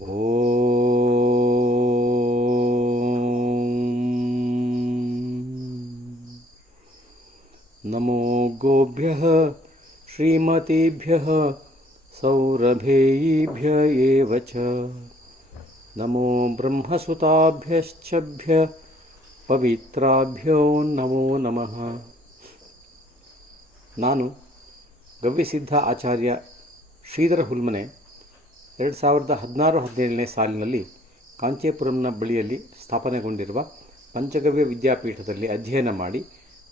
ನಮೋ ಗೋಭ್ಯಃ ಶ್ರೀಮತೀಭ್ಯಃ ಸೌರಭೇಯೀಭ್ಯ ಏವ ಚ ನಮೋ ಬ್ರಹ್ಮಸುತಾಭ್ಯಶ್ಚಭ್ಯ ಪವಿತ್ರಾಭ್ಯೋ ನಮೋ ನಮಃ. ನಾನು ಗವ್ಯಸಿದ್ಧ ಆಚಾರ್ಯ ಶ್ರೀಧರ ಹುಲ್ಮನೆ 2016-17ನೇ ಸಾಲಿನಲ್ಲಿ ಕಾಂಚೀಪುರಂನ ಬಳಿಯಲ್ಲಿ ಸ್ಥಾಪನೆಗೊಂಡಿರುವ ಪಂಚಗವ್ಯ ವಿದ್ಯಾಪೀಠದಲ್ಲಿ ಅಧ್ಯಯನ ಮಾಡಿ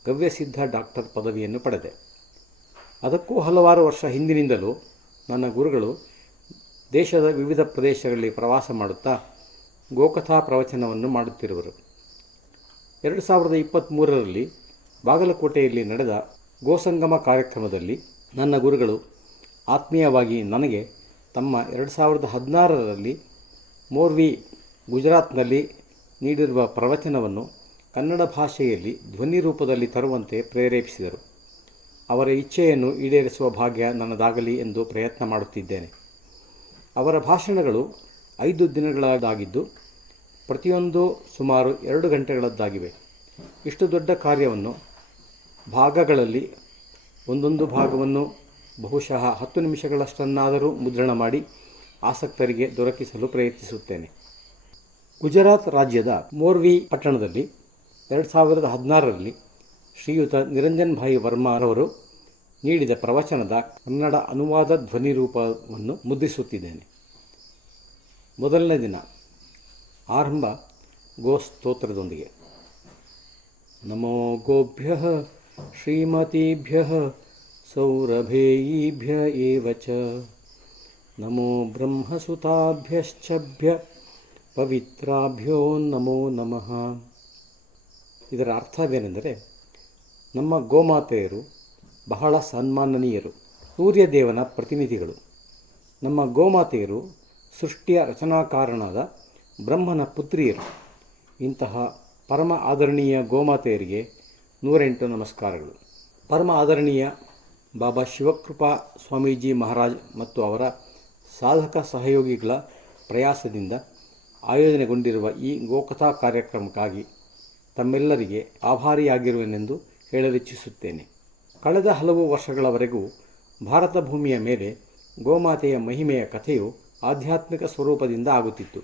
ಗವ್ಯಸಿದ್ಧ ಡಾಕ್ಟರ್ ಪದವಿಯನ್ನು ಪಡೆದೆ. ಅದಕ್ಕೂ ಹಲವಾರು ವರ್ಷ ಹಿಂದಿನಿಂದಲೂ ನನ್ನ ಗುರುಗಳು ದೇಶದ ವಿವಿಧ ಪ್ರದೇಶಗಳಲ್ಲಿ ಪ್ರವಾಸ ಮಾಡುತ್ತಾ ಗೋಕಥಾ ಪ್ರವಚನವನ್ನು ಮಾಡುತ್ತಿರುವರು. 2023ರಲ್ಲಿ ಬಾಗಲಕೋಟೆಯಲ್ಲಿ ನಡೆದ ಗೋಸಂಗಮ ಕಾರ್ಯಕ್ರಮದಲ್ಲಿ ನನ್ನ ಗುರುಗಳು ಆತ್ಮೀಯವಾಗಿ ನನಗೆ ತಮ್ಮ 2016ರಲ್ಲಿ ಮೋರ್ವಿ ಗುಜರಾತ್ನಲ್ಲಿ ನೀಡಿರುವ ಪ್ರವಚನವನ್ನು ಕನ್ನಡ ಭಾಷೆಯಲ್ಲಿ ಧ್ವನಿ ರೂಪದಲ್ಲಿ ತರುವಂತೆ ಪ್ರೇರೇಪಿಸಿದರು. ಅವರ ಇಚ್ಛೆಯನ್ನು ಈಡೇರಿಸುವ ಭಾಗ್ಯ ನನ್ನದಾಗಲಿ ಎಂದು ಪ್ರಯತ್ನ ಮಾಡುತ್ತಿದ್ದೇನೆ. ಅವರ ಭಾಷಣಗಳು 5 ದಿನಗಳದ್ದಾಗಿದ್ದು ಪ್ರತಿಯೊಂದು ಸುಮಾರು 2 ಗಂಟೆಗಳದ್ದಾಗಿವೆ. ಇಷ್ಟು ದೊಡ್ಡ ಕಾರ್ಯವನ್ನು ಭಾಗಗಳಲ್ಲಿ ಒಂದೊಂದು ಭಾಗವನ್ನು ಬಹುಶಃ 10 ನಿಮಿಷಗಳಷ್ಟನ್ನಾದರೂ ಮುದ್ರಣ ಮಾಡಿ ಆಸಕ್ತರಿಗೆ ದೊರಕಿಸಲು ಪ್ರಯತ್ನಿಸುತ್ತೇನೆ. ಗುಜರಾತ್ ರಾಜ್ಯದ ಮೋರ್ವಿ ಪಟ್ಟಣದಲ್ಲಿ 2016ರಲ್ಲಿ ಶ್ರೀಯುತ ನಿರಂಜನ್ ಭಾಯಿ ವರ್ಮಾರವರು ನೀಡಿದ ಪ್ರವಚನದ ಕನ್ನಡ ಅನುವಾದ ಧ್ವನಿ ರೂಪವನ್ನು ಮುದ್ರಿಸುತ್ತಿದ್ದೇನೆ. ಮೊದಲನೇ ದಿನ ಆರಂಭ ಗೋಸ್ತೋತ್ರದೊಂದಿಗೆ. ನಮೋ ಗೋಭ್ಯಃ ಶ್ರೀಮತೀಭ್ಯಃ ಸೌರಭೇಯೀಭ್ಯ ಏವ ಚ ನಮೋ ಬ್ರಹ್ಮಸುತಾಭ್ಯಶ್ಚಭ್ಯ ಪವಿತ್ರಾಭ್ಯೋ ನಮೋ ನಮಃ. ಇದರ ಅರ್ಥವೇನೆಂದರೆ, ನಮ್ಮ ಗೋಮಾತೆಯರು ಬಹಳ ಸನ್ಮಾನನೀಯರು, ಸೂರ್ಯದೇವನ ಪ್ರತಿನಿಧಿಗಳು. ನಮ್ಮ ಗೋಮಾತೆಯರು ಸೃಷ್ಟಿಯ ರಚನಾಕಾರನಾದ ಬ್ರಹ್ಮನ ಪುತ್ರಿಯರು. ಇಂತಹ ಪರಮ ಆದರಣೀಯ ಗೋಮಾತೆಯರಿಗೆ 108 ನಮಸ್ಕಾರಗಳು. ಪರಮ ಆದರಣೀಯ ಬಾಬಾ ಶಿವಕೃಪಾ ಸ್ವಾಮೀಜಿ ಮಹಾರಾಜ್ ಮತ್ತು ಅವರ ಸಾಧಕ ಸಹಯೋಗಿಗಳ ಪ್ರಯಾಸದಿಂದ ಆಯೋಜನೆಗೊಂಡಿರುವ ಈ ಗೋಕಥಾ ಕಾರ್ಯಕ್ರಮಕ್ಕಾಗಿ ತಮ್ಮೆಲ್ಲರಿಗೆ ಆಭಾರಿಯಾಗಿರುವೆನೆಂದು ಹೇಳಲಿಚ್ಛಿಸುತ್ತೇನೆ. ಕಳೆದ ಹಲವು ವರ್ಷಗಳವರೆಗೂ ಭಾರತ ಭೂಮಿಯ ಮೇಲೆ ಗೋಮಾತೆಯ ಮಹಿಮೆಯ ಕಥೆಯು ಆಧ್ಯಾತ್ಮಿಕ ಸ್ವರೂಪದಿಂದ ಆಗುತ್ತಿತ್ತು.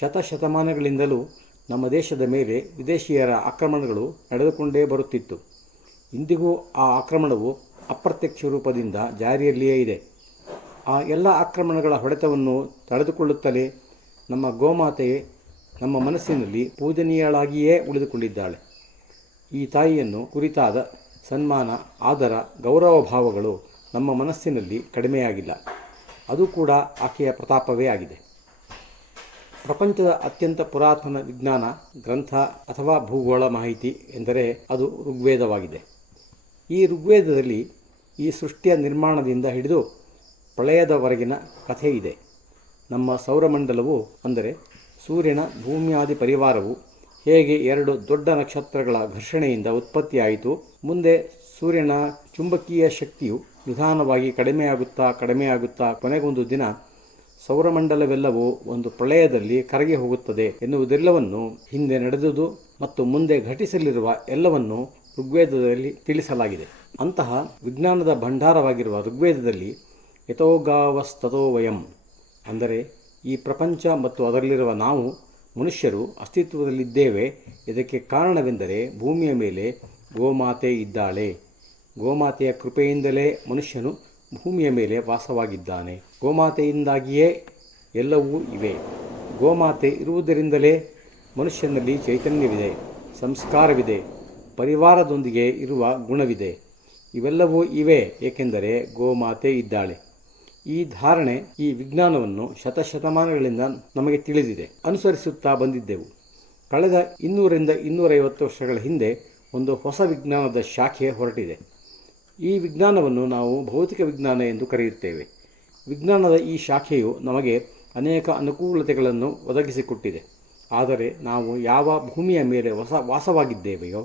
ಶತಶತಮಾನಗಳಿಂದಲೂ ನಮ್ಮ ದೇಶದ ಮೇಲೆ ವಿದೇಶಿಯರ ಆಕ್ರಮಣಗಳು ನಡೆದುಕೊಂಡೇ ಬರುತ್ತಿತ್ತು. ಇಂದಿಗೂ ಆ ಆಕ್ರಮಣವು ಅಪ್ರತ್ಯಕ್ಷ ರೂಪದಿಂದ ಜಾರಿಯಲ್ಲಿಯೇ ಇದೆ. ಆ ಎಲ್ಲ ಆಕ್ರಮಣಗಳ ಹೊಡೆತವನ್ನು ತಡೆದುಕೊಳ್ಳುತ್ತಲೇ ನಮ್ಮ ಗೋಮಾತೆಯೇ ನಮ್ಮ ಮನಸ್ಸಿನಲ್ಲಿ ಪೂಜನೀಯಳಾಗಿಯೇ ಉಳಿದುಕೊಂಡಿದ್ದಾಳೆ. ಈ ತಾಯಿಯನ್ನು ಕುರಿತಾದ ಸನ್ಮಾನ, ಆದರ, ಗೌರವ ಭಾವಗಳು ನಮ್ಮ ಮನಸ್ಸಿನಲ್ಲಿ ಕಡಿಮೆಯಾಗಿಲ್ಲ. ಅದು ಕೂಡ ಆಕೆಯ ಪ್ರತಾಪವೇ ಆಗಿದೆ. ಪ್ರಪಂಚದ ಅತ್ಯಂತ ಪುರಾತನ ವಿಜ್ಞಾನ ಗ್ರಂಥ ಅಥವಾ ಭೂಗೋಳ ಮಾಹಿತಿ ಎಂದರೆ ಅದು ಋಗ್ವೇದವಾಗಿದೆ. ಈ ಋಗ್ವೇದದಲ್ಲಿ ಈ ಸೃಷ್ಟಿಯ ನಿರ್ಮಾಣದಿಂದ ಹಿಡಿದು ಪ್ರಳಯದವರೆಗಿನ ಕಥೆ ಇದೆ. ನಮ್ಮ ಸೌರಮಂಡಲವು ಅಂದರೆ ಸೂರ್ಯನ ಭೂಮಿಯಾದಿ ಪರಿವಾರವು ಹೇಗೆ 2 ದೊಡ್ಡ ನಕ್ಷತ್ರಗಳ ಘರ್ಷಣೆಯಿಂದ ಉತ್ಪತ್ತಿಯಾಯಿತು, ಮುಂದೆ ಸೂರ್ಯನ ಚುಂಬಕೀಯ ಶಕ್ತಿಯು ನಿಧಾನವಾಗಿ ಕಡಿಮೆಯಾಗುತ್ತಾ ಕೊನೆಗೊಂದು ದಿನ ಸೌರಮಂಡಲವೆಲ್ಲವೂ ಒಂದು ಪ್ರಳಯದಲ್ಲಿ ಕರಗಿ ಹೋಗುತ್ತದೆ ಎನ್ನುವುದೆಲ್ಲವನ್ನು, ಹಿಂದೆ ನಡೆದುದು ಮತ್ತು ಮುಂದೆ ಘಟಿಸಲಿರುವ ಎಲ್ಲವನ್ನು ಋಗ್ವೇದದಲ್ಲಿ ತಿಳಿಸಲಾಗಿದೆ. ಅಂತಹ ವಿಜ್ಞಾನದ ಭಂಡಾರವಾಗಿರುವ ಋಗ್ವೇದದಲ್ಲಿ ಯಥೋಗಾವಸ್ತಥೋ ವಯಂ ಅಂದರೆ ಈ ಪ್ರಪಂಚ ಮತ್ತು ಅದರಲ್ಲಿರುವ ನಾವು ಮನುಷ್ಯರು ಅಸ್ತಿತ್ವದಲ್ಲಿದ್ದೇವೆ. ಇದಕ್ಕೆ ಕಾರಣವೆಂದರೆ ಭೂಮಿಯ ಮೇಲೆ ಗೋಮಾತೆ ಇದ್ದಾಳೆ. ಗೋಮಾತೆಯ ಕೃಪೆಯಿಂದಲೇ ಮನುಷ್ಯನು ಭೂಮಿಯ ಮೇಲೆ ವಾಸವಾಗಿದ್ದಾನೆ. ಗೋಮಾತೆಯಿಂದಾಗಿಯೇ ಎಲ್ಲವೂ ಇವೆ. ಗೋಮಾತೆ ಇರುವುದರಿಂದಲೇ ಮನುಷ್ಯನಲ್ಲಿ ಚೈತನ್ಯವಿದೆ, ಸಂಸ್ಕಾರವಿದೆ, ಪರಿವಾರದೊಂದಿಗೆ ಇರುವ ಗುಣವಿದೆ. ಇವೆಲ್ಲವೂ ಇವೆ ಏಕೆಂದರೆ ಗೋಮಾತೆ ಇದ್ದಾಳೆ. ಈ ಧಾರಣೆ, ಈ ವಿಜ್ಞಾನವನ್ನು ಶತಶತಮಾನಗಳಿಂದ ನಮಗೆ ತಿಳಿದಿದೆ, ಅನುಸರಿಸುತ್ತಾ ಬಂದಿದ್ದೆವು. ಕಳೆದ 200-250 ವರ್ಷಗಳ ಹಿಂದೆ ಒಂದು ಹೊಸ ವಿಜ್ಞಾನದ ಶಾಖೆ ಹೊರಟಿದೆ. ಈ ವಿಜ್ಞಾನವನ್ನು ನಾವು ಭೌತಿಕ ವಿಜ್ಞಾನ ಎಂದು ಕರೆಯುತ್ತೇವೆ. ವಿಜ್ಞಾನದ ಈ ಶಾಖೆಯು ನಮಗೆ ಅನೇಕ ಅನುಕೂಲತೆಗಳನ್ನು ಒದಗಿಸಿಕೊಟ್ಟಿದೆ. ಆದರೆ ನಾವು ಯಾವ ಭೂಮಿಯ ಮೇಲೆ ವಾಸವಾಗಿದ್ದೇವೆಯೋ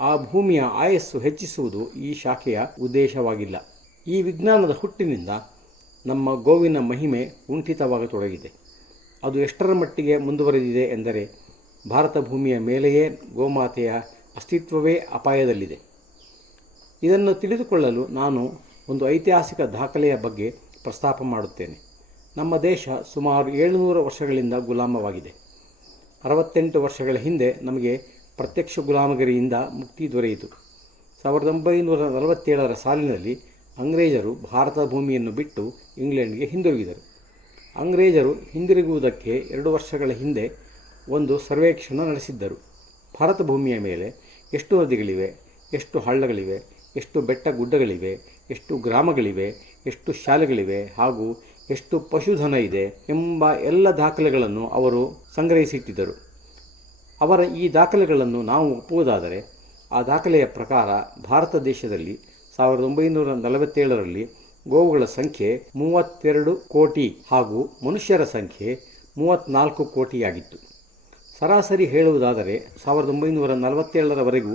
ಆ ಭೂಮಿಯ ಆಯಸ್ಸು ಹೆಚ್ಚಿಸುವುದು ಈ ಶಾಖೆಯ ಉದ್ದೇಶವಾಗಿಲ್ಲ. ಈ ವಿಜ್ಞಾನದ ಹುಟ್ಟಿನಿಂದ ನಮ್ಮ ಗೋವಿನ ಮಹಿಮೆ ಕುಂಠಿತವಾಗತೊಡಗಿದೆ. ಅದು ಎಷ್ಟರ ಮಟ್ಟಿಗೆ ಮುಂದುವರೆದಿದೆ ಎಂದರೆ ಭಾರತ ಭೂಮಿಯ ಮೇಲೆಯೇ ಗೋಮಾತೆಯ ಅಸ್ತಿತ್ವವೇ ಅಪಾಯದಲ್ಲಿದೆ. ಇದನ್ನು ತಿಳಿದುಕೊಳ್ಳಲು ನಾನು ಒಂದು ಐತಿಹಾಸಿಕ ದಾಖಲೆಯ ಬಗ್ಗೆ ಪ್ರಸ್ತಾಪ ಮಾಡುತ್ತೇನೆ. ನಮ್ಮ ದೇಶ ಸುಮಾರು 700 ವರ್ಷಗಳಿಂದ ಗುಲಾಮವಾಗಿದೆ. 68 ವರ್ಷಗಳ ಹಿಂದೆ ನಮಗೆ ಪ್ರತ್ಯಕ್ಷ ಗುಲಾಮಗಿರಿಯಿಂದ ಮುಕ್ತಿ ದೊರೆಯಿತು. 1947ರ ಸಾಲಿನಲ್ಲಿ ಅಂಗ್ರೇಜರು ಭಾರತ ಭೂಮಿಯನ್ನು ಬಿಟ್ಟು ಇಂಗ್ಲೆಂಡ್ಗೆ ಹಿಂದಿರುಗಿದರು. ಅಂಗ್ರೇಜರು ಹಿಂದಿರುಗುವುದಕ್ಕೆ 2 ವರ್ಷಗಳ ಹಿಂದೆ ಒಂದು ಸರ್ವೇಕ್ಷಣ ನಡೆಸಿದ್ದರು. ಭಾರತ ಭೂಮಿಯ ಮೇಲೆ ಎಷ್ಟು ನದಿಗಳಿವೆ, ಎಷ್ಟು ಹಳ್ಳಗಳಿವೆ, ಎಷ್ಟು ಬೆಟ್ಟ ಗುಡ್ಡಗಳಿವೆ, ಎಷ್ಟು ಗ್ರಾಮಗಳಿವೆ, ಎಷ್ಟು ಶಾಲೆಗಳಿವೆ ಹಾಗೂ ಎಷ್ಟು ಪಶುಧನ ಇದೆ ಎಂಬ ಎಲ್ಲ ದಾಖಲೆಗಳನ್ನು ಅವರು ಸಂಗ್ರಹಿಸಿಟ್ಟಿದ್ದರು. ಅವರ ಈ ದಾಖಲೆಗಳನ್ನು ನಾವು ಒಪ್ಪುವುದಾದರೆ ಆ ದಾಖಲೆಯ ಪ್ರಕಾರ ಭಾರತ ದೇಶದಲ್ಲಿ 1947ರಲ್ಲಿ ಗೋವುಗಳ ಸಂಖ್ಯೆ 32 ಕೋಟಿ ಹಾಗೂ ಮನುಷ್ಯರ ಸಂಖ್ಯೆ 34 ಕೋಟಿಯಾಗಿತ್ತು. ಸರಾಸರಿ ಹೇಳುವುದಾದರೆ 1947ರವರೆಗೂ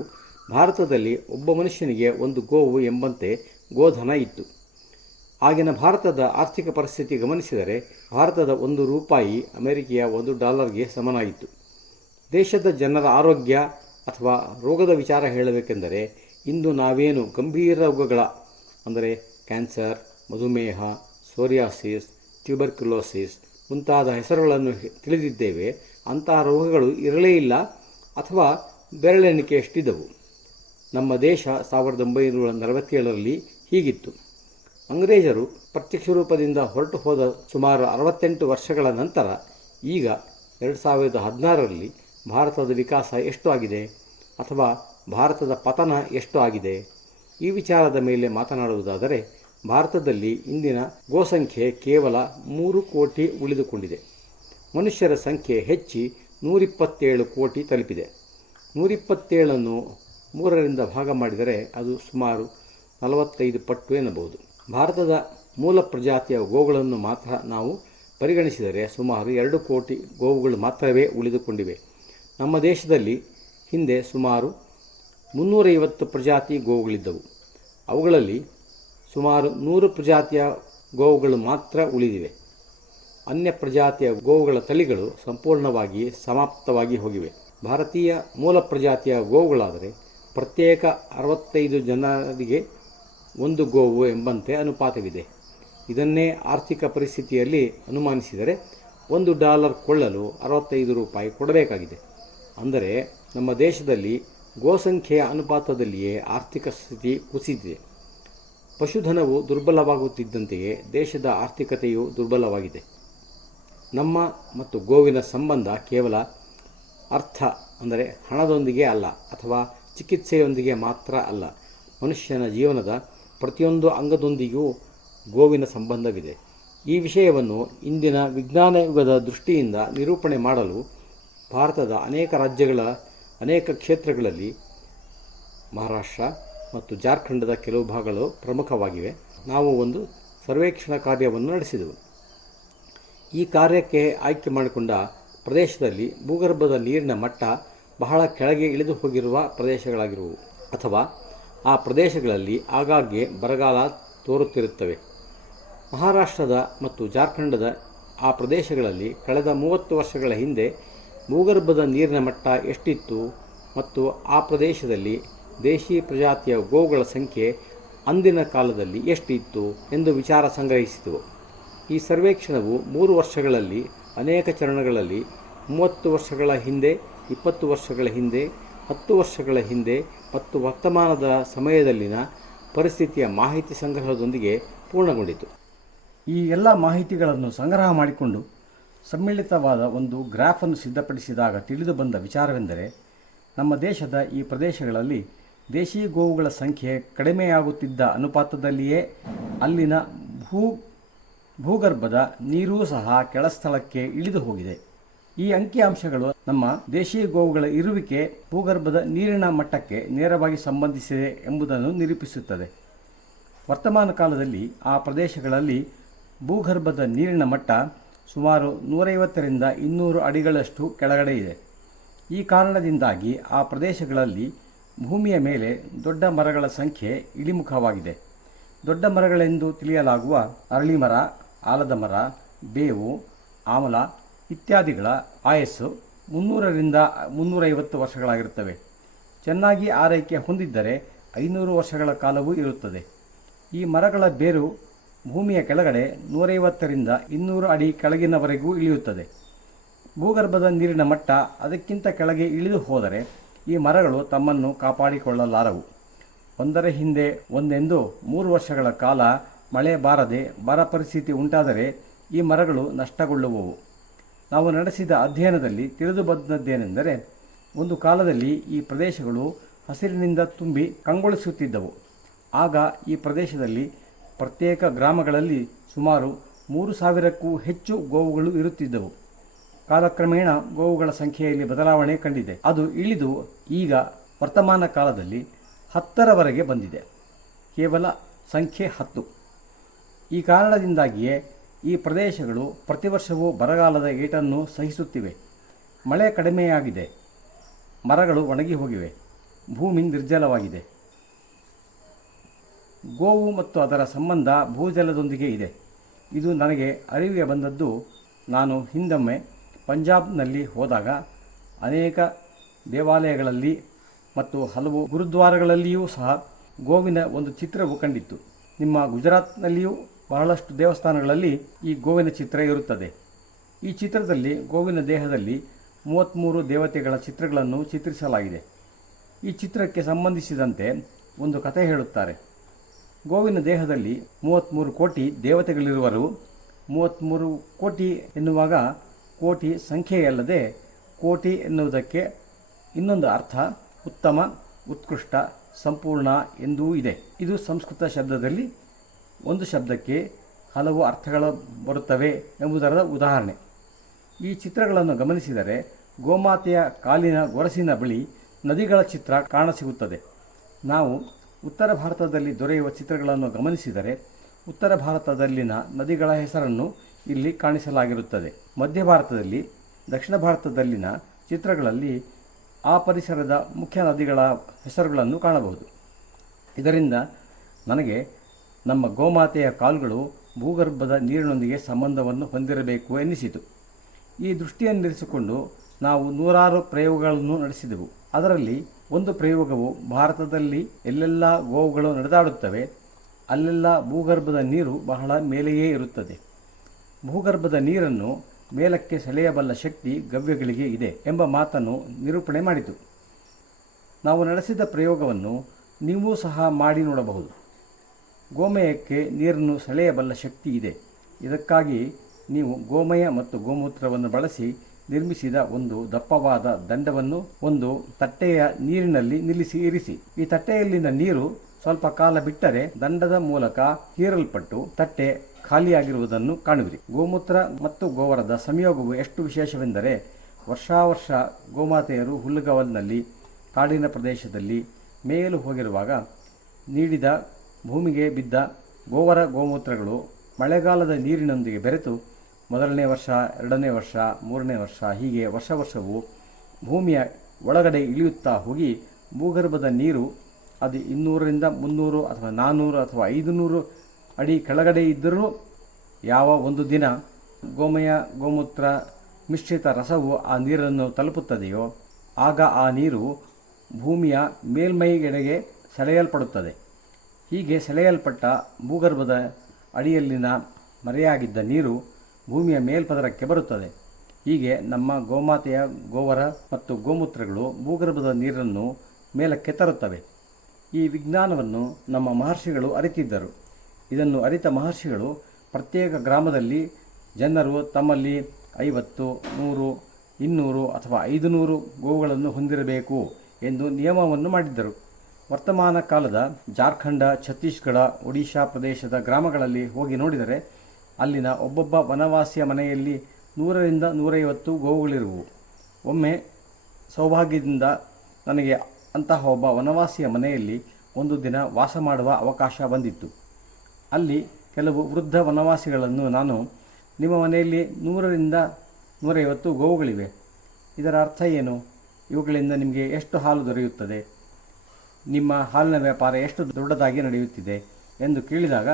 ಭಾರತದಲ್ಲಿ ಒಬ್ಬ ಮನುಷ್ಯನಿಗೆ ಒಂದು ಗೋವು ಎಂಬಂತೆ ಗೋಧನ ಇತ್ತು. ಆಗಿನ ಭಾರತದ ಆರ್ಥಿಕ ಪರಿಸ್ಥಿತಿ ಗಮನಿಸಿದರೆ ಭಾರತದ ₹1 ಅಮೆರಿಕೆಯ $1ಗೆ ಸಮನಾಯಿತು. ದೇಶದ ಜನರ ಆರೋಗ್ಯ ಅಥವಾ ರೋಗದ ವಿಚಾರ ಹೇಳಬೇಕೆಂದರೆ ಇಂದು ನಾವೇನು ಗಂಭೀರ ರೋಗಗಳ ಅಂದರೆ ಕ್ಯಾನ್ಸರ್, ಮಧುಮೇಹ, ಸೋರಿಯಾಸಿಸ್, ಟ್ಯೂಬರ್ಕ್ಯುಲೋಸಿಸ್ ಮುಂತಾದ ಹೆಸರುಗಳನ್ನು ತಿಳಿದಿದ್ದೇವೆ, ಅಂತಹ ರೋಗಗಳು ಇರಲೇ ಇಲ್ಲ ಅಥವಾ ಬೆರಳೆಣಿಕೆಯಷ್ಟಿದ್ದವು. ನಮ್ಮ ದೇಶ 1947ರಲ್ಲಿ ಹೀಗಿತ್ತು. ಅಂಗ್ರೇಜರು ಪ್ರತ್ಯಕ್ಷ ರೂಪದಿಂದ ಹೊರಟು ಹೋದ ಸುಮಾರು 68 ವರ್ಷಗಳ ನಂತರ ಈಗ 2016ರಲ್ಲಿ ಭಾರತದ ವಿಕಾಸ ಎಷ್ಟು ಆಗಿದೆ ಅಥವಾ ಭಾರತದ ಪತನ ಎಷ್ಟು ಆಗಿದೆ? ಈ ವಿಚಾರದ ಮೇಲೆ ಮಾತನಾಡುವುದಾದರೆ ಭಾರತದಲ್ಲಿ ಇಂದಿನ ಗೋಸಂಖ್ಯೆ ಕೇವಲ 3 ಕೋಟಿ ಉಳಿದುಕೊಂಡಿದೆ. ಮನುಷ್ಯರ ಸಂಖ್ಯೆ ಹೆಚ್ಚಿ 127 ಕೋಟಿ ತಲುಪಿದೆ. 127ಅನ್ನು 3ರಿಂದ ಭಾಗ ಮಾಡಿದರೆ ಅದು ಸುಮಾರು 45 ಪಟ್ಟು ಎನ್ನಬಹುದು. ಭಾರತದ ಮೂಲ ಪ್ರಜಾತಿಯ ಗೋವುಗಳನ್ನು ಮಾತ್ರ ನಾವು ಪರಿಗಣಿಸಿದರೆ ಸುಮಾರು 2 ಕೋಟಿ ಗೋವುಗಳು ಮಾತ್ರವೇ ಉಳಿದುಕೊಂಡಿವೆ. ನಮ್ಮ ದೇಶದಲ್ಲಿ ಹಿಂದೆ ಸುಮಾರು 350 ಪ್ರಜಾತಿ ಗೋವುಗಳಿದ್ದವು. ಅವುಗಳಲ್ಲಿ ಸುಮಾರು 100 ಪ್ರಜಾತಿಯ ಗೋವುಗಳು ಮಾತ್ರ ಉಳಿದಿವೆ. ಅನ್ಯ ಪ್ರಜಾತಿಯ ಗೋವುಗಳ ತಳಿಗಳು ಸಂಪೂರ್ಣವಾಗಿ ಸಮಾಪ್ತವಾಗಿ ಹೋಗಿವೆ. ಭಾರತೀಯ ಮೂಲ ಪ್ರಜಾತಿಯ ಗೋವುಗಳಾದರೆ ಪ್ರತ್ಯೇಕ 65 ಜನರಿಗೆ ಒಂದು ಗೋವು ಎಂಬಂತೆ ಅನುಪಾತವಿದೆ. ಇದನ್ನೇ ಆರ್ಥಿಕ ಪರಿಸ್ಥಿತಿಯಲ್ಲಿ ಅನುಮಾನಿಸಿದರೆ $1 ಕೊಳ್ಳಲು ₹65 ಕೊಡಬೇಕಾಗಿದೆ. ಅಂದರೆ ನಮ್ಮ ದೇಶದಲ್ಲಿ ಗೋಸಂಖ್ಯೆಯ ಅನುಪಾತದಲ್ಲಿಯೇ ಆರ್ಥಿಕ ಸ್ಥಿತಿ ಕುಸಿದಿದೆ. ಪಶುಧನವು ದುರ್ಬಲವಾಗುತ್ತಿದ್ದಂತೆಯೇ ದೇಶದ ಆರ್ಥಿಕತೆಯು ದುರ್ಬಲವಾಗಿದೆ. ನಮ್ಮ ಮತ್ತು ಗೋವಿನ ಸಂಬಂಧ ಕೇವಲ ಅರ್ಥ ಅಂದರೆ ಹಣದೊಂದಿಗೆ ಅಲ್ಲ ಅಥವಾ ಚಿಕಿತ್ಸೆಯೊಂದಿಗೆ ಮಾತ್ರ ಅಲ್ಲ. ಮನುಷ್ಯನ ಜೀವನದ ಪ್ರತಿಯೊಂದು ಅಂಗದೊಂದಿಗೂ ಗೋವಿನ ಸಂಬಂಧವಿದೆ. ಈ ವಿಷಯವನ್ನು ಇಂದಿನ ವಿಜ್ಞಾನ ಯುಗದ ದೃಷ್ಟಿಯಿಂದ ನಿರೂಪಣೆ ಮಾಡಲು ಭಾರತದ ಅನೇಕ ರಾಜ್ಯಗಳ ಅನೇಕ ಕ್ಷೇತ್ರಗಳಲ್ಲಿ ಮಹಾರಾಷ್ಟ್ರ ಮತ್ತು ಜಾರ್ಖಂಡದ ಕೆಲವು ಭಾಗಗಳು ಪ್ರಮುಖವಾಗಿವೆ. ನಾವು ಒಂದು ಸರ್ವೇಕ್ಷಣಾ ಕಾರ್ಯವನ್ನು ನಡೆಸಿದೆವು. ಈ ಕಾರ್ಯಕ್ಕೆ ಆಯ್ಕೆ ಮಾಡಿಕೊಂಡ ಪ್ರದೇಶದಲ್ಲಿ ಭೂಗರ್ಭದ ನೀರಿನ ಮಟ್ಟ ಬಹಳ ಕೆಳಗೆ ಇಳಿದು ಹೋಗಿರುವ ಪ್ರದೇಶಗಳಾಗಿರುವು ಅಥವಾ ಆ ಪ್ರದೇಶಗಳಲ್ಲಿ ಆಗಾಗ್ಗೆ ಬರಗಾಲ ತೋರುತ್ತಿರುತ್ತವೆ. ಮಹಾರಾಷ್ಟ್ರದ ಮತ್ತು ಜಾರ್ಖಂಡದ ಆ ಪ್ರದೇಶಗಳಲ್ಲಿ ಕಳೆದ 30 ವರ್ಷಗಳ ಹಿಂದೆ ಭೂಗರ್ಭದ ನೀರಿನ ಮಟ್ಟ ಎಷ್ಟಿತ್ತು ಮತ್ತು ಆ ಪ್ರದೇಶದಲ್ಲಿ ದೇಶಿ ಪ್ರಜಾತಿಯ ಗೋವುಗಳ ಸಂಖ್ಯೆ ಅಂದಿನ ಕಾಲದಲ್ಲಿ ಎಷ್ಟಿತ್ತು ಎಂದು ವಿಚಾರ ಸಂಗ್ರಹಿಸಿದವು. ಈ ಸರ್ವೇಕ್ಷಣವು 3 ವರ್ಷಗಳಲ್ಲಿ ಅನೇಕ ಚರಣಗಳಲ್ಲಿ 30 ವರ್ಷಗಳ ಹಿಂದೆ, 20 ವರ್ಷಗಳ ಹಿಂದೆ, 10 ವರ್ಷಗಳ ಹಿಂದೆ ಮತ್ತು ವರ್ತಮಾನದ ಸಮಯದಲ್ಲಿನ ಪರಿಸ್ಥಿತಿಯ ಮಾಹಿತಿ ಸಂಗ್ರಹದೊಂದಿಗೆ ಪೂರ್ಣಗೊಂಡಿತು. ಈ ಎಲ್ಲ ಮಾಹಿತಿಗಳನ್ನು ಸಂಗ್ರಹ ಮಾಡಿಕೊಂಡು ಸಮ್ಮಿಳಿತವಾದ ಒಂದು ಗ್ರಾಫನ್ನು ಸಿದ್ಧಪಡಿಸಿದಾಗ ತಿಳಿದು ಬಂದ ವಿಚಾರವೆಂದರೆ ನಮ್ಮ ದೇಶದ ಈ ಪ್ರದೇಶಗಳಲ್ಲಿ ದೇಶೀ ಗೋವುಗಳ ಸಂಖ್ಯೆ ಕಡಿಮೆಯಾಗುತ್ತಿದ್ದ ಅನುಪಾತದಲ್ಲಿಯೇ ಅಲ್ಲಿನ ಭೂಗರ್ಭದ ನೀರೂ ಸಹ ಕೆಳಸ್ಥಳಕ್ಕೆ ಇಳಿದು ಹೋಗಿದೆ. ಈ ಅಂಕಿಅಂಶಗಳು ನಮ್ಮ ದೇಶೀ ಗೋವುಗಳ ಇರುವಿಕೆ ಭೂಗರ್ಭದ ನೀರಿನ ಮಟ್ಟಕ್ಕೆ ನೇರವಾಗಿ ಸಂಬಂಧಿಸಿದೆ ಎಂಬುದನ್ನು ನಿರೂಪಿಸುತ್ತದೆ. ವರ್ತಮಾನ ಕಾಲದಲ್ಲಿ ಆ ಪ್ರದೇಶಗಳಲ್ಲಿ ಭೂಗರ್ಭದ ನೀರಿನ ಮಟ್ಟ ಸುಮಾರು 150ರಿಂದ 200 ಅಡಿಗಳಷ್ಟು ಕೆಳಗಡೆ ಇದೆ. ಈ ಕಾರಣದಿಂದಾಗಿ ಆ ಪ್ರದೇಶಗಳಲ್ಲಿ ಭೂಮಿಯ ಮೇಲೆ ದೊಡ್ಡ ಮರಗಳ ಸಂಖ್ಯೆ ಇಳಿಮುಖವಾಗಿದೆ. ದೊಡ್ಡ ಮರಗಳೆಂದು ತಿಳಿಯಲಾಗುವ ಅರಳಿ ಮರ, ಆಲದ ಮರ, ಬೇವು, ಆಮಲ ಇತ್ಯಾದಿಗಳ ಆಯಸ್ಸು 300ರಿಂದ 350 ವರ್ಷಗಳಾಗಿರುತ್ತವೆ. ಚೆನ್ನಾಗಿ ಆರೈಕೆ ಹೊಂದಿದ್ದರೆ 500 ವರ್ಷಗಳ ಕಾಲವೂ ಇರುತ್ತದೆ. ಈ ಮರಗಳ ಬೇರು ಭೂಮಿಯ ಕೆಳಗಡೆ 150ರಿಂದ 200 ಅಡಿ ಕೆಳಗಿನವರೆಗೂ ಇಳಿಯುತ್ತದೆ. ಭೂಗರ್ಭದ ನೀರಿನ ಮಟ್ಟ ಅದಕ್ಕಿಂತ ಕೆಳಗೆ ಇಳಿದು ಹೋದರೆ ಈ ಮರಗಳು ತಮ್ಮನ್ನು ಕಾಪಾಡಿಕೊಳ್ಳಲಾರವು. ಒಂದರ ಹಿಂದೆ ಒಂದೆಂದು 3 ವರ್ಷಗಳ ಕಾಲ ಮಳೆ ಬಾರದೆ ಬರ ಪರಿಸ್ಥಿತಿ ಉಂಟಾದರೆ ಈ ಮರಗಳು ನಷ್ಟಗೊಳ್ಳುವವು. ನಾವು ನಡೆಸಿದ ಅಧ್ಯಯನದಲ್ಲಿ ತಿಳಿದು ಬಂದದ್ದೇನೆಂದರೆ, ಒಂದು ಕಾಲದಲ್ಲಿ ಈ ಪ್ರದೇಶಗಳು ಹಸಿರಿನಿಂದ ತುಂಬಿ ಕಂಗೊಳಿಸುತ್ತಿದ್ದವು. ಆಗ ಈ ಪ್ರದೇಶದಲ್ಲಿ ಪ್ರತ್ಯೇಕ ಗ್ರಾಮಗಳಲ್ಲಿ ಸುಮಾರು 3000ಕ್ಕೂ ಹೆಚ್ಚು ಗೋವುಗಳು ಇರುತ್ತಿದ್ದವು. ಕಾಲಕ್ರಮೇಣ ಗೋವುಗಳ ಸಂಖ್ಯೆಯಲ್ಲಿ ಬದಲಾವಣೆ ಕಂಡಿದೆ. ಅದು ಇಳಿದು ಈಗ ವರ್ತಮಾನ ಕಾಲದಲ್ಲಿ 10ರವರೆಗೆ ಬಂದಿದೆ. ಕೇವಲ ಸಂಖ್ಯೆ 10. ಈ ಕಾರಣದಿಂದಾಗಿಯೇ ಈ ಪ್ರದೇಶಗಳು ಪ್ರತಿ ವರ್ಷವೂ ಬರಗಾಲದ ಏಟನ್ನು ಸಹಿಸುತ್ತಿವೆ. ಮಳೆ ಕಡಿಮೆಯಾಗಿದೆ, ಮರಗಳು ಒಣಗಿ ಹೋಗಿವೆ, ಭೂಮಿ ನಿರ್ಜಲವಾಗಿದೆ. ಗೋವು ಮತ್ತು ಅದರ ಸಂಬಂಧ ಭೂಜಲದೊಂದಿಗೆ ಇದೆ. ಇದು ನನಗೆ ಅರಿವಿಗೆ ಬಂದದ್ದು ನಾನು ಹಿಂದೊಮ್ಮೆ ಪಂಜಾಬ್ನಲ್ಲಿ ಹೋದಾಗ ಅನೇಕ ದೇವಾಲಯಗಳಲ್ಲಿ ಮತ್ತು ಹಲವು ಗುರುದ್ವಾರಗಳಲ್ಲಿಯೂ ಸಹ ಗೋವಿನ ಒಂದು ಚಿತ್ರವು ಕಂಡಿತ್ತು. ನಿಮ್ಮ ಗುಜರಾತ್ನಲ್ಲಿಯೂ ಬಹಳಷ್ಟು ದೇವಸ್ಥಾನಗಳಲ್ಲಿ ಈ ಗೋವಿನ ಚಿತ್ರ ಇರುತ್ತದೆ. ಈ ಚಿತ್ರದಲ್ಲಿ ಗೋವಿನ ದೇಹದಲ್ಲಿ 33 ದೇವತೆಗಳ ಚಿತ್ರಗಳನ್ನು ಚಿತ್ರಿಸಲಾಗಿದೆ. ಈ ಚಿತ್ರಕ್ಕೆ ಸಂಬಂಧಿಸಿದಂತೆ ಒಂದು ಕಥೆ ಹೇಳುತ್ತಾರೆ. ಗೋವಿನ ದೇಹದಲ್ಲಿ 33 ಕೋಟಿ ದೇವತೆಗಳಿರುವರು. 33 ಕೋಟಿ ಎನ್ನುವಾಗ ಕೋಟಿ ಸಂಖ್ಯೆಯಲ್ಲದೆ ಕೋಟಿ ಎನ್ನುವುದಕ್ಕೆ ಇನ್ನೊಂದು ಅರ್ಥ ಉತ್ತಮ, ಉತ್ಕೃಷ್ಟ, ಸಂಪೂರ್ಣ ಎಂದೂ ಇದೆ. ಇದು ಸಂಸ್ಕೃತ ಶಬ್ದದಲ್ಲಿ ಒಂದು ಶಬ್ದಕ್ಕೆ ಹಲವು ಅರ್ಥಗಳು ಬರುತ್ತವೆ ಎಂಬುದರ ಉದಾಹರಣೆ. ಈ ಚಿತ್ರಗಳನ್ನು ಗಮನಿಸಿದರೆ ಗೋಮಾತೆಯ ಕಾಲಿನ ಗೊರಸಿನ ಬಳಿ ನದಿಗಳ ಚಿತ್ರ ಕಾಣಸಿಗುತ್ತದೆ. ನಾವು ಉತ್ತರ ಭಾರತದಲ್ಲಿ ದೊರೆಯುವ ಚಿತ್ರಗಳನ್ನು ಗಮನಿಸಿದರೆ ಉತ್ತರ ಭಾರತದಲ್ಲಿನ ನದಿಗಳ ಹೆಸರನ್ನು ಇಲ್ಲಿ ಕಾಣಿಸಲಾಗಿರುತ್ತದೆ. ಮಧ್ಯ ಭಾರತದಲ್ಲಿ, ದಕ್ಷಿಣ ಭಾರತದಲ್ಲಿನ ಚಿತ್ರಗಳಲ್ಲಿ ಆ ಪರಿಸರದ ಮುಖ್ಯ ನದಿಗಳ ಹೆಸರುಗಳನ್ನು ಕಾಣಬಹುದು. ಇದರಿಂದ ನನಗೆ ನಮ್ಮ ಗೋಮಾತೆಯ ಕಾಲುಗಳು ಭೂಗರ್ಭದ ನೀರಿನೊಂದಿಗೆ ಸಂಬಂಧವನ್ನು ಹೊಂದಿರಬೇಕು ಎನ್ನಿಸಿತು. ಈ ದೃಷ್ಟಿಯನ್ನಿರಿಸಿಕೊಂಡು ನಾವು 100 ಪ್ರಯೋಗಗಳನ್ನು ನಡೆಸಿದೆವು. ಅದರಲ್ಲಿ ಒಂದು ಪ್ರಯೋಗವು ಭಾರತದಲ್ಲಿ ಎಲ್ಲೆಲ್ಲ ಗೋವುಗಳು ನಡೆದಾಡುತ್ತವೆ ಅಲ್ಲೆಲ್ಲ ಭೂಗರ್ಭದ ನೀರು ಬಹಳ ಮೇಲೆಯೇ ಇರುತ್ತದೆ. ಭೂಗರ್ಭದ ನೀರನ್ನು ಮೇಲಕ್ಕೆ ಸೆಳೆಯಬಲ್ಲ ಶಕ್ತಿ ಗವ್ಯಗಳಿಗೆ ಇದೆ ಎಂಬ ಮಾತನ್ನು ನಿರೂಪಣೆ ಮಾಡಿತು. ನಾವು ನಡೆಸಿದ ಪ್ರಯೋಗವನ್ನು ನೀವೂ ಸಹ ಮಾಡಿ ನೋಡಬಹುದು. ಗೋಮಯಕ್ಕೆ ನೀರನ್ನು ಸೆಳೆಯಬಲ್ಲ ಶಕ್ತಿ ಇದೆ. ಇದಕ್ಕಾಗಿ ನೀವು ಗೋಮಯ ಮತ್ತು ಗೋಮೂತ್ರವನ್ನು ಬಳಸಿ ನಿರ್ಮಿಸಿದ ಒಂದು ದಪ್ಪವಾದ ದಂಡವನ್ನು ಒಂದು ತಟ್ಟೆಯ ನೀರಿನಲ್ಲಿ ನಿಲ್ಲಿಸಿ ಇರಿಸಿ. ಈ ತಟ್ಟೆಯಲ್ಲಿನ ನೀರು ಸ್ವಲ್ಪ ಕಾಲ ಬಿಟ್ಟರೆ ದಂಡದ ಮೂಲಕ ಹೀರಲ್ಪಟ್ಟು ತಟ್ಟೆ ಖಾಲಿಯಾಗಿರುವುದನ್ನು ಕಾಣುವಿರಿ. ಗೋಮೂತ್ರ ಮತ್ತು ಗೋವರದ ಸಂಯೋಗವು ಎಷ್ಟು ವಿಶೇಷವೆಂದರೆ, ವರ್ಷ ಗೋಮಾತೆಯರು ಹುಲ್ಲುಗಾವಲಿನಲ್ಲಿ ಕಾಡಿನ ಪ್ರದೇಶದಲ್ಲಿ ಮೇಯಲು ಹೋಗಿರುವಾಗ ನೀಡಿದ ಭೂಮಿಗೆ ಬಿದ್ದ ಗೋವರ ಗೋಮೂತ್ರಗಳು ಮಳೆಗಾಲದ ನೀರಿನೊಂದಿಗೆ ಬೆರೆತು 1ನೇ ವರ್ಷ, 2ನೇ ವರ್ಷ, 3ನೇ ವರ್ಷ ಹೀಗೆ ವರ್ಷವೂ ಭೂಮಿಯ ಒಳಗಡೆ ಇಳಿಯುತ್ತಾ ಹೋಗಿ ಭೂಗರ್ಭದ ನೀರು ಅದು 200ರಿಂದ 300 ಅಥವಾ 400 ಅಥವಾ 500 ಅಡಿ ಕೆಳಗಡೆ ಇದ್ದರೂ ಯಾವ ಒಂದು ದಿನ ಗೋಮಯ ಗೋಮೂತ್ರ ಮಿಶ್ರಿತ ರಸವು ಆ ನೀರನ್ನು ತಲುಪುತ್ತದೆಯೋ ಆಗ ಆ ನೀರು ಭೂಮಿಯ ಮೇಲ್ಮೈಗೆಡೆಗೆ ಸೆಳೆಯಲ್ಪಡುತ್ತದೆ. ಹೀಗೆ ಸೆಳೆಯಲ್ಪಟ್ಟ ಭೂಗರ್ಭದ ಅಡಿಯಲ್ಲಿನ ಮರೆಯಾಗಿದ್ದ ನೀರು ಭೂಮಿಯ ಮೇಲ್ಪದರಕ್ಕೆ ಬರುತ್ತದೆ. ಹೀಗೆ ನಮ್ಮ ಗೋಮಾತೆಯ ಗೋವರ ಮತ್ತು ಗೋಮೂತ್ರಗಳು ಭೂಗರ್ಭದ ನೀರನ್ನು ಮೇಲಕ್ಕೆ ತರುತ್ತವೆ. ಈ ವಿಜ್ಞಾನವನ್ನು ನಮ್ಮ ಮಹರ್ಷಿಗಳು ಅರಿತಿದ್ದರು. ಇದನ್ನು ಅರಿತ ಮಹರ್ಷಿಗಳು ಪ್ರತ್ಯೇಕ ಗ್ರಾಮದಲ್ಲಿ ಜನರು ತಮ್ಮಲ್ಲಿ 50, 100, 200 ಅಥವಾ 500 ಗೋವುಗಳನ್ನು ಹೊಂದಿರಬೇಕು ಎಂದು ನಿಯಮವನ್ನು ಮಾಡಿದ್ದರು. ವರ್ತಮಾನ ಕಾಲದ ಜಾರ್ಖಂಡ, ಛತ್ತೀಸ್ಗಢ, ಒಡಿಶಾ ಪ್ರದೇಶದ ಗ್ರಾಮಗಳಲ್ಲಿ ಹೋಗಿ ನೋಡಿದರೆ ಅಲ್ಲಿನ ಒಬ್ಬೊಬ್ಬ ವನವಾಸಿಯ ಮನೆಯಲ್ಲಿ 100ರಿಂದ 150 ಗೋವುಗಳಿರುವು. ಒಮ್ಮೆ ಸೌಭಾಗ್ಯದಿಂದ ನನಗೆ ಅಂತಹ ಒಬ್ಬ ವನವಾಸಿಯ ಮನೆಯಲ್ಲಿ ಒಂದು ದಿನ ವಾಸ ಮಾಡುವ ಅವಕಾಶ ಬಂದಿತ್ತು. ಅಲ್ಲಿ ಕೆಲವು ವೃದ್ಧ ವನವಾಸಿಗಳನ್ನು ನಾನು, ನಿಮ್ಮ ಮನೆಯಲ್ಲಿ 100ರಿಂದ 150 ಗೋವುಗಳಿವೆ, ಇದರ ಅರ್ಥ ಏನು? ಇವುಗಳಿಂದ ನಿಮಗೆ ಎಷ್ಟು ಹಾಲು ದೊರೆಯುತ್ತದೆ? ನಿಮ್ಮ ಹಾಲಿನ ವ್ಯಾಪಾರ ಎಷ್ಟು ದೊಡ್ಡದಾಗಿ ನಡೆಯುತ್ತಿದೆ ಎಂದು ಕೇಳಿದಾಗ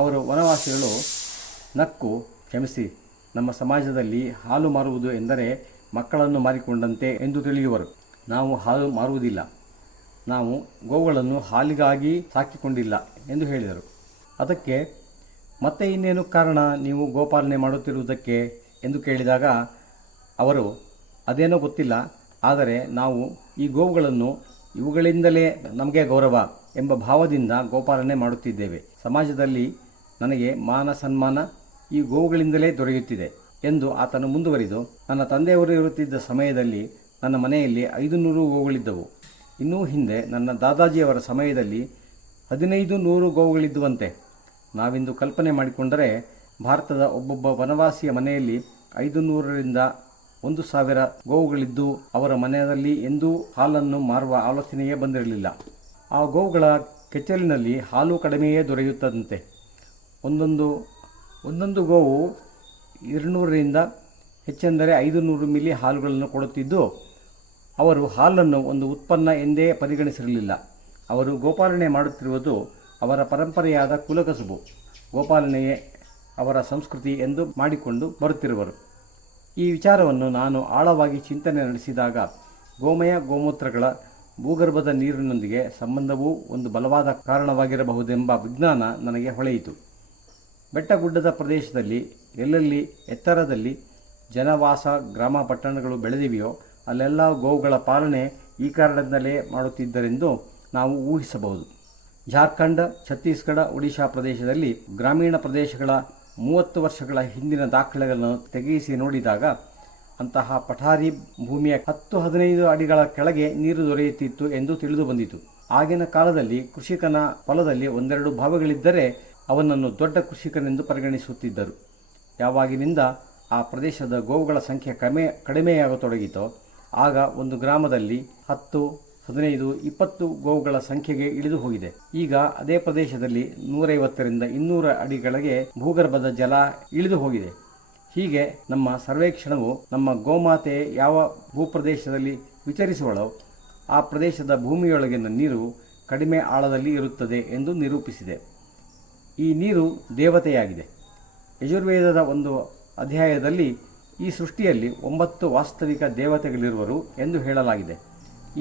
ಅವರು ವನವಾಸಿಗಳು ನಕ್ಕು, ಕ್ಷಮಿಸಿ, ನಮ್ಮ ಸಮಾಜದಲ್ಲಿ ಹಾಲು ಮಾರುವುದು ಎಂದರೆ ಮಕ್ಕಳನ್ನು ಮಾರಿಕೊಂಡಂತೆ ಎಂದು ತಿಳಿಯುವರು. ನಾವು ಹಾಲು ಮಾರುವುದಿಲ್ಲ, ನಾವು ಗೋವುಗಳನ್ನು ಹಾಲಿಗಾಗಿ ಸಾಕಿಕೊಂಡಿಲ್ಲ ಎಂದು ಹೇಳಿದರು. ಅದಕ್ಕೆ ಮತ್ತೆ ಇನ್ನೇನು ಕಾರಣ ನೀವು ಗೋಪಾಲನೆ ಮಾಡುತ್ತಿರುವುದಕ್ಕೆ ಎಂದು ಕೇಳಿದಾಗ ಅವರು ಅದೇನೋ ಗೊತ್ತಿಲ್ಲ, ಆದರೆ ನಾವು ಈ ಗೋವುಗಳನ್ನು ಇವುಗಳಿಂದಲೇ ನಮಗೆ ಗೌರವ ಎಂಬ ಭಾವದಿಂದ ಗೋಪಾಲನೆ ಮಾಡುತ್ತಿದ್ದೇವೆ. ಸಮಾಜದಲ್ಲಿ ನನಗೆ ಮಾನ ಸನ್ಮಾನ ಈ ಗೋವುಗಳಿಂದಲೇ ದೊರೆಯುತ್ತಿದೆ ಎಂದು ಆತನು ಮುಂದುವರಿದು, ನನ್ನ ತಂದೆಯವರು ಇರುತ್ತಿದ್ದ ಸಮಯದಲ್ಲಿ ನನ್ನ ಮನೆಯಲ್ಲಿ 500 ಗೋವುಗಳಿದ್ದವು. ಇನ್ನೂ ಹಿಂದೆ ನನ್ನ ದಾದಾಜಿಯವರ ಸಮಯದಲ್ಲಿ 1500 ಗೋವುಗಳಿದ್ದುವಂತೆ. ನಾವಿಂದು ಕಲ್ಪನೆ ಮಾಡಿಕೊಂಡರೆ ಭಾರತದ ಒಬ್ಬೊಬ್ಬ ವನವಾಸಿಯ ಮನೆಯಲ್ಲಿ 500ರಿಂದ 1000 ಗೋವುಗಳಿದ್ದು ಒಂದೊಂದು ಮನೆಯಲ್ಲಿ ಎಂದೂ ಹಾಲನ್ನು ಮಾರುವ ಆಲೋಚನೆಯೇ ಬಂದಿರಲಿಲ್ಲ. ಆ ಗೋವುಗಳ ಕೆಚ್ಚಲಿನಲ್ಲಿ ಹಾಲು ಕಡಿಮೆಯೇ ದೊರೆಯುತ್ತದಂತೆ. ಒಂದೊಂದು ಗೋವು 200ರಿಂದ ಹೆಚ್ಚೆಂದರೆ 500 ಮಿಲಿ ಹಾಲುಗಳನ್ನು ಕೊಡುತ್ತಿದ್ದು, ಅವರು ಹಾಲನ್ನು ಒಂದು ಉತ್ಪನ್ನ ಎಂದೇ ಪರಿಗಣಿಸಿರಲಿಲ್ಲ. ಅವರು ಗೋಪಾಲನೆ ಮಾಡುತ್ತಿರುವುದು ಅವರ ಪರಂಪರೆಯಾದ ಕುಲಕಸುಬು, ಗೋಪಾಲನೆಯೇ ಅವರ ಸಂಸ್ಕೃತಿ ಎಂದು ಮಾಡಿಕೊಂಡು ಬರುತ್ತಿರುವರು. ಈ ವಿಚಾರವನ್ನು ನಾನು ಆಳವಾಗಿ ಚಿಂತನೆ ನಡೆಸಿದಾಗ ಗೋಮಯ ಗೋಮೂತ್ರಗಳ ಭೂಗರ್ಭದ ನೀರಿನೊಂದಿಗೆ ಸಂಬಂಧವೂ ಒಂದು ಬಲವಾದ ಕಾರಣವಾಗಿರಬಹುದೆಂಬ ವಿಜ್ಞಾನ ನನಗೆ ಹೊಳೆಯಿತು. ಬೆಟ್ಟಗುಡ್ಡದ ಪ್ರದೇಶದಲ್ಲಿ ಎಲ್ಲೆಲ್ಲಿ ಎತ್ತರದಲ್ಲಿ ಜನವಾಸ ಗ್ರಾಮ ಪಟ್ಟಣಗಳು ಬೆಳೆದಿವೆಯೋ ಅಲ್ಲೆಲ್ಲ ಗೋವುಗಳ ಪಾಲನೆ ಈ ಕಾರಣದಿಂದಲೇ ಮಾಡುತ್ತಿದ್ದರೆಂದು ನಾವು ಊಹಿಸಬಹುದು. ಜಾರ್ಖಂಡ್, ಛತ್ತೀಸ್ಗಢ, ಒಡಿಶಾ ಪ್ರದೇಶದಲ್ಲಿ ಗ್ರಾಮೀಣ ಪ್ರದೇಶಗಳ 30 ವರ್ಷಗಳ ಹಿಂದಿನ ದಾಖಲೆಗಳನ್ನು ತೆಗೆಯಿಸಿ ನೋಡಿದಾಗ ಅಂತಹ ಪಠಾರಿ ಭೂಮಿಯ 10-15 ಅಡಿಗಳ ಕೆಳಗೆ ನೀರು ದೊರೆಯುತ್ತಿತ್ತು ಎಂದು ತಿಳಿದು ಬಂದಿತು. ಆಗಿನ ಕಾಲದಲ್ಲಿ ಕೃಷಿಕನ ಹೊಲದಲ್ಲಿ 1-2 ಬಾವಿಗಳಿದ್ದರೆ ಅವನನ್ನು ದೊಡ್ಡ ಕೃಷಿಕನೆಂದು ಪರಿಗಣಿಸುತ್ತಿದ್ದರು. ಯಾವಾಗಿನಿಂದ ಆ ಪ್ರದೇಶದ ಗೋವುಗಳ ಸಂಖ್ಯೆ ಕಡಿಮೆಯಾಗತೊಡಗಿತೋ ಆಗ ಒಂದು ಗ್ರಾಮದಲ್ಲಿ 10, 15, 20 ಗೋವುಗಳ ಸಂಖ್ಯೆಗೆ ಇಳಿದು ಹೋಗಿದೆ. ಈಗ ಅದೇ ಪ್ರದೇಶದಲ್ಲಿ 150ರಿಂದ 200 ಅಡಿಗಳಿಗೆ ಭೂಗರ್ಭದ ಜಲ ಇಳಿದು ಹೋಗಿದೆ. ಹೀಗೆ ನಮ್ಮ ಸರ್ವೇಕ್ಷಣವು ನಮ್ಮ ಗೋಮಾತೆ ಯಾವ ಭೂಪ್ರದೇಶದಲ್ಲಿ ವಿಚರಿಸುವಳೋ ಆ ಪ್ರದೇಶದ ಭೂಮಿಯೊಳಗಿನ ನೀರು ಕಡಿಮೆ ಆಳದಲ್ಲಿ ಇರುತ್ತದೆ ಎಂದು ನಿರೂಪಿಸಿದೆ. ಈ ನೀರು ದೇವತೆಯಾಗಿದೆ. ಯಜುರ್ವೇದದ ಒಂದು ಅಧ್ಯಾಯದಲ್ಲಿ ಈ ಸೃಷ್ಟಿಯಲ್ಲಿ 9 ವಾಸ್ತವಿಕ ದೇವತೆಗಳಿರುವರು ಎಂದು ಹೇಳಲಾಗಿದೆ.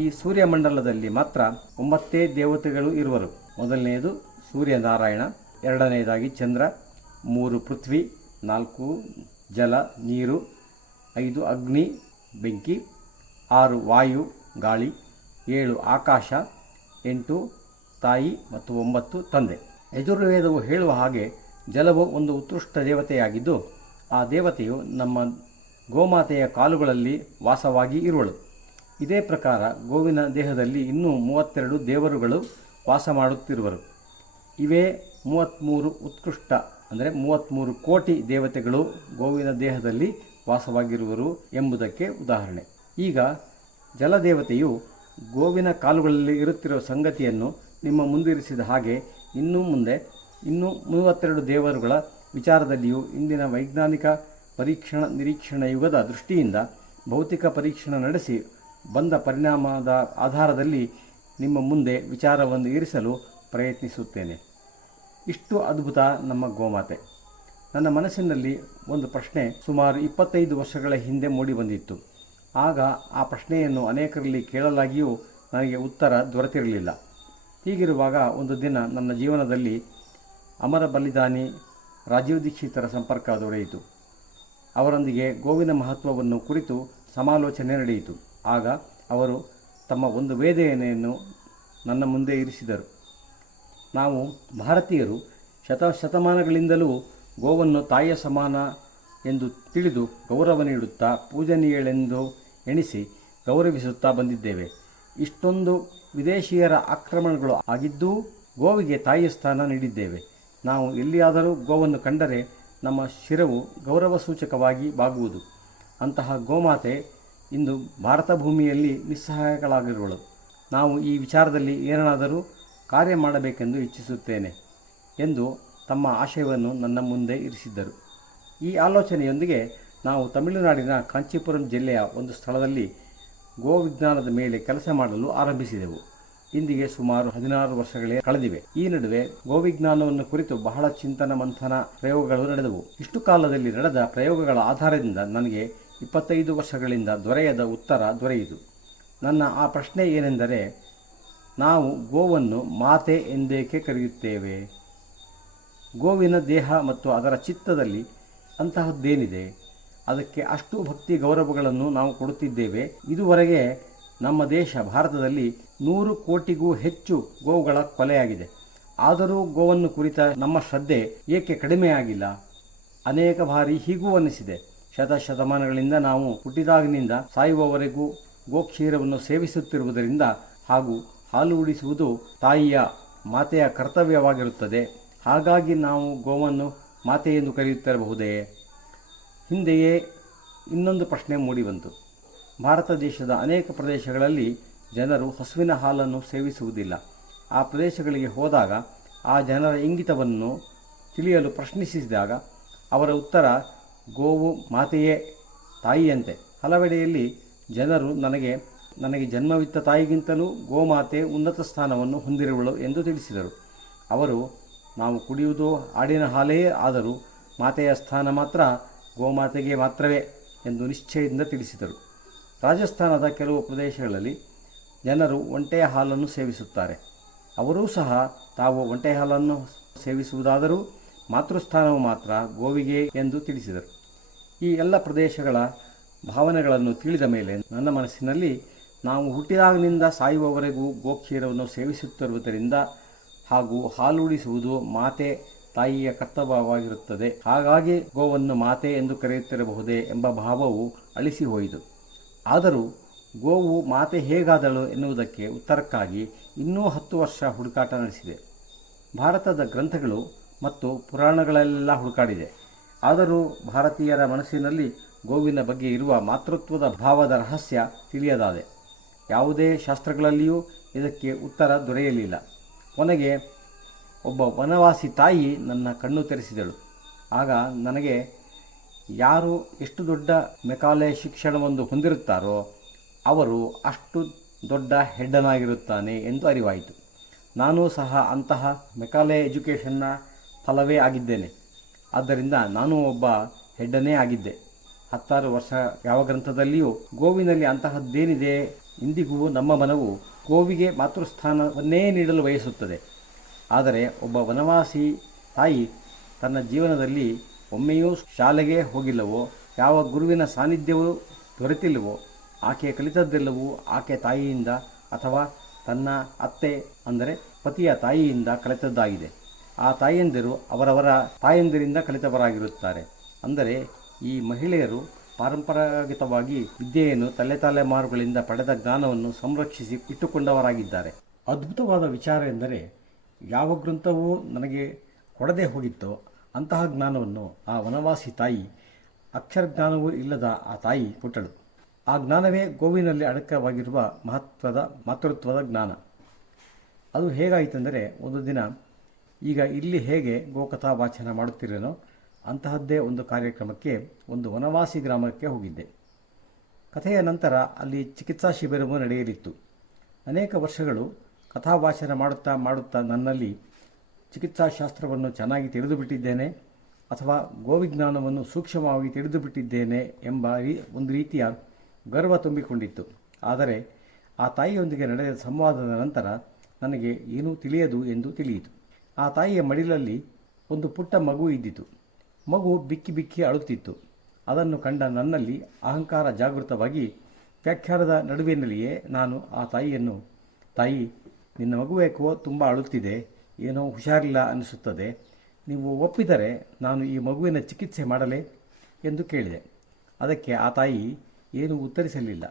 ಈ ಸೂರ್ಯಮಂಡಲದಲ್ಲಿ ಮಾತ್ರ 9 ದೇವತೆಗಳು ಇರುವರು. ಮೊದಲನೆಯದು ಸೂರ್ಯನಾರಾಯಣ, ಎರಡನೆಯದಾಗಿ ಚಂದ್ರ, 3 ಪೃಥ್ವಿ, 4 ಜಲ ನೀರು, 5 ಅಗ್ನಿ ಬೆಂಕಿ, 6 ವಾಯು ಗಾಳಿ, 7 ಆಕಾಶ, 8 ತಾಯಿ ಮತ್ತು 9 ತಂದೆ. ಯಜುರ್ವೇದವು ಹೇಳುವ ಹಾಗೆ ಜಲವು ಒಂದು ಉತ್ಕೃಷ್ಟ ದೇವತೆಯಾಗಿದ್ದು ಆ ದೇವತೆಯು ನಮ್ಮ ಗೋಮಾತೆಯ ಕಾಲುಗಳಲ್ಲಿ ವಾಸವಾಗಿ ಇರುವಳು. ಇದೇ ಪ್ರಕಾರ ಗೋವಿನ ದೇಹದಲ್ಲಿ ಇನ್ನೂ 32 ದೇವರುಗಳು ವಾಸ ಮಾಡುತ್ತಿರುವರು. ಇವೇ 33 ಉತ್ಕೃಷ್ಟ ಅಂದರೆ 33 ಕೋಟಿ ದೇವತೆಗಳು ಗೋವಿನ ದೇಹದಲ್ಲಿ ವಾಸವಾಗಿರುವರು ಎಂಬುದಕ್ಕೆ ಉದಾಹರಣೆ. ಈಗ ಜಲದೇವತೆಯು ಗೋವಿನ ಕಾಲುಗಳಲ್ಲಿ ಇರುತ್ತಿರುವ ಸಂಗತಿಯನ್ನು ನಿಮ್ಮ ಮುಂದಿರಿಸಿದ ಹಾಗೆ ಇನ್ನು ಮುಂದೆ 32 ದೇವರುಗಳ ವಿಚಾರದಲ್ಲಿಯೂ ಇಂದಿನ ವೈಜ್ಞಾನಿಕ ಪರೀಕ್ಷಣ ನಿರೀಕ್ಷಣ ಯುಗದ ದೃಷ್ಟಿಯಿಂದ ಭೌತಿಕ ಪರೀಕ್ಷಣ ನಡೆಸಿ ಬಂದ ಪರಿಣಾಮದ ಆಧಾರದಲ್ಲಿ ನಿಮ್ಮ ಮುಂದೆ ವಿಚಾರವನ್ನು ಇರಿಸಲು ಪ್ರಯತ್ನಿಸುತ್ತೇನೆ. ಇಷ್ಟು ಅದ್ಭುತ ನಮ್ಮ ಗೋಮಾತೆ. ನನ್ನ ಮನಸ್ಸಿನಲ್ಲಿ ಒಂದು ಪ್ರಶ್ನೆ ಸುಮಾರು 25 ವರ್ಷಗಳ ಹಿಂದೆ ಮೂಡಿಬಂದಿತ್ತು. ಆಗ ಆ ಪ್ರಶ್ನೆಯನ್ನು ಅನೇಕರಲ್ಲಿ ಕೇಳಲಾಗಿಯೂ ನನಗೆ ಉತ್ತರ ದೊರೆತಿರಲಿಲ್ಲ. ಹೀಗಿರುವಾಗ ಒಂದು ದಿನ ನನ್ನ ಜೀವನದಲ್ಲಿ ಅಮರ ಬಲಿದಾನಿ ರಾಜೀವ್ ದೀಕ್ಷಿತರ ಸಂಪರ್ಕ ದೊರೆಯಿತು. ಅವರೊಂದಿಗೆ ಗೋವಿನ ಮಹತ್ವವನ್ನು ಕುರಿತು ಸಮಾಲೋಚನೆ ನಡೆಯಿತು. ಆಗ ಅವರು ತಮ್ಮ ಒಂದು ವೇದನೆಯನ್ನು ನನ್ನ ಮುಂದೆ ಇರಿಸಿದರು. ನಾವು ಭಾರತೀಯರು ಶತಮಾನಗಳಿಂದಲೂ ಗೋವನ್ನು ತಾಯಿಯ ಸಮಾನ ಎಂದು ತಿಳಿದು ಗೌರವ ನೀಡುತ್ತಾ ಪೂಜನೀಯಳೆಂದು ಎಣಿಸಿ ಗೌರವಿಸುತ್ತಾ ಬಂದಿದ್ದೇವೆ. ಇಷ್ಟೊಂದು ವಿದೇಶಿಯರ ಆಕ್ರಮಣಗಳು ಆಗಿದ್ದೂ ಗೋವಿಗೆ ತಾಯಿಯ ಸ್ಥಾನ ನೀಡಿದ್ದೇವೆ. ನಾವು ಎಲ್ಲಿಯಾದರೂ ಗೋವನ್ನು ಕಂಡರೆ ನಮ್ಮ ಶಿರವು ಗೌರವ ಸೂಚಕವಾಗಿ ಬಾಗುವುದು. ಅಂತಹ ಗೋಮಾತೆ ಇಂದು ಭಾರತ ಭೂಮಿಯಲ್ಲಿ ನಿಸ್ಸಹಾಯಕಳಾಗಿರುವಳು. ನಾವು ಈ ವಿಚಾರದಲ್ಲಿ ಏನಾದರೂ ಕಾರ್ಯ ಮಾಡಬೇಕೆಂದು ಇಚ್ಛಿಸುತ್ತೇನೆ ಎಂದು ತಮ್ಮ ಆಶಯವನ್ನು ನನ್ನ ಮುಂದೆ ಇರಿಸಿದ್ದರು. ಈ ಆಲೋಚನೆಯೊಂದಿಗೆ ನಾವು ತಮಿಳುನಾಡಿನ ಕಾಂಚೀಪುರಂ ಜಿಲ್ಲೆಯ ಒಂದು ಸ್ಥಳದಲ್ಲಿ ಗೋವಿಜ್ಞಾನದ ಮೇಲೆ ಕೆಲಸ ಮಾಡಲು ಆರಂಭಿಸಿದೆವು. ಇಂದಿಗೆ ಸುಮಾರು 16 ವರ್ಷಗಳೇ ಕಳೆದಿವೆ. ಈ ನಡುವೆ ಗೋವಿಜ್ಞಾನವನ್ನು ಕುರಿತು ಬಹಳ ಚಿಂತನ ಮಂಥನ ಪ್ರಯೋಗಗಳು ನಡೆದವು. ಇಷ್ಟು ಕಾಲದಲ್ಲಿ ನಡೆದ ಪ್ರಯೋಗಗಳ ಆಧಾರದಿಂದ ನನಗೆ 25 ವರ್ಷಗಳಿಂದ ದೊರೆಯದ ಉತ್ತರ ದೊರೆಯಿತು. ನನ್ನ ಆ ಪ್ರಶ್ನೆ ಏನೆಂದರೆ, ನಾವು ಗೋವನ್ನು ಮಾತೆ ಎಂದೇಕೆ ಕರೆಯುತ್ತೇವೆ? ಗೋವಿನ ದೇಹ ಮತ್ತು ಅದರ ಚಿತ್ತದಲ್ಲಿ ಅಂತಹದ್ದೇನಿದೆ? ಅದಕ್ಕೆ ಅಷ್ಟು ಭಕ್ತಿ ಗೌರವಗಳನ್ನು ನಾವು ಕೊಡುತ್ತಿದ್ದೇವೆ. ಇದುವರೆಗೆ ನಮ್ಮ ದೇಶ ಭಾರತದಲ್ಲಿ 100 ಕೋಟಿಗೂ ಹೆಚ್ಚು ಗೋವುಗಳ ಕೊಲೆಯಾಗಿದೆ. ಆದರೂ ಗೋವನ್ನು ಕುರಿತ ನಮ್ಮ ಶ್ರದ್ಧೆ ಏಕೆ ಕಡಿಮೆಯಾಗಿಲ್ಲ? ಅನೇಕ ಬಾರಿ ಹೀಗೂ ಅನ್ನಿಸಿದೆ. ಶತಶತಮಾನಗಳಿಂದ ನಾವು ಹುಟ್ಟಿದಾಗಿನಿಂದ ಸಾಯುವವರೆಗೂ ಗೋಕ್ಷೀರವನ್ನು ಸೇವಿಸುತ್ತಿರುವುದರಿಂದ ಹಾಗೂ ಹಾಲು ಉಡಿಸುವುದು ತಾಯಿಯ ಮಾತೆಯ ಕರ್ತವ್ಯವಾಗಿರುತ್ತದೆ. ಹಾಗಾಗಿ ನಾವು ಗೋವನ್ನು ಮಾತೆ ಎಂದು ಕರೆಯುತ್ತಿರಬಹುದೇ? ಹಿಂದೆಯೇ ಇನ್ನೊಂದು ಪ್ರಶ್ನೆ ಮೂಡಿಬಂತು. ಭಾರತ ದೇಶದ ಅನೇಕ ಪ್ರದೇಶಗಳಲ್ಲಿ ಜನರು ಹಸುವಿನ ಹಾಲನ್ನು ಸೇವಿಸುವುದಿಲ್ಲ. ಆ ಪ್ರದೇಶಗಳಿಗೆ ಹೋದಾಗ ಆ ಜನರ ಇಂಗಿತವನ್ನು ತಿಳಿಯಲು ಪ್ರಶ್ನಿಸಿದಾಗ ಅವರ ಉತ್ತರ ಗೋವು ಮಾತೆಯೇ ತಾಯಿಯಂತೆ. ಹಲವೆಡೆಯಲ್ಲಿ ಜನರು ನನಗೆ ಜನ್ಮವಿತ್ತ ತಾಯಿಗಿಂತಲೂ ಗೋಮಾತೆ ಉನ್ನತ ಸ್ಥಾನವನ್ನು ಹೊಂದಿರುವಳು ಎಂದು ತಿಳಿಸಿದರು. ಅವರು ನಾವು ಕುಡಿಯುವುದು ಆಡಿನ ಹಾಲೇ ಆದರೂ ಮಾತೆಯ ಸ್ಥಾನ ಮಾತ್ರ ಗೋಮಾತೆಗೆ ಮಾತ್ರವೇ ಎಂದು ನಿಶ್ಚಯದಿಂದ ತಿಳಿಸಿದರು. ರಾಜಸ್ಥಾನದ ಕೆಲವು ಪ್ರದೇಶಗಳಲ್ಲಿ ಜನರು ಒಂಟೆಯ ಹಾಲನ್ನು ಸೇವಿಸುತ್ತಾರೆ. ಅವರೂ ಸಹ ತಾವು ಒಂಟೆಯ ಹಾಲನ್ನು ಸೇವಿಸುವುದಾದರೂ ಮಾತೃಸ್ಥಾನವು ಮಾತ್ರ ಗೋವಿಗೆ ಎಂದು ತಿಳಿಸಿದರು. ಈ ಎಲ್ಲ ಪ್ರದೇಶಗಳ ಭಾವನೆಗಳನ್ನು ತಿಳಿದ ಮೇಲೆ ನನ್ನ ಮನಸ್ಸಿನಲ್ಲಿ ನಾವು ಹುಟ್ಟಿದಾಗಿನಿಂದ ಸಾಯುವವರೆಗೂ ಗೋಕ್ಷೀರವನ್ನು ಸೇವಿಸುತ್ತಿರುವುದರಿಂದ ಹಾಗೂ ಹಾಲುಡಿಸುವುದು ಮಾತೆ ತಾಯಿಯ ಕರ್ತವ್ಯವಾಗಿರುತ್ತದೆ. ಹಾಗಾಗಿ ಗೋವನ್ನು ಮಾತೆ ಎಂದು ಕರೆಯುತ್ತಿರಬಹುದೇ ಎಂಬ ಭಾವವು ಅಳಿಸಿ ಹೋಯಿತು. ಆದರೂ ಗೋವು ಮಾತೆ ಹೇಗಾದಳು ಎನ್ನುವುದಕ್ಕೆ ಉತ್ತರಕ್ಕಾಗಿ ಇನ್ನೂ 10 ವರ್ಷ ಹುಡುಕಾಟ ನಡೆಸಿದೆ. ಭಾರತದ ಗ್ರಂಥಗಳು ಮತ್ತು ಪುರಾಣಗಳೆಲ್ಲ ಹುಡುಕಾಡಿದೆ. ಆದರೂ ಭಾರತೀಯರ ಮನಸ್ಸಿನಲ್ಲಿ ಗೋವಿನ ಬಗ್ಗೆ ಇರುವ ಮಾತೃತ್ವದ ಭಾವದ ರಹಸ್ಯ ತಿಳಿಯದಾದೆ. ಯಾವುದೇ ಶಾಸ್ತ್ರಗಳಲ್ಲಿಯೂ ಇದಕ್ಕೆ ಉತ್ತರ ದೊರೆಯಲಿಲ್ಲ. ಕೊನೆಗೆ ಒಬ್ಬ ವನವಾಸಿ ತಾಯಿ ನನ್ನ ಕಣ್ಣು ತೆರೆಸಿದಳು. ಆಗ ನನಗೆ ಯಾರು ಎಷ್ಟು ದೊಡ್ಡ ಮೆಕಾಲೆ ಶಿಕ್ಷಣವನ್ನು ಹೊಂದಿರುತ್ತಾರೋ ಅವರು ಅಷ್ಟು ದೊಡ್ಡ ಹೆಡ್ಡನಾಗಿರುತ್ತಾನೆ ಎಂದು ಅರಿವಾಯಿತು. ನಾನೂ ಸಹ ಅಂತಹ ಮೆಕಾಲೆ ಎಜುಕೇಷನ್ನ ಫಲವೇ ಆಗಿದ್ದೇನೆ. ಆದ್ದರಿಂದ ನಾನು ಒಬ್ಬ ಹೆಡ್ಡನೇ ಆಗಿದ್ದೆ. 16 ವರ್ಷ ಯಾವ ಗ್ರಂಥದಲ್ಲಿಯೂ ಗೋವಿನಲ್ಲಿ ಅಂತಹದ್ದೇನಿದೆ? ಇಂದಿಗೂ ನಮ್ಮ ಮನವು ಗೋವಿಗೆ ಮಾತೃಸ್ಥಾನವನ್ನೇ ನೀಡಲು ಬಯಸುತ್ತದೆ. ಆದರೆ ಒಬ್ಬ ವನವಾಸಿ ತಾಯಿ ತನ್ನ ಜೀವನದಲ್ಲಿ ಒಮ್ಮೆಯೂ ಶಾಲೆಗೆ ಹೋಗಿಲ್ಲವೋ, ಯಾವ ಗುರುವಿನ ಸಾನ್ನಿಧ್ಯವೂ ದೊರೆತಿಲ್ಲವೋ, ಆಕೆ ಕಲಿತದ್ದೆಲ್ಲವೂ ಆಕೆ ತಾಯಿಯಿಂದ ಅಥವಾ ತನ್ನ ಅತ್ತೆ ಅಂದರೆ ಪತಿಯ ತಾಯಿಯಿಂದ ಕಲಿತದ್ದಾಗಿದೆ. ಆ ತಾಯಂದಿರು ಅವರವರ ತಾಯಂದಿರಿಂದ ಕಲಿತವರಾಗಿರುತ್ತಾರೆ. ಅಂದರೆ ಈ ಮಹಿಳೆಯರು ಪಾರಂಪರಾಗತವಾಗಿ ವಿದ್ಯೆಯನ್ನು ತಲೆಮಾರುಗಳಿಂದ ಪಡೆದ ಜ್ಞಾನವನ್ನು ಸಂರಕ್ಷಿಸಿ ಇಟ್ಟುಕೊಂಡವರಾಗಿದ್ದಾರೆ. ಅದ್ಭುತವಾದ ವಿಚಾರ ಎಂದರೆ, ಯಾವ ಗ್ರಂಥವೂ ನನಗೆ ಕೊಡದೆ ಹೋಗಿತ್ತೋ ಅಂತಹ ಜ್ಞಾನವನ್ನು ಆ ವನವಾಸಿ ತಾಯಿ, ಅಕ್ಷರ ಜ್ಞಾನವೂ ಇಲ್ಲದ ಆ ತಾಯಿ ಕೊಟ್ಟಳು. ಆ ಜ್ಞಾನವೇ ಗೋವಿನಲ್ಲಿ ಅಡಕವಾಗಿರುವ ಮಹತ್ವದ ಮಾತೃತ್ವದ ಜ್ಞಾನ. ಅದು ಹೇಗಾಯಿತೆಂದರೆ, ಒಂದು ದಿನ ಈಗ ಇಲ್ಲಿ ಹೇಗೆ ಗೋಕಥಾ ವಾಚನ ಮಾಡುತ್ತಿರೇನೋ ಅಂತಹದ್ದೇ ಒಂದು ಕಾರ್ಯಕ್ರಮಕ್ಕೆ ಒಂದು ವನವಾಸಿ ಗ್ರಾಮಕ್ಕೆ ಹೋಗಿದ್ದೆ. ಕಥೆಯ ನಂತರ ಅಲ್ಲಿ ಚಿಕಿತ್ಸಾ ಶಿಬಿರವೂ ನಡೆಯಲಿತ್ತು. ಅನೇಕ ವರ್ಷಗಳು ಕಥಾವಾಚನ ಮಾಡುತ್ತಾ ನನ್ನಲ್ಲಿ ಚಿಕಿತ್ಸಾಶಾಸ್ತ್ರವನ್ನು ಚೆನ್ನಾಗಿ ತಿಳಿದುಬಿಟ್ಟಿದ್ದೇನೆ ಅಥವಾ ಗೋವಿಜ್ಞಾನವನ್ನು ಸೂಕ್ಷ್ಮವಾಗಿ ತಿಳಿದುಬಿಟ್ಟಿದ್ದೇನೆ ಎಂಬ ಒಂದು ರೀತಿಯ ಗರ್ವ ತುಂಬಿಕೊಂಡಿತ್ತು. ಆದರೆ ಆ ತಾಯಿಯೊಂದಿಗೆ ನಡೆದ ಸಂವಾದದ ನಂತರ ನನಗೆ ಏನೂ ತಿಳಿಯದು ಎಂದು ತಿಳಿಯಿತು. ಆ ತಾಯಿಯ ಮಡಿಲಲ್ಲಿ ಒಂದು ಪುಟ್ಟ ಮಗು ಇದ್ದಿತು. ಮಗು ಬಿಕ್ಕಿ ಬಿಕ್ಕಿ ಅಳುತ್ತಿತ್ತು. ಅದನ್ನು ಕಂಡ ನನ್ನಲ್ಲಿ ಅಹಂಕಾರ ಜಾಗೃತವಾಗಿ ವ್ಯಾಖ್ಯಾನದ ನಡುವಿನಲ್ಲಿಯೇ ನಾನು ಆ ತಾಯಿಯನ್ನು, ತಾಯಿ, ನಿನ್ನ ಮಗುವೇಕೋ ತುಂಬ ಅಳುತ್ತಿದೆ, ಏನೋ ಹುಷಾರಿಲ್ಲ ಅನಿಸುತ್ತದೆ, ನೀವು ಒಪ್ಪಿದರೆ ನಾನು ಈ ಮಗುವಿನ ಚಿಕಿತ್ಸೆ ಮಾಡಲೇ ಎಂದು ಕೇಳಿದೆ. ಅದಕ್ಕೆ ಆ ತಾಯಿ ಏನೂ ಉತ್ತರಿಸಲಿಲ್ಲ.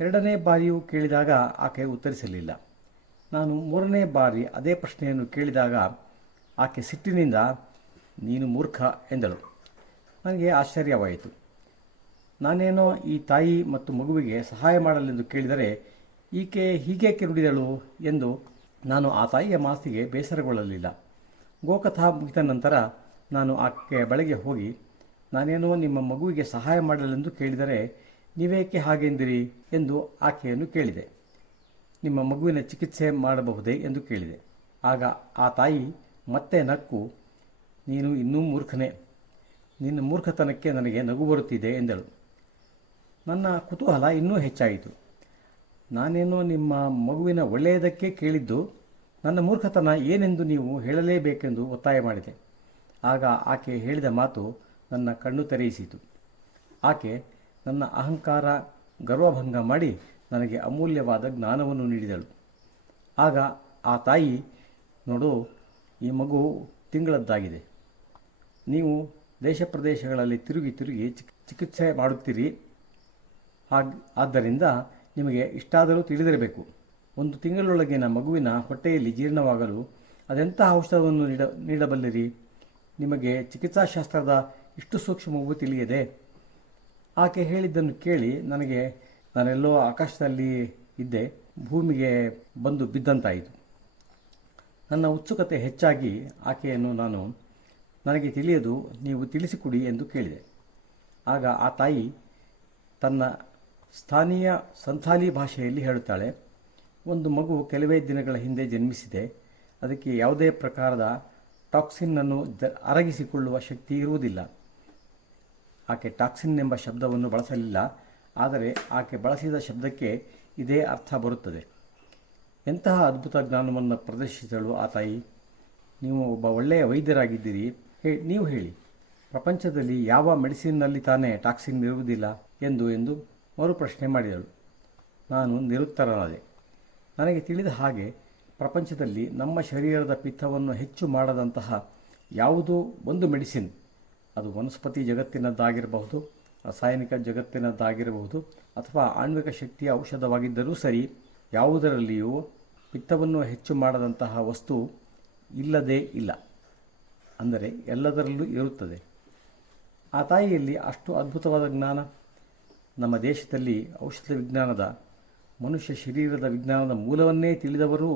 2ನೇ ಬಾರಿಯೂ ಕೇಳಿದಾಗ ಆಕೆ ಉತ್ತರಿಸಲಿಲ್ಲ. ನಾನು 3ನೇ ಬಾರಿ ಅದೇ ಪ್ರಶ್ನೆಯನ್ನು ಕೇಳಿದಾಗ ಆಕೆ ಸಿಟ್ಟಿನಿಂದ, ನೀನು ಮೂರ್ಖ ಎಂದಳು. ನನಗೆ ಆಶ್ಚರ್ಯವಾಯಿತು. ನಾನೇನೋ ಈ ತಾಯಿ ಮತ್ತು ಮಗುವಿಗೆ ಸಹಾಯ ಮಾಡಲೆಂದು ಕೇಳಿದರೆ ಈಕೆ ಹೀಗೇಕೆ ನುಡಿದಳು ಎಂದು ನಾನು ಆ ತಾಯಿಯ ಮಾತಿಗೆ ಬೇಸರಗೊಳ್ಳಲಿಲ್ಲ. ಗೋಕಥಾ ಮುಗಿದ ನಂತರ ನಾನು ಆಕೆಯ ಬಳಿಗೆ ಹೋಗಿ, ನಾನೇನೋ ನಿಮ್ಮ ಮಗುವಿಗೆ ಸಹಾಯ ಮಾಡಲೆಂದು ಕೇಳಿದರೆ ನೀವೇಕೆ ಹಾಗೆಂದಿರಿ ಎಂದು ಆಕೆಯನ್ನು ಕೇಳಿದೆ. ನಿಮ್ಮ ಮಗುವಿನ ಚಿಕಿತ್ಸೆ ಮಾಡಬಹುದೇ ಎಂದು ಕೇಳಿದೆ. ಆಗ ಆ ತಾಯಿ ಮತ್ತೆ ನಕ್ಕು, ನೀನು ಇನ್ನೂ ಮೂರ್ಖನೇ, ನಿನ್ನ ಮೂರ್ಖತನಕ್ಕೆ ನನಗೆ ನಗು ಬರುತ್ತಿದೆ ಎಂದಳು. ನನ್ನ ಕುತೂಹಲ ಇನ್ನೂ ಹೆಚ್ಚಾಯಿತು. ನಾನೇನೋ ನಿಮ್ಮ ಮಗುವಿನ ಒಳ್ಳೆಯದಕ್ಕೆ ಕೇಳಿದ್ದು, ನನ್ನ ಮೂರ್ಖತನ ಏನೆಂದು ನೀವು ಹೇಳಲೇಬೇಕೆಂದು ಒತ್ತಾಯ ಮಾಡಿದೆ. ಆಗ ಆಕೆ ಹೇಳಿದ ಮಾತು ನನ್ನ ಕಣ್ಣು ತೆರೆಯಿಸಿತು. ಆಕೆ ನನ್ನ ಅಹಂಕಾರ ಗರ್ವಭಂಗ ಮಾಡಿ ನನಗೆ ಅಮೂಲ್ಯವಾದ ಜ್ಞಾನವನ್ನು ನೀಡಿದಳು. ಆಗ ಆ ತಾಯಿ, ನೋಡು, ಈ ಮಗು ತಿಂಗಳದ್ದಾಗಿದೆ. ನೀವು ದೇಶ ಪ್ರದೇಶಗಳಲ್ಲಿ ತಿರುಗಿ ತಿರುಗಿ ಚಿಕಿತ್ಸೆ ಮಾಡುತ್ತೀರಿ. ಆದ್ದರಿಂದ ನಿಮಗೆ ಇಷ್ಟಾದರೂ ತಿಳಿದಿರಬೇಕು, 1 ತಿಂಗಳೊಳಗಿನ ಮಗುವಿನ ಹೊಟ್ಟೆಯಲ್ಲಿ ಜೀರ್ಣವಾಗಲು ಅದೆಂತಹ ಔಷಧವನ್ನು ನೀಡಬಲ್ಲಿರಿ? ನಿಮಗೆ ಚಿಕಿತ್ಸಾಶಾಸ್ತ್ರದ ಇಷ್ಟು ಸೂಕ್ಷ್ಮವೂ ತಿಳಿಯದೆ? ಆಕೆ ಹೇಳಿದ್ದನ್ನು ಕೇಳಿ ನಾನೆಲ್ಲೋ ಆಕಾಶದಲ್ಲಿ ಇದ್ದೆ, ಭೂಮಿಗೆ ಬಂದು ಬಿದ್ದಂತಾಯಿತು. ನನ್ನ ಉತ್ಸುಕತೆ ಹೆಚ್ಚಾಗಿ ಆಕೆಯನ್ನು ನನಗೆ ತಿಳಿಯದು, ನೀವು ತಿಳಿಸಿಕೊಡಿ ಎಂದು ಕೇಳಿದೆ. ಆಗ ಆ ತಾಯಿ ತನ್ನ ಸ್ಥಾನೀಯ ಸಂಥಾಲಿ ಭಾಷೆಯಲ್ಲಿ ಹೇಳುತ್ತಾಳೆ, ಒಂದು ಮಗು ಕೆಲವೇ ದಿನಗಳ ಹಿಂದೆ ಜನ್ಮಿಸಿದೆ. ಅದಕ್ಕೆ ಯಾವುದೇ ಪ್ರಕಾರದ ಟಾಕ್ಸಿನ್ನನ್ನು ಅರಗಿಸಿಕೊಳ್ಳುವ ಶಕ್ತಿ ಇರುವುದಿಲ್ಲ. ಆಕೆ ಟಾಕ್ಸಿನ್ ಎಂಬ ಶಬ್ದವನ್ನು ಬಳಸಲಿಲ್ಲ, ಆದರೆ ಆಕೆ ಬಳಸಿದ ಶಬ್ದಕ್ಕೆ ಇದೇ ಅರ್ಥ ಬರುತ್ತದೆ. ಎಂತಹ ಅದ್ಭುತ ಜ್ಞಾನವನ್ನು ಪ್ರದರ್ಶಿಸಲು ಆ ತಾಯಿ. ನೀವು ಒಬ್ಬ ಒಳ್ಳೆಯ ವೈದ್ಯರಾಗಿದ್ದೀರಿ. ನೀವು ಹೇಳಿ, ಪ್ರಪಂಚದಲ್ಲಿ ಯಾವ ಮೆಡಿಸಿನ್ನಲ್ಲಿ ತಾನೇ ಟಾಕ್ಸಿನ್ ಇರುವುದಿಲ್ಲ ಎಂದು ಮರುಪ್ರಶ್ನೆ ಮಾಡಿದಳು. ನಾನು ನಿರುತ್ತರನಾದೆ. ನನಗೆ ತಿಳಿದ ಹಾಗೆ ಪ್ರಪಂಚದಲ್ಲಿ ನಮ್ಮ ಶರೀರದ ಪಿತ್ತವನ್ನು ಹೆಚ್ಚು ಮಾಡದಂತಹ ಯಾವುದೋ ಒಂದು ಮೆಡಿಸಿನ್, ಅದು ವನಸ್ಪತಿ ಜಗತ್ತಿನದ್ದಾಗಿರಬಹುದು, ರಾಸಾಯನಿಕ ಜಗತ್ತಿನದ್ದಾಗಿರಬಹುದು, ಅಥವಾ ಆಣ್ವಿಕ ಶಕ್ತಿಯ ಔಷಧವಾಗಿದ್ದರೂ ಸರಿ, ಯಾವುದರಲ್ಲಿಯೂ ಪಿತ್ತವನ್ನು ಹೆಚ್ಚು ಮಾಡದಂತಹ ವಸ್ತು ಇಲ್ಲದೇ ಇಲ್ಲ. ಅಂದರೆ ಎಲ್ಲದರಲ್ಲೂ ಇರುತ್ತದೆ. ಆ ತಾಯಿಯಲ್ಲಿ ಅಷ್ಟು ಅದ್ಭುತವಾದ ಜ್ಞಾನ. ನಮ್ಮ ದೇಶದಲ್ಲಿ ಔಷಧ ವಿಜ್ಞಾನದ, ಮನುಷ್ಯ ಶರೀರದ ವಿಜ್ಞಾನದ ಮೂಲವನ್ನೇ ತಿಳಿದವರೂ,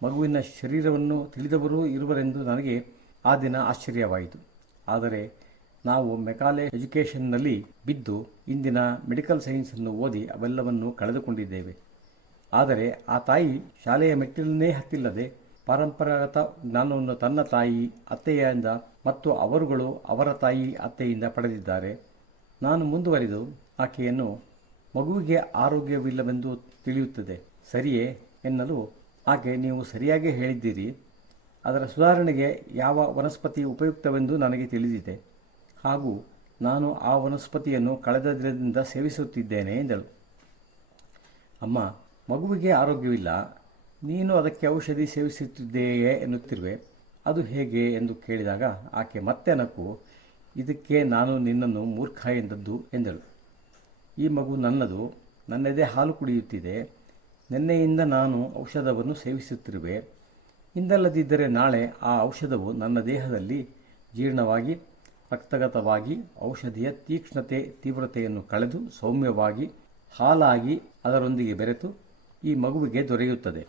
ಮಗುವಿನ ಶರೀರವನ್ನು ತಿಳಿದವರೂ ಇರುವರೆಂದು ನನಗೆ ಆ ದಿನ ಆಶ್ಚರ್ಯವಾಯಿತು. ಆದರೆ ನಾವು ಮೆಕಾಲೆ ಎಜುಕೇಷನ್ನಲ್ಲಿ ಬಿದ್ದು ಇಂದಿನ ಮೆಡಿಕಲ್ ಸೈನ್ಸನ್ನು ಓದಿ ಅವೆಲ್ಲವನ್ನು ಕಳೆದುಕೊಂಡಿದ್ದೇವೆ. ಆದರೆ ಆ ತಾಯಿ ಶಾಲೆಯ ಮೆಟ್ಟಿಲನ್ನೇ ಹತ್ತಿಲ್ಲದೆ ಪರಂಪರಾಗತ ಜ್ಞಾನವನ್ನು ತನ್ನ ತಾಯಿ ಅತ್ತೆಯಿಂದ ಮತ್ತು ಅವರುಗಳು ಅವರ ತಾಯಿ ಅತ್ತೆಯಿಂದ ಪಡೆದಿದ್ದಾರೆ. ನಾನು ಮುಂದುವರಿದು ಆಕೆಯನ್ನು, ಮಗುವಿಗೆ ಆರೋಗ್ಯವಿಲ್ಲವೆಂದು ತಿಳಿಯುತ್ತದೆ ಸರಿಯೇ ಎನ್ನಲು ಆಕೆ, ನೀವು ಸರಿಯಾಗಿ ಹೇಳಿದ್ದೀರಿ. ಅದರ ಸುಧಾರಣೆಗೆ ಯಾವ ವನಸ್ಪತಿ ಉಪಯುಕ್ತವೆಂದು ನನಗೆ ತಿಳಿದಿದೆ. ಹಾಗೂ ನಾನು ಆ ವನಸ್ಪತಿಯನ್ನು ಕಳೆದ ದಿನದಿಂದ ಸೇವಿಸುತ್ತಿದ್ದೇನೆ ಎಂದಳು. ಅಮ್ಮ, ಮಗುವಿಗೆ ಆರೋಗ್ಯವಿಲ್ಲ, ನೀನು ಅದಕ್ಕೆ ಔಷಧಿ ಸೇವಿಸುತ್ತಿದ್ದೇಯೇ ಎನ್ನುತ್ತಿರುವೆ, ಅದು ಹೇಗೆ ಎಂದು ಕೇಳಿದಾಗ ಆಕೆ ಮತ್ತೆ ನಕ್ಕು, ಇದಕ್ಕೆ ನಾನು ನಿನ್ನನ್ನು ಮೂರ್ಖ ಎಂದಳು. ಈ ಮಗು ನನ್ನದು, ನನ್ನೆದೆ ಹಾಲು ಕುಡಿಯುತ್ತಿದೆ. ನಿನ್ನೆಯಿಂದ ನಾನು ಔಷಧವನ್ನು ಸೇವಿಸುತ್ತಿರುವೆ. ಇಂದಲ್ಲದಿದ್ದರೆ ನಾಳೆ ಆ ಔಷಧವು ನನ್ನ ದೇಹದಲ್ಲಿ ಜೀರ್ಣವಾಗಿ ರಕ್ತಗತವಾಗಿ ಔಷಧಿಯ ತೀವ್ರತೆಯನ್ನು ಕಳೆದು ಸೌಮ್ಯವಾಗಿ ಹಾಲಾಗಿ ಅದರೊಂದಿಗೆ ಬೆರೆತು ಈ ಮಗುವಿಗೆ ದೊರೆಯುತ್ತದೆ.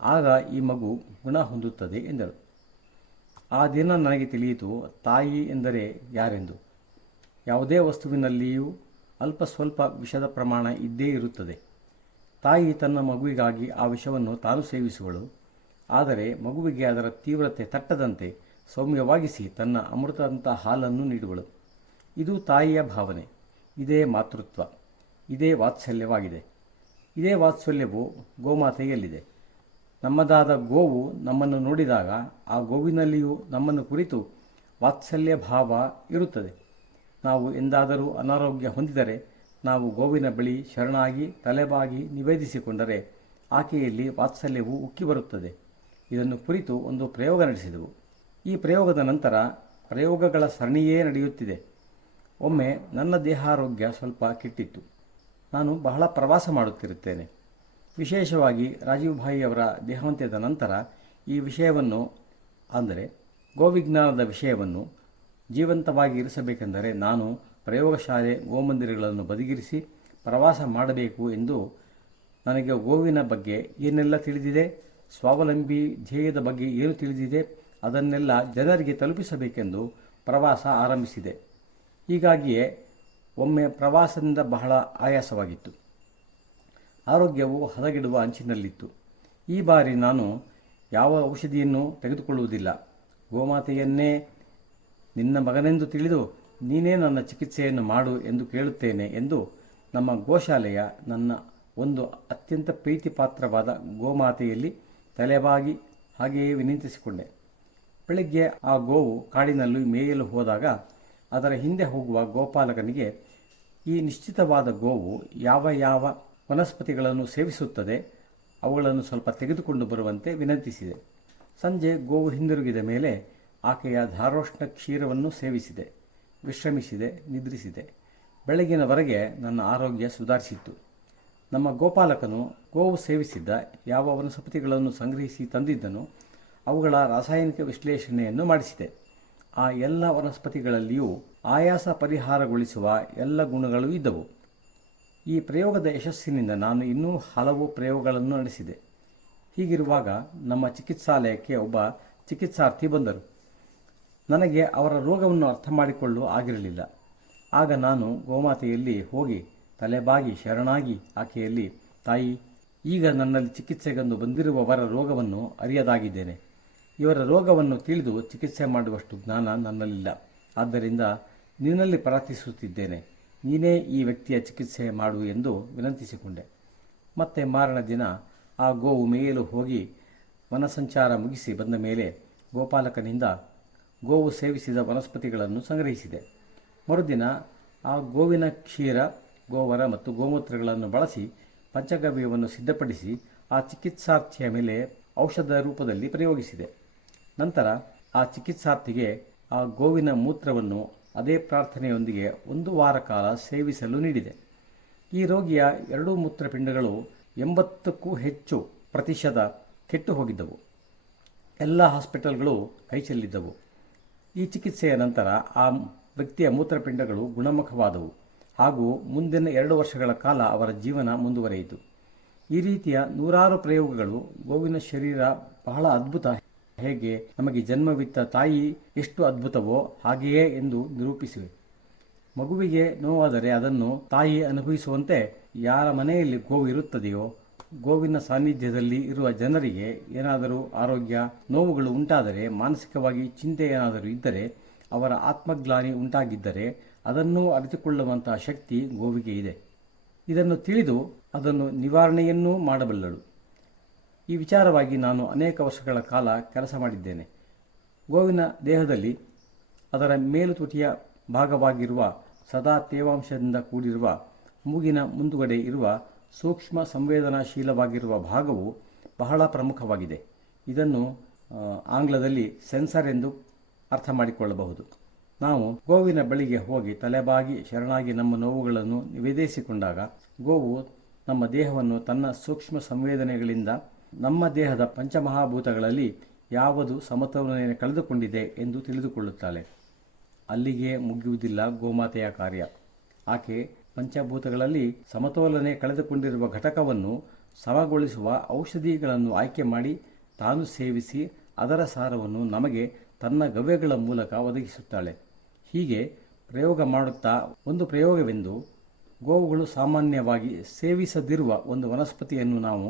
ಆಗ ಈ ಮಗು ಗುಣ ಹೊಂದುತ್ತದೆ ಎಂದಳು. ಆ ದಿನ ನನಗೆ ತಿಳಿಯಿತು, ತಾಯಿ ಎಂದರೆ ಯಾರೆಂದು. ಯಾವುದೇ ವಸ್ತುವಿನಲ್ಲಿಯೂ ಅಲ್ಪ ಸ್ವಲ್ಪ ವಿಷದ ಪ್ರಮಾಣ ಇದ್ದೇ ಇರುತ್ತದೆ. ತಾಯಿ ತನ್ನ ಮಗುವಿಗಾಗಿ ಆ ವಿಷವನ್ನು ತಾನು ಸೇವಿಸುವಳು. ಆದರೆ ಮಗುವಿಗೆ ಅದರ ತೀವ್ರತೆ ತಟ್ಟದಂತೆ ಸೌಮ್ಯವಾಗಿಸಿ ತನ್ನ ಅಮೃತದಂಥ ಹಾಲನ್ನು ನೀಡುವಳು. ಇದು ತಾಯಿಯ ಭಾವನೆ. ಇದೇ ಮಾತೃತ್ವ, ಇದೇ ವಾತ್ಸಲ್ಯವಾಗಿದೆ. ಇದೇ ವಾತ್ಸಲ್ಯವು ಗೋಮಾತೆಯಲ್ಲಿದೆ. ನಮ್ಮದಾದ ಗೋವು ನಮ್ಮನ್ನು ನೋಡಿದಾಗ ಆ ಗೋವಿನಲ್ಲಿಯೂ ನಮ್ಮನ್ನು ಕುರಿತು ವಾತ್ಸಲ್ಯ ಭಾವ ಇರುತ್ತದೆ. ನಾವು ಎಂದಾದರೂ ಅನಾರೋಗ್ಯ ಹೊಂದಿದರೆ ನಾವು ಗೋವಿನ ಬಳಿ ಶರಣಾಗಿ ತಲೆಬಾಗಿ ನಿವೇದಿಸಿಕೊಂಡರೆ ಆಕೆಯಲ್ಲಿ ವಾತ್ಸಲ್ಯವು ಉಕ್ಕಿ ಬರುತ್ತದೆ. ಇದನ್ನು ಕುರಿತು ಒಂದು ಪ್ರಯೋಗ ನಡೆಸಿದೆವು. ಈ ಪ್ರಯೋಗದ ನಂತರ ಪ್ರಯೋಗಗಳ ಸರಣಿಯೇ ನಡೆಯುತ್ತಿದೆ. ಒಮ್ಮೆ ನನ್ನ ದೇಹಾರೋಗ್ಯ ಸ್ವಲ್ಪ ಕೆಟ್ಟಿತ್ತು. ನಾನು ಬಹಳ ಪ್ರವಾಸ ಮಾಡುತ್ತಿರುತ್ತೇನೆ. ವಿಶೇಷವಾಗಿ ರಾಜೀವ್ ಭಾಯಿಯವರ ದೇಹಾಂತ್ಯದ ನಂತರ ಈ ವಿಷಯವನ್ನು, ಅಂದರೆ ಗೋವಿಜ್ಞಾನದ ವಿಷಯವನ್ನು ಜೀವಂತವಾಗಿ ಇರಿಸಬೇಕೆಂದರೆ ನಾನು ಪ್ರಯೋಗಶಾಲೆ ಗೋಮಂದಿರಗಳನ್ನು ಬದಿಗಿರಿಸಿ ಪ್ರವಾಸ ಮಾಡಬೇಕು ಎಂದು ನನಗೆ ಗೋವಿನ ಬಗ್ಗೆ ಏನೆಲ್ಲ ತಿಳಿದಿದೆ, ಸ್ವಾವಲಂಬಿ ಧ್ಯೇಯದ ಬಗ್ಗೆ ಏನು ತಿಳಿದಿದೆ, ಅದನ್ನೆಲ್ಲ ಜನರಿಗೆ ತಲುಪಿಸಬೇಕೆಂದು ಪ್ರವಾಸ ಆರಂಭಿಸಿದೆ. ಹೀಗಾಗಿಯೇ ಒಮ್ಮೆ ಪ್ರವಾಸದಿಂದ ಬಹಳ ಆಯಾಸವಾಗಿತ್ತು. ಆರೋಗ್ಯವು ಹದಗೆಡುವ ಅಂಚಿನಲ್ಲಿತ್ತು. ಈ ಬಾರಿ ನಾನು ಯಾವ ಔಷಧಿಯನ್ನು ತೆಗೆದುಕೊಳ್ಳುವುದಿಲ್ಲ. ಗೋಮಾತೆಯನ್ನೇ ನಿನ್ನ ಮಗನೆಂದು ತಿಳಿದು ನೀನೇ ನನ್ನ ಚಿಕಿತ್ಸೆಯನ್ನು ಮಾಡು ಎಂದು ಕೇಳುತ್ತೇನೆ ಎಂದು ನಮ್ಮ ಗೋಶಾಲೆಯ ನನ್ನ ಒಂದು ಅತ್ಯಂತ ಪ್ರೀತಿಪಾತ್ರವಾದ ಗೋಮಾತೆಯಲ್ಲಿ ತಲೆಬಾಗಿ ಹಾಗೆಯೇ ವಿನಂತಿಸಿಕೊಂಡೆ. ಬೆಳಗ್ಗೆ ಆ ಗೋವು ಕಾಡಿನಲ್ಲಿ ಮೇಯಲು ಹೋದಾಗ ಅದರ ಹಿಂದೆ ಹೋಗುವ ಗೋಪಾಲಕನಿಗೆ ಈ ನಿಶ್ಚಿತವಾದ ಗೋವು ಯಾವ ಯಾವ ವನಸ್ಪತಿಗಳನ್ನು ಸೇವಿಸುತ್ತದೆ ಅವುಗಳನ್ನು ಸ್ವಲ್ಪ ತೆಗೆದುಕೊಂಡು ಬರುವಂತೆ ವಿನಂತಿಸಿದೆ. ಸಂಜೆ ಗೋವು ಹಿಂದಿರುಗಿದ ಮೇಲೆ ಆಕೆಯ ಧಾರೋಷ್ಣ ಕ್ಷೀರವನ್ನು ಸೇವಿಸಿದೆ, ವಿಶ್ರಮಿಸಿದೆ, ನಿದ್ರಿಸಿದೆ. ಬೆಳಗಿನವರೆಗೆ ನನ್ನ ಆರೋಗ್ಯ ಸುಧಾರಿಸಿತ್ತು. ನಮ್ಮ ಗೋಪಾಲಕನು ಗೋವು ಸೇವಿಸಿದ್ದ ಯಾವ ವನಸ್ಪತಿಗಳನ್ನು ಸಂಗ್ರಹಿಸಿ ತಂದಿದ್ದನೋ ಅವುಗಳ ರಾಸಾಯನಿಕ ವಿಶ್ಲೇಷಣೆಯನ್ನು ಮಾಡಿಸಿದೆ. ಆ ಎಲ್ಲ ವನಸ್ಪತಿಗಳಲ್ಲಿಯೂ ಆಯಾಸ ಪರಿಹಾರಗೊಳಿಸುವ ಎಲ್ಲ ಗುಣಗಳು ಇದ್ದವು. ಈ ಪ್ರಯೋಗದ ಯಶಸ್ಸಿನಿಂದ ನಾನು ಇನ್ನೂ ಹಲವು ಪ್ರಯೋಗಗಳನ್ನು ನಡೆಸಿದೆ. ಹೀಗಿರುವಾಗ ನಮ್ಮ ಚಿಕಿತ್ಸಾಲಯಕ್ಕೆ ಒಬ್ಬ ಚಿಕಿತ್ಸಾರ್ಥಿ ಬಂದರು. ನನಗೆ ಅವರ ರೋಗವನ್ನು ಅರ್ಥ ಮಾಡಿಕೊಳ್ಳಲು ಆಗಿರಲಿಲ್ಲ. ಆಗ ನಾನು ಗೋಮಾತೆಯಲ್ಲಿ ಹೋಗಿ ತಲೆಬಾಗಿ ಶರಣಾಗಿ ಆಕೆಯಲ್ಲಿ, ತಾಯಿ, ಈಗ ನನ್ನಲ್ಲಿ ಚಿಕಿತ್ಸೆಗೆಂದು ಬಂದಿರುವವರ ರೋಗವನ್ನು ಅರಿಯದಾಗಿದ್ದೇನೆ. ಇವರ ರೋಗವನ್ನು ತಿಳಿದು ಚಿಕಿತ್ಸೆ ಮಾಡುವಷ್ಟು ಜ್ಞಾನ ನನ್ನಲ್ಲಿಲ್ಲ. ಆದ್ದರಿಂದ ನಿನ್ನಲ್ಲಿ ಪ್ರಾರ್ಥಿಸುತ್ತಿದ್ದೇನೆ, ನೀನೇ ಈ ವ್ಯಕ್ತಿಯ ಚಿಕಿತ್ಸೆ ಮಾಡು ಎಂದು ವಿನಂತಿಸಿಕೊಂಡೆ. ಮತ್ತೆ ಮಾರಣ ದಿನ ಆ ಗೋವು ಮೇಯಲು ಹೋಗಿ ವನಸಂಚಾರ ಮುಗಿಸಿ ಬಂದ ಮೇಲೆ ಗೋಪಾಲಕನಿಂದ ಗೋವು ಸೇವಿಸಿದ ವನಸ್ಪತಿಗಳನ್ನು ಸಂಗ್ರಹಿಸಿದೆ. ಮರುದಿನ ಆ ಗೋವಿನ ಕ್ಷೀರ, ಗೋವರ ಮತ್ತು ಗೋಮೂತ್ರಗಳನ್ನು ಬಳಸಿ ಪಂಚಗವ್ಯವನ್ನು ಸಿದ್ಧಪಡಿಸಿ ಆ ಚಿಕಿತ್ಸಾರ್ಥಿಯ ಮೇಲೆ ಔಷಧ ರೂಪದಲ್ಲಿ ಪ್ರಯೋಗಿಸಿದೆ. ನಂತರ ಆ ಚಿಕಿತ್ಸಾರ್ಥಿಗೆ ಆ ಗೋವಿನ ಮೂತ್ರವನ್ನು ಅದೇ ಪ್ರಾರ್ಥನೆಯೊಂದಿಗೆ 1 ವಾರ ಕಾಲ ಸೇವಿಸಲು ನೀಡಿದೆ. ಈ ರೋಗಿಯ 2 ಮೂತ್ರಪಿಂಡಗಳು 80ಕ್ಕೂ ಹೆಚ್ಚು ಪ್ರತಿಶತ ಕೆಟ್ಟು ಹೋಗಿದ್ದವು. ಎಲ್ಲ ಹಾಸ್ಪಿಟಲ್ಗಳು ಕೈಚೆಲ್ಲಿದ್ದವು. ಈ ಚಿಕಿತ್ಸೆಯ ನಂತರ ಆ ವ್ಯಕ್ತಿಯ ಮೂತ್ರಪಿಂಡಗಳು ಗುಣಮುಖವಾದವು ಹಾಗೂ ಮುಂದಿನ 2 ವರ್ಷಗಳ ಕಾಲ ಅವರ ಜೀವನ ಮುಂದುವರಿಯಿತು. ಈ ರೀತಿಯ ನೂರಾರು ಪ್ರಯೋಗಗಳು ಗೋವಿನ ಶರೀರ ಬಹಳ ಅದ್ಭುತ, ಹೇಗೆ ನಮಗೆ ಜನ್ಮವಿತ್ತ ತಾಯಿ ಎಷ್ಟು ಅದ್ಭುತವೋ ಹಾಗೆಯೇ ಎಂದು ನಿರೂಪಿಸಿವೆ. ಮಗುವಿಗೆ ನೋವಾದರೆ ಅದನ್ನು ತಾಯಿ ಅನುಭವಿಸುವಂತೆ ಯಾರ ಮನೆಯಲ್ಲಿ ಗೋವು ಇರುತ್ತದೆಯೋ, ಗೋವಿನ ಸಾನ್ನಿಧ್ಯದಲ್ಲಿ ಇರುವ ಜನರಿಗೆ ಏನಾದರೂ ಆರೋಗ್ಯ ನೋವುಗಳು ಉಂಟಾದರೆ, ಮಾನಸಿಕವಾಗಿ ಚಿಂತೆ ಏನಾದರೂ ಇದ್ದರೆ, ಅವರ ಆತ್ಮಗ್ಲಾನಿ ಉಂಟಾಗಿದ್ದರೆ ಅದನ್ನು ಅರಿತುಕೊಳ್ಳುವಂತಹ ಶಕ್ತಿ ಗೋವಿಗೆ ಇದೆ. ಇದನ್ನು ತಿಳಿದು ಅದನ್ನು ನಿವಾರಣೆಯನ್ನೂ ಮಾಡಬಲ್ಲಳು. ಈ ವಿಚಾರವಾಗಿ ನಾನು ಅನೇಕ ವರ್ಷಗಳ ಕಾಲ ಕೆಲಸ ಮಾಡಿದ್ದೇನೆ. ಗೋವಿನ ದೇಹದಲ್ಲಿ ಅದರ ಮೇಲುತುಟಿಯ ಭಾಗವಾಗಿರುವ ಸದಾ ತೇವಾಂಶದಿಂದ ಕೂಡಿರುವ ಮೂಗಿನ ಮುಂದುಗಡೆ ಇರುವ ಸೂಕ್ಷ್ಮ ಸಂವೇದನಾಶೀಲವಾಗಿರುವ ಭಾಗವು ಬಹಳ ಪ್ರಮುಖವಾಗಿದೆ. ಇದನ್ನು ಆಂಗ್ಲದಲ್ಲಿ ಸೆನ್ಸರ್ ಎಂದು ಅರ್ಥ ಮಾಡಿಕೊಳ್ಳಬಹುದು. ನಾವು ಗೋವಿನ ಬಳಿಗೆ ಹೋಗಿ ತಲೆಬಾಗಿ ಶರಣಾಗಿ ನಮ್ಮ ನೋವುಗಳನ್ನು ನಿವೇದಿಸಿಕೊಂಡಾಗ ಗೋವು ನಮ್ಮ ದೇಹವನ್ನು ತನ್ನ ಸೂಕ್ಷ್ಮ ಸಂವೇದನೆಗಳಿಂದ ನಮ್ಮ ದೇಹದ ಪಂಚಮಹಾಭೂತಗಳಲ್ಲಿ ಯಾವುದು ಸಮತೋಲನೆ ಕಳೆದುಕೊಂಡಿದೆ ಎಂದು ತಿಳಿದುಕೊಳ್ಳುತ್ತಾಳೆ. ಅಲ್ಲಿಗೆ ಮುಗಿಯುವುದಿಲ್ಲ ಗೋಮಾತೆಯ ಕಾರ್ಯ. ಆಕೆ ಪಂಚಭೂತಗಳಲ್ಲಿ ಸಮತೋಲನೆ ಕಳೆದುಕೊಂಡಿರುವ ಘಟಕವನ್ನು ಸಮಗೊಳಿಸುವ ಔಷಧಿಗಳನ್ನು ಆಯ್ಕೆ ಮಾಡಿ ತಾನು ಸೇವಿಸಿ ಅದರ ಸಾರವನ್ನು ನಮಗೆ ತನ್ನ ಗವ್ಯಗಳ ಮೂಲಕ ಒದಗಿಸುತ್ತಾಳೆ. ಹೀಗೆ ಪ್ರಯೋಗ ಮಾಡುತ್ತಾ ಒಂದು ಪ್ರಯೋಗವೆಂದು ಗೋವುಗಳು ಸಾಮಾನ್ಯವಾಗಿ ಸೇವಿಸದಿರುವ ಒಂದು ವನಸ್ಪತಿಯನ್ನು ನಾವು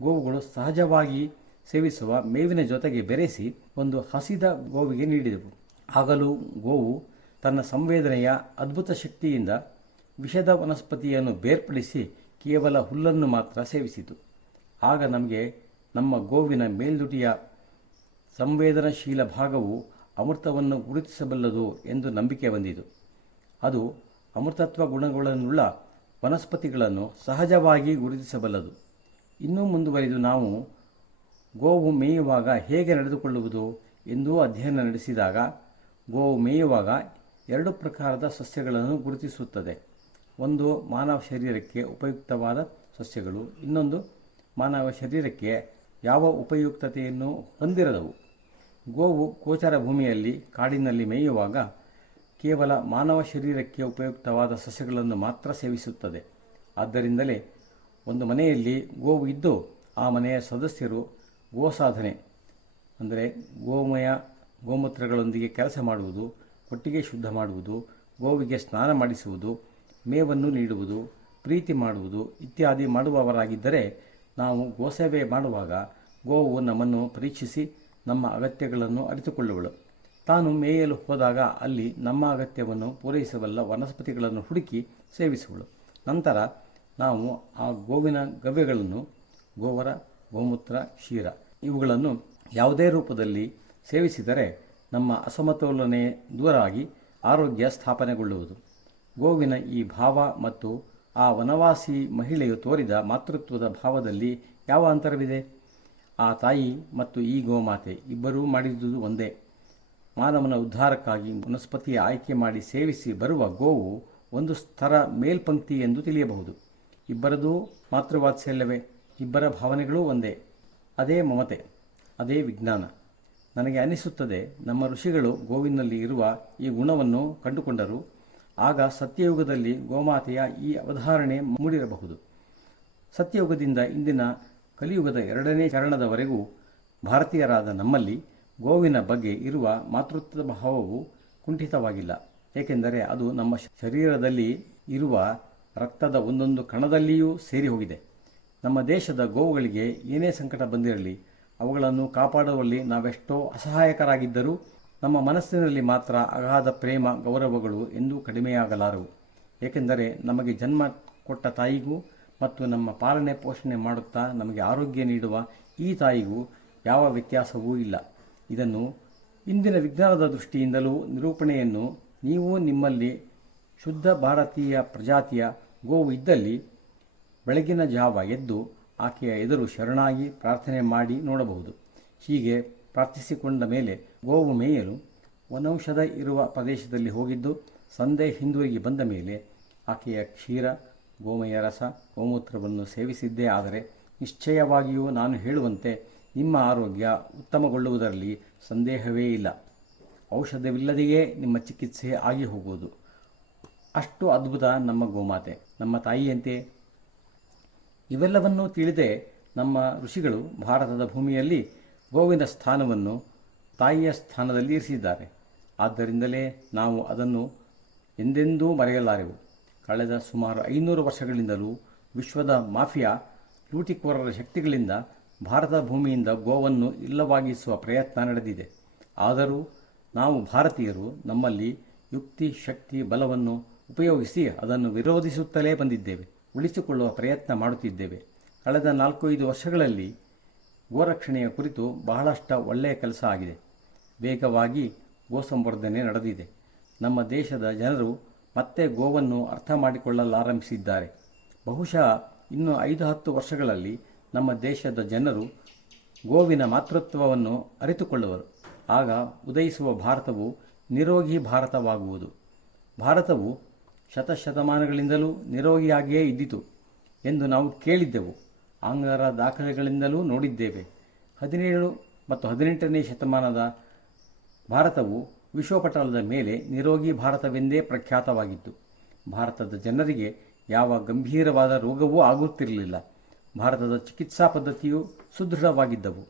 ಗೋವುಗಳು ಸಹಜವಾಗಿ ಸೇವಿಸುವ ಮೇವಿನ ಜೊತೆಗೆ ಬೆರೆಸಿ ಒಂದು ಹಸಿದ ಗೋವಿಗೆ ನೀಡಿದೆವು. ಆಗಲೂ ಗೋವು ತನ್ನ ಸಂವೇದನೆಯ ಅದ್ಭುತ ಶಕ್ತಿಯಿಂದ ವಿಷದ ವನಸ್ಪತಿಯನ್ನು ಬೇರ್ಪಡಿಸಿ ಕೇವಲ ಹುಲ್ಲನ್ನು ಮಾತ್ರ ಸೇವಿಸಿತು. ಆಗ ನಮಗೆ ನಮ್ಮ ಗೋವಿನ ಮೇಲ್ದುಟಿಯ ಸಂವೇದನಶೀಲ ಭಾಗವು ಅಮೃತವನ್ನು ಗುರುತಿಸಬಲ್ಲದು ಎಂದು ನಂಬಿಕೆ ಬಂದಿತು. ಅದು ಅಮೃತತ್ವ ಗುಣಗಳನ್ನುಳ್ಳ ವನಸ್ಪತಿಗಳನ್ನು ಸಹಜವಾಗಿ ಗುರುತಿಸಬಲ್ಲದು. ಇನ್ನೂ ಮುಂದುವರಿದು ನಾವು ಗೋವು ಮೇಯುವಾಗ ಹೇಗೆ ನಡೆದುಕೊಳ್ಳುವುದು ಎಂದೂ ಅಧ್ಯಯನ ನಡೆಸಿದಾಗ ಗೋವು ಮೇಯುವಾಗ 2 ಪ್ರಕಾರದ ಸಸ್ಯಗಳನ್ನು ಗುರುತಿಸುತ್ತದೆ. ಒಂದು ಮಾನವ ಶರೀರಕ್ಕೆ ಉಪಯುಕ್ತವಾದ ಸಸ್ಯಗಳು, ಇನ್ನೊಂದು ಮಾನವ ಶರೀರಕ್ಕೆ ಯಾವ ಉಪಯುಕ್ತತೆಯನ್ನು ಹೊಂದಿರದವು. ಗೋವು ಗೋಚರ ಭೂಮಿಯಲ್ಲಿ ಕಾಡಿನಲ್ಲಿ ಮೇಯುವಾಗ ಕೇವಲ ಮಾನವ ಶರೀರಕ್ಕೆ ಉಪಯುಕ್ತವಾದ ಸಸ್ಯಗಳನ್ನು ಮಾತ್ರ ಸೇವಿಸುತ್ತದೆ. ಆದ್ದರಿಂದಲೇ ಒಂದು ಮನೆಯಲ್ಲಿ ಗೋವು ಇದ್ದು ಆ ಮನೆಯ ಸದಸ್ಯರು ಗೋಸಾಧನೆ ಅಂದರೆ ಗೋಮಯ ಗೋಮೂತ್ರಗಳೊಂದಿಗೆ ಕೆಲಸ ಮಾಡುವುದು, ಕೊಟ್ಟಿಗೆ ಶುದ್ಧ ಮಾಡುವುದು, ಗೋವಿಗೆ ಸ್ನಾನ ಮಾಡಿಸುವುದು, ಮೇವನ್ನು ನೀಡುವುದು, ಪ್ರೀತಿ ಮಾಡುವುದು ಇತ್ಯಾದಿ ಮಾಡುವವರಾಗಿದ್ದರೆ ನಾವು ಗೋಸೇವೆ ಮಾಡುವಾಗ ಗೋವು ನಮ್ಮನ್ನು ಪರೀಕ್ಷಿಸಿ ನಮ್ಮ ಅಗತ್ಯಗಳನ್ನು ಅರಿತುಕೊಳ್ಳುವಳು. ತಾನು ಮೇಯಲು ಹೋದಾಗ ಅಲ್ಲಿ ನಮ್ಮ ಅಗತ್ಯವನ್ನು ಪೂರೈಸಬಲ್ಲ ವನಸ್ಪತಿಗಳನ್ನು ಹುಡುಕಿ ಸೇವಿಸುವಳು. ನಂತರ ನಾವು ಆ ಗೋವಿನ ಗವ್ಯಗಳನ್ನು, ಗೋವರ, ಗೋಮೂತ್ರ, ಕ್ಷೀರ ಇವುಗಳನ್ನು ಯಾವುದೇ ರೂಪದಲ್ಲಿ ಸೇವಿಸಿದರೆ ನಮ್ಮ ಅಸಮತೋಲನೆ ದೂರಾಗಿ ಆರೋಗ್ಯ ಸ್ಥಾಪನೆಗೊಳ್ಳುವುದು. ಗೋವಿನ ಈ ಭಾವ ಮತ್ತು ಆ ವನವಾಸಿ ಮಹಿಳೆಯು ತೋರಿದ ಮಾತೃತ್ವದ ಭಾವದಲ್ಲಿ ಯಾವ ಅಂತರವಿದೆ? ಆ ತಾಯಿ ಮತ್ತು ಈ ಗೋಮಾತೆ ಇಬ್ಬರೂ ಮಾಡಿದುದು ಒಂದೇ. ಮಾನವನ ಉದ್ಧಾರಕ್ಕಾಗಿ ವನಸ್ಪತಿಯ ಆಯ್ಕೆ ಮಾಡಿ ಸೇವಿಸಿ ಬರುವ ಗೋವು ಒಂದು ಸ್ತರ ಮೇಲ್ಪಂಕ್ತಿ ಎಂದು ತಿಳಿಯಬಹುದು. ಇಬ್ಬರದೂ ಮಾತೃವಾತ್ಸಲ್ಯವೇ, ಇಬ್ಬರ ಭಾವನೆಗಳೂ ಒಂದೇ. ಅದೇ ಮಮತೆ, ಅದೇ ವಿಜ್ಞಾನ. ನನಗೆ ಅನಿಸುತ್ತದೆ, ನಮ್ಮ ಋಷಿಗಳು ಗೋವಿನಲ್ಲಿ ಇರುವ ಈ ಗುಣವನ್ನು ಕಂಡುಕೊಂಡರು. ಆಗ ಸತ್ಯಯುಗದಲ್ಲಿ ಗೋಮಾತೆಯ ಈ ಅವಧಾರಣೆ ಮೂಡಿರಬಹುದು. ಸತ್ಯಯುಗದಿಂದ ಇಂದಿನ ಕಲಿಯುಗದ 2ನೇ ಚರಣದವರೆಗೂ ಭಾರತೀಯರಾದ ನಮ್ಮಲ್ಲಿ ಗೋವಿನ ಬಗ್ಗೆ ಇರುವ ಮಾತೃತ್ವದ ಭಾವವು ಕುಂಠಿತವಾಗಿಲ್ಲ. ಏಕೆಂದರೆ ಅದು ನಮ್ಮ ಶರೀರದಲ್ಲಿ ಇರುವ ರಕ್ತದ ಒಂದೊಂದು ಕಣದಲ್ಲಿಯೂ ಸೇರಿ ಹೋಗಿದೆ. ನಮ್ಮ ದೇಶದ ಗೋವುಗಳಿಗೆ ಏನೇ ಸಂಕಟ ಬಂದಿರಲಿ, ಅವುಗಳನ್ನು ಕಾಪಾಡುವಲ್ಲಿ ನಾವೆಷ್ಟೋ ಅಸಹಾಯಕರಾಗಿದ್ದರೂ ನಮ್ಮ ಮನಸ್ಸಿನಲ್ಲಿ ಮಾತ್ರ ಅಗಾಧ ಪ್ರೇಮ, ಗೌರವಗಳು ಎಂದೂ ಕಡಿಮೆಯಾಗಲಾರವು. ಏಕೆಂದರೆ ನಮಗೆ ಜನ್ಮ ಕೊಟ್ಟ ತಾಯಿಗೂ ಮತ್ತು ನಮ್ಮ ಪಾಲನೆ ಪೋಷಣೆ ಮಾಡುತ್ತಾ ನಮಗೆ ಆರೋಗ್ಯ ನೀಡುವ ಈ ತಾಯಿಗೂ ಯಾವ ವ್ಯತ್ಯಾಸವೂ ಇಲ್ಲ. ಇದನ್ನು ಇಂದಿನ ವಿಜ್ಞಾನದ ದೃಷ್ಟಿಯಿಂದಲೂ ನಿರೂಪಣೆಯನ್ನು ನೀವು ನಿಮ್ಮಲ್ಲಿ ಶುದ್ಧ ಭಾರತೀಯ ಪ್ರಜಾತಿಯ ಗೋವು ಇದ್ದಲ್ಲಿ ಬೆಳಗಿನ ಜಾವ ಎದ್ದು ಆಕೆಯ ಎದುರು ಶರಣಾಗಿ ಪ್ರಾರ್ಥನೆ ಮಾಡಿ ನೋಡಬಹುದು. ಹೀಗೆ ಪ್ರಾರ್ಥಿಸಿಕೊಂಡ ಮೇಲೆ ಗೋವು ಮೇಯಲು ವನೌಷಧ ಇರುವ ಪ್ರದೇಶದಲ್ಲಿ ಹೋಗಿದ್ದು ಸಂಧೆ ಹಿಂದಿರುಗಿ ಬಂದ ಮೇಲೆ ಆಕೆಯ ಕ್ಷೀರ, ಗೋಮಯ ರಸ, ಗೋಮೂತ್ರವನ್ನು ಸೇವಿಸಿದ್ದೇ ಆದರೆ ನಿಶ್ಚಯವಾಗಿಯೂ ನಾನು ಹೇಳುವಂತೆ ನಿಮ್ಮ ಆರೋಗ್ಯ ಉತ್ತಮಗೊಳ್ಳುವುದರಲ್ಲಿ ಸಂದೇಹವೇ ಇಲ್ಲ. ಔಷಧವಿಲ್ಲದೆಯೇ ನಿಮ್ಮ ಚಿಕಿತ್ಸೆ ಆಗಿ ಹೋಗುವುದು. ಅಷ್ಟು ಅದ್ಭುತ ನಮ್ಮ ಗೋಮಾತೆ, ನಮ್ಮ ತಾಯಿಯಂತೆ. ಇವೆಲ್ಲವನ್ನೂ ತಿಳಿದೇ ನಮ್ಮ ಋಷಿಗಳು ಭಾರತದ ಭೂಮಿಯಲ್ಲಿ ಗೋವಿನ ಸ್ಥಾನವನ್ನು ತಾಯಿಯ ಸ್ಥಾನದಲ್ಲಿ ಇರಿಸಿದ್ದಾರೆ. ಆದ್ದರಿಂದಲೇ ನಾವು ಅದನ್ನು ಎಂದೆಂದೂ ಮರೆಯಲಾರೆವು. ಕಳೆದ ಸುಮಾರು 500 ವರ್ಷಗಳಿಂದಲೂ ವಿಶ್ವದ ಮಾಫಿಯಾ ಲೂಟಿಕೋರರ ಶಕ್ತಿಗಳಿಂದ ಭಾರತ ಭೂಮಿಯಿಂದ ಗೋವನ್ನು ಇಲ್ಲವಾಗಿಸುವ ಪ್ರಯತ್ನ ನಡೆದಿದೆ. ಆದರೂ ನಾವು ಭಾರತೀಯರು ನಮ್ಮಲ್ಲಿ ಯುಕ್ತಿ, ಶಕ್ತಿ, ಬಲವನ್ನು ಉಪಯೋಗಿಸಿ ಅದನ್ನು ವಿರೋಧಿಸುತ್ತಲೇ ಬಂದಿದ್ದೇವೆ, ಉಳಿಸಿಕೊಳ್ಳುವ ಪ್ರಯತ್ನ ಮಾಡುತ್ತಿದ್ದೇವೆ. ಕಳೆದ 4-5 ವರ್ಷಗಳಲ್ಲಿ ಗೋರಕ್ಷಣೆಯ ಕುರಿತು ಬಹಳಷ್ಟು ಒಳ್ಳೆಯ ಕೆಲಸ ಆಗಿದೆ. ವೇಗವಾಗಿ ಗೋಸಂವರ್ಧನೆ ನಡೆದಿದೆ. ನಮ್ಮ ದೇಶದ ಜನರು ಮತ್ತೆ ಗೋವನ್ನು ಅರ್ಥ ಮಾಡಿಕೊಳ್ಳಲಾರಂಭಿಸಿದ್ದಾರೆ. ಬಹುಶಃ ಇನ್ನು 5-10 ವರ್ಷಗಳಲ್ಲಿ ನಮ್ಮ ದೇಶದ ಜನರು ಗೋವಿನ ಮಾತೃತ್ವವನ್ನು ಅರಿತುಕೊಳ್ಳುವರು. ಆಗ ಉದಯಿಸುವ ಭಾರತವು ನಿರೋಗಿ ಭಾರತವಾಗುವುದು. ಭಾರತವು ಶತಶತಮಾನಗಳಿಂದಲೂ ನಿರೋಗಿಯಾಗಿಯೇ ಇದ್ದಿತು ಎಂದು ನಾವು ಕೇಳಿದ್ದೆವು. ಆಂಗ್ಲರ ದಾಖಲೆಗಳಿಂದಲೂ ನೋಡಿದ್ದೇವೆ. 17 ಮತ್ತು 18ನೇ ಶತಮಾನದ ಭಾರತವು ವಿಶ್ವಪಟಲದ ಮೇಲೆ ನಿರೋಗಿ ಭಾರತವೆಂದೇ ಪ್ರಖ್ಯಾತವಾಗಿತ್ತು. ಭಾರತದ ಜನರಿಗೆ ಯಾವ ಗಂಭೀರವಾದ ರೋಗವೂ ಆಗುತ್ತಿರಲಿಲ್ಲ. ಭಾರತದ ಚಿಕಿತ್ಸಾ ಪದ್ಧತಿಯು ಸುದೃಢವಾಗಿದ್ದವು.